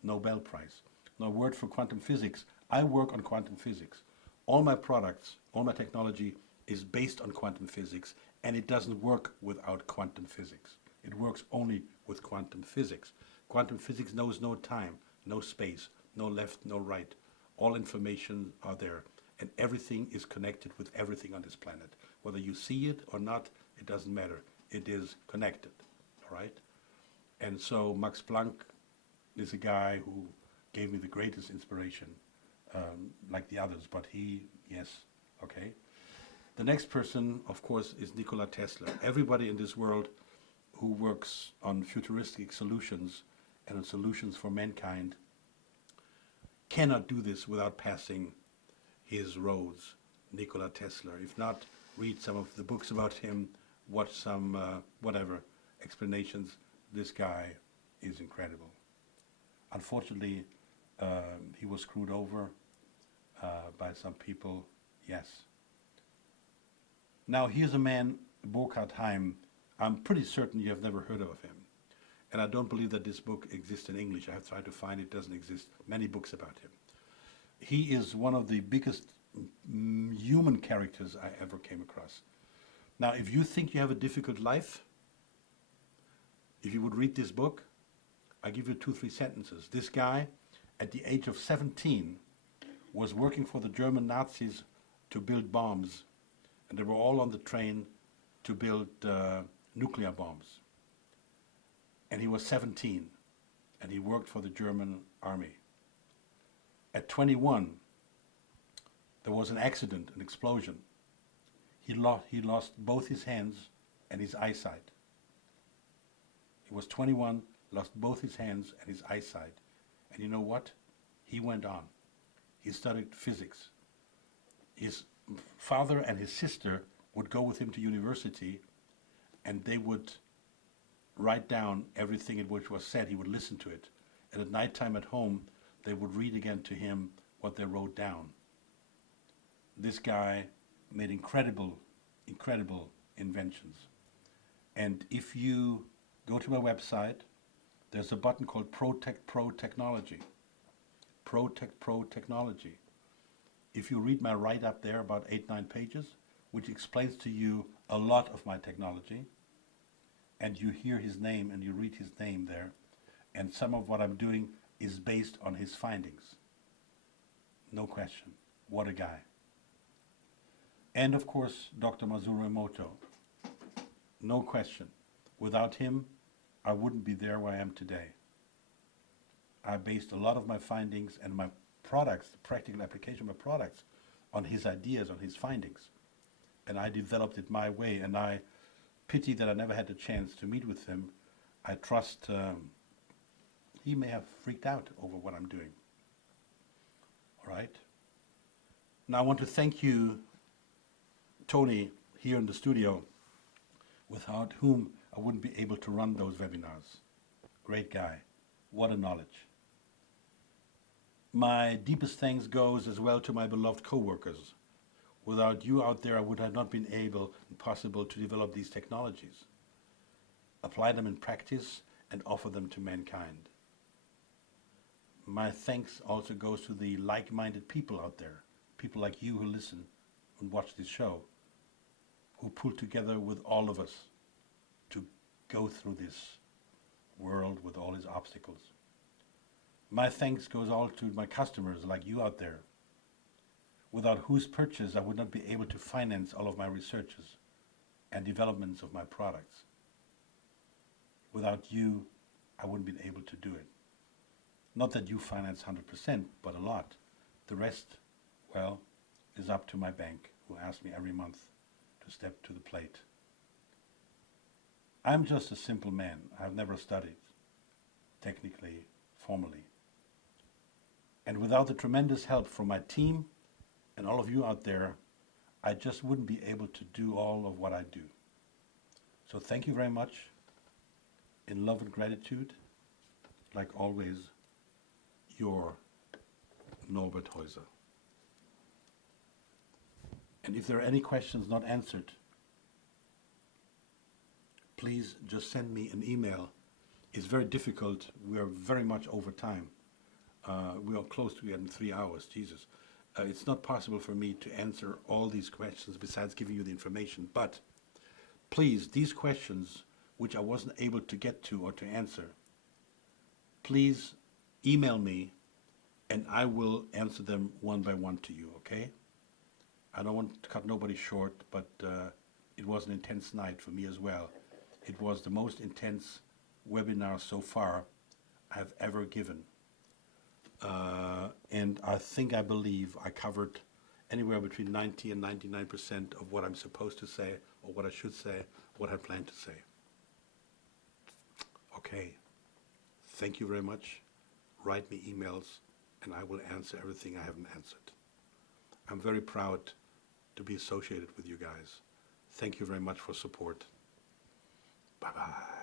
Nobel Prize. Now, a word for quantum physics, I work on quantum physics. All my products, all my technology is based on quantum physics, and it doesn't work without quantum physics. It works only with quantum physics. Quantum physics knows no time, no space, no left, no right. All information are there, and everything is connected with everything on this planet. Whether you see it or not, it doesn't matter. It is connected, all right? And so Max Planck is a guy who gave me the greatest inspiration, like the others, but he, yes, okay. The next person, of course, is Nikola Tesla. Everybody in this world who works on futuristic solutions and on solutions for mankind cannot do this without passing his roads, Nikola Tesla. If not, read some of the books about him, watch some, whatever, explanations. This guy is incredible. Unfortunately, he was screwed over by some people, yes. Now, here's a man, Burkhard Heim. I'm pretty certain you have never heard of him. And I don't believe that this book exists in English. I have tried to find it, doesn't exist. Many books about him. He is one of the biggest human characters I ever came across. Now, if you think you have a difficult life, if you would read this book, I give you 2-3 sentences. This guy, at the age of 17, was working for the German Nazis to build bombs, and they were all on the train to build nuclear bombs. And he was 17, and he worked for the German army. At 21, there was an accident, an explosion. He lost both his hands and his eyesight. He was 21, lost both his hands and his eyesight. And you know what? He went on. He studied physics. His father and his sister would go with him to university, and they would write down everything in which was said. He would listen to it. And at nighttime at home, they would read again to him what they wrote down. This guy made incredible inventions. And if you go to my website, there's a button called Protect Pro Technology. Protect Pro Technology. If you read my write-up there, about 8-9 pages, which explains to you a lot of my technology, and you hear his name and you read his name there, and some of what I'm doing is based on his findings. No question. What a guy. And of course, Dr. Masaru Emoto. No question. Without him, I wouldn't be there where I am today. I based a lot of my findings and my products, the practical application of my products, on his ideas, on his findings. And I developed it my way, and I pity that I never had the chance to meet with him. I trust he may have freaked out over what I'm doing. All right? Now I want to thank you, Tony, here in the studio, without whom I wouldn't be able to run those webinars. Great guy. What a knowledge. My deepest thanks goes as well to my beloved co-workers. Without you out there, I would have not been able and possible to develop these technologies, apply them in practice, and offer them to mankind. My thanks also goes to the like-minded people out there, people like you who listen and watch this show, who pull together with all of us to go through this world with all its obstacles. My thanks goes all to my customers like you out there, without whose purchase I would not be able to finance all of my researches and developments of my products. Without you, I wouldn't be able to do it. Not that you finance 100%, but a lot. The rest, well, is up to my bank, who asks me every month to step to the plate. I'm just a simple man. I've never studied, technically, formally. And without the tremendous help from my team and all of you out there, I just wouldn't be able to do all of what I do. So thank you very much. In love and gratitude, like always, your Norbert Heuser. And if there are any questions not answered, please just send me an email. It's very difficult. We are very much over time. We are close to getting 3 hours, Jesus. It's not possible for me to answer all these questions besides giving you the information. But please, these questions which I wasn't able to get to or to answer, please email me and I will answer them one by one to you, okay? I don't want to cut nobody short, but it was an intense night for me as well. It was the most intense webinar so far I have ever given. And I believe I covered anywhere between 90 and 99% of what I'm supposed to say, or what I should say, what I plan to say. Okay. Thank you very much. Write me emails, and I will answer everything I haven't answered. I'm very proud to be associated with you guys. Thank you very much for support. Bye-bye.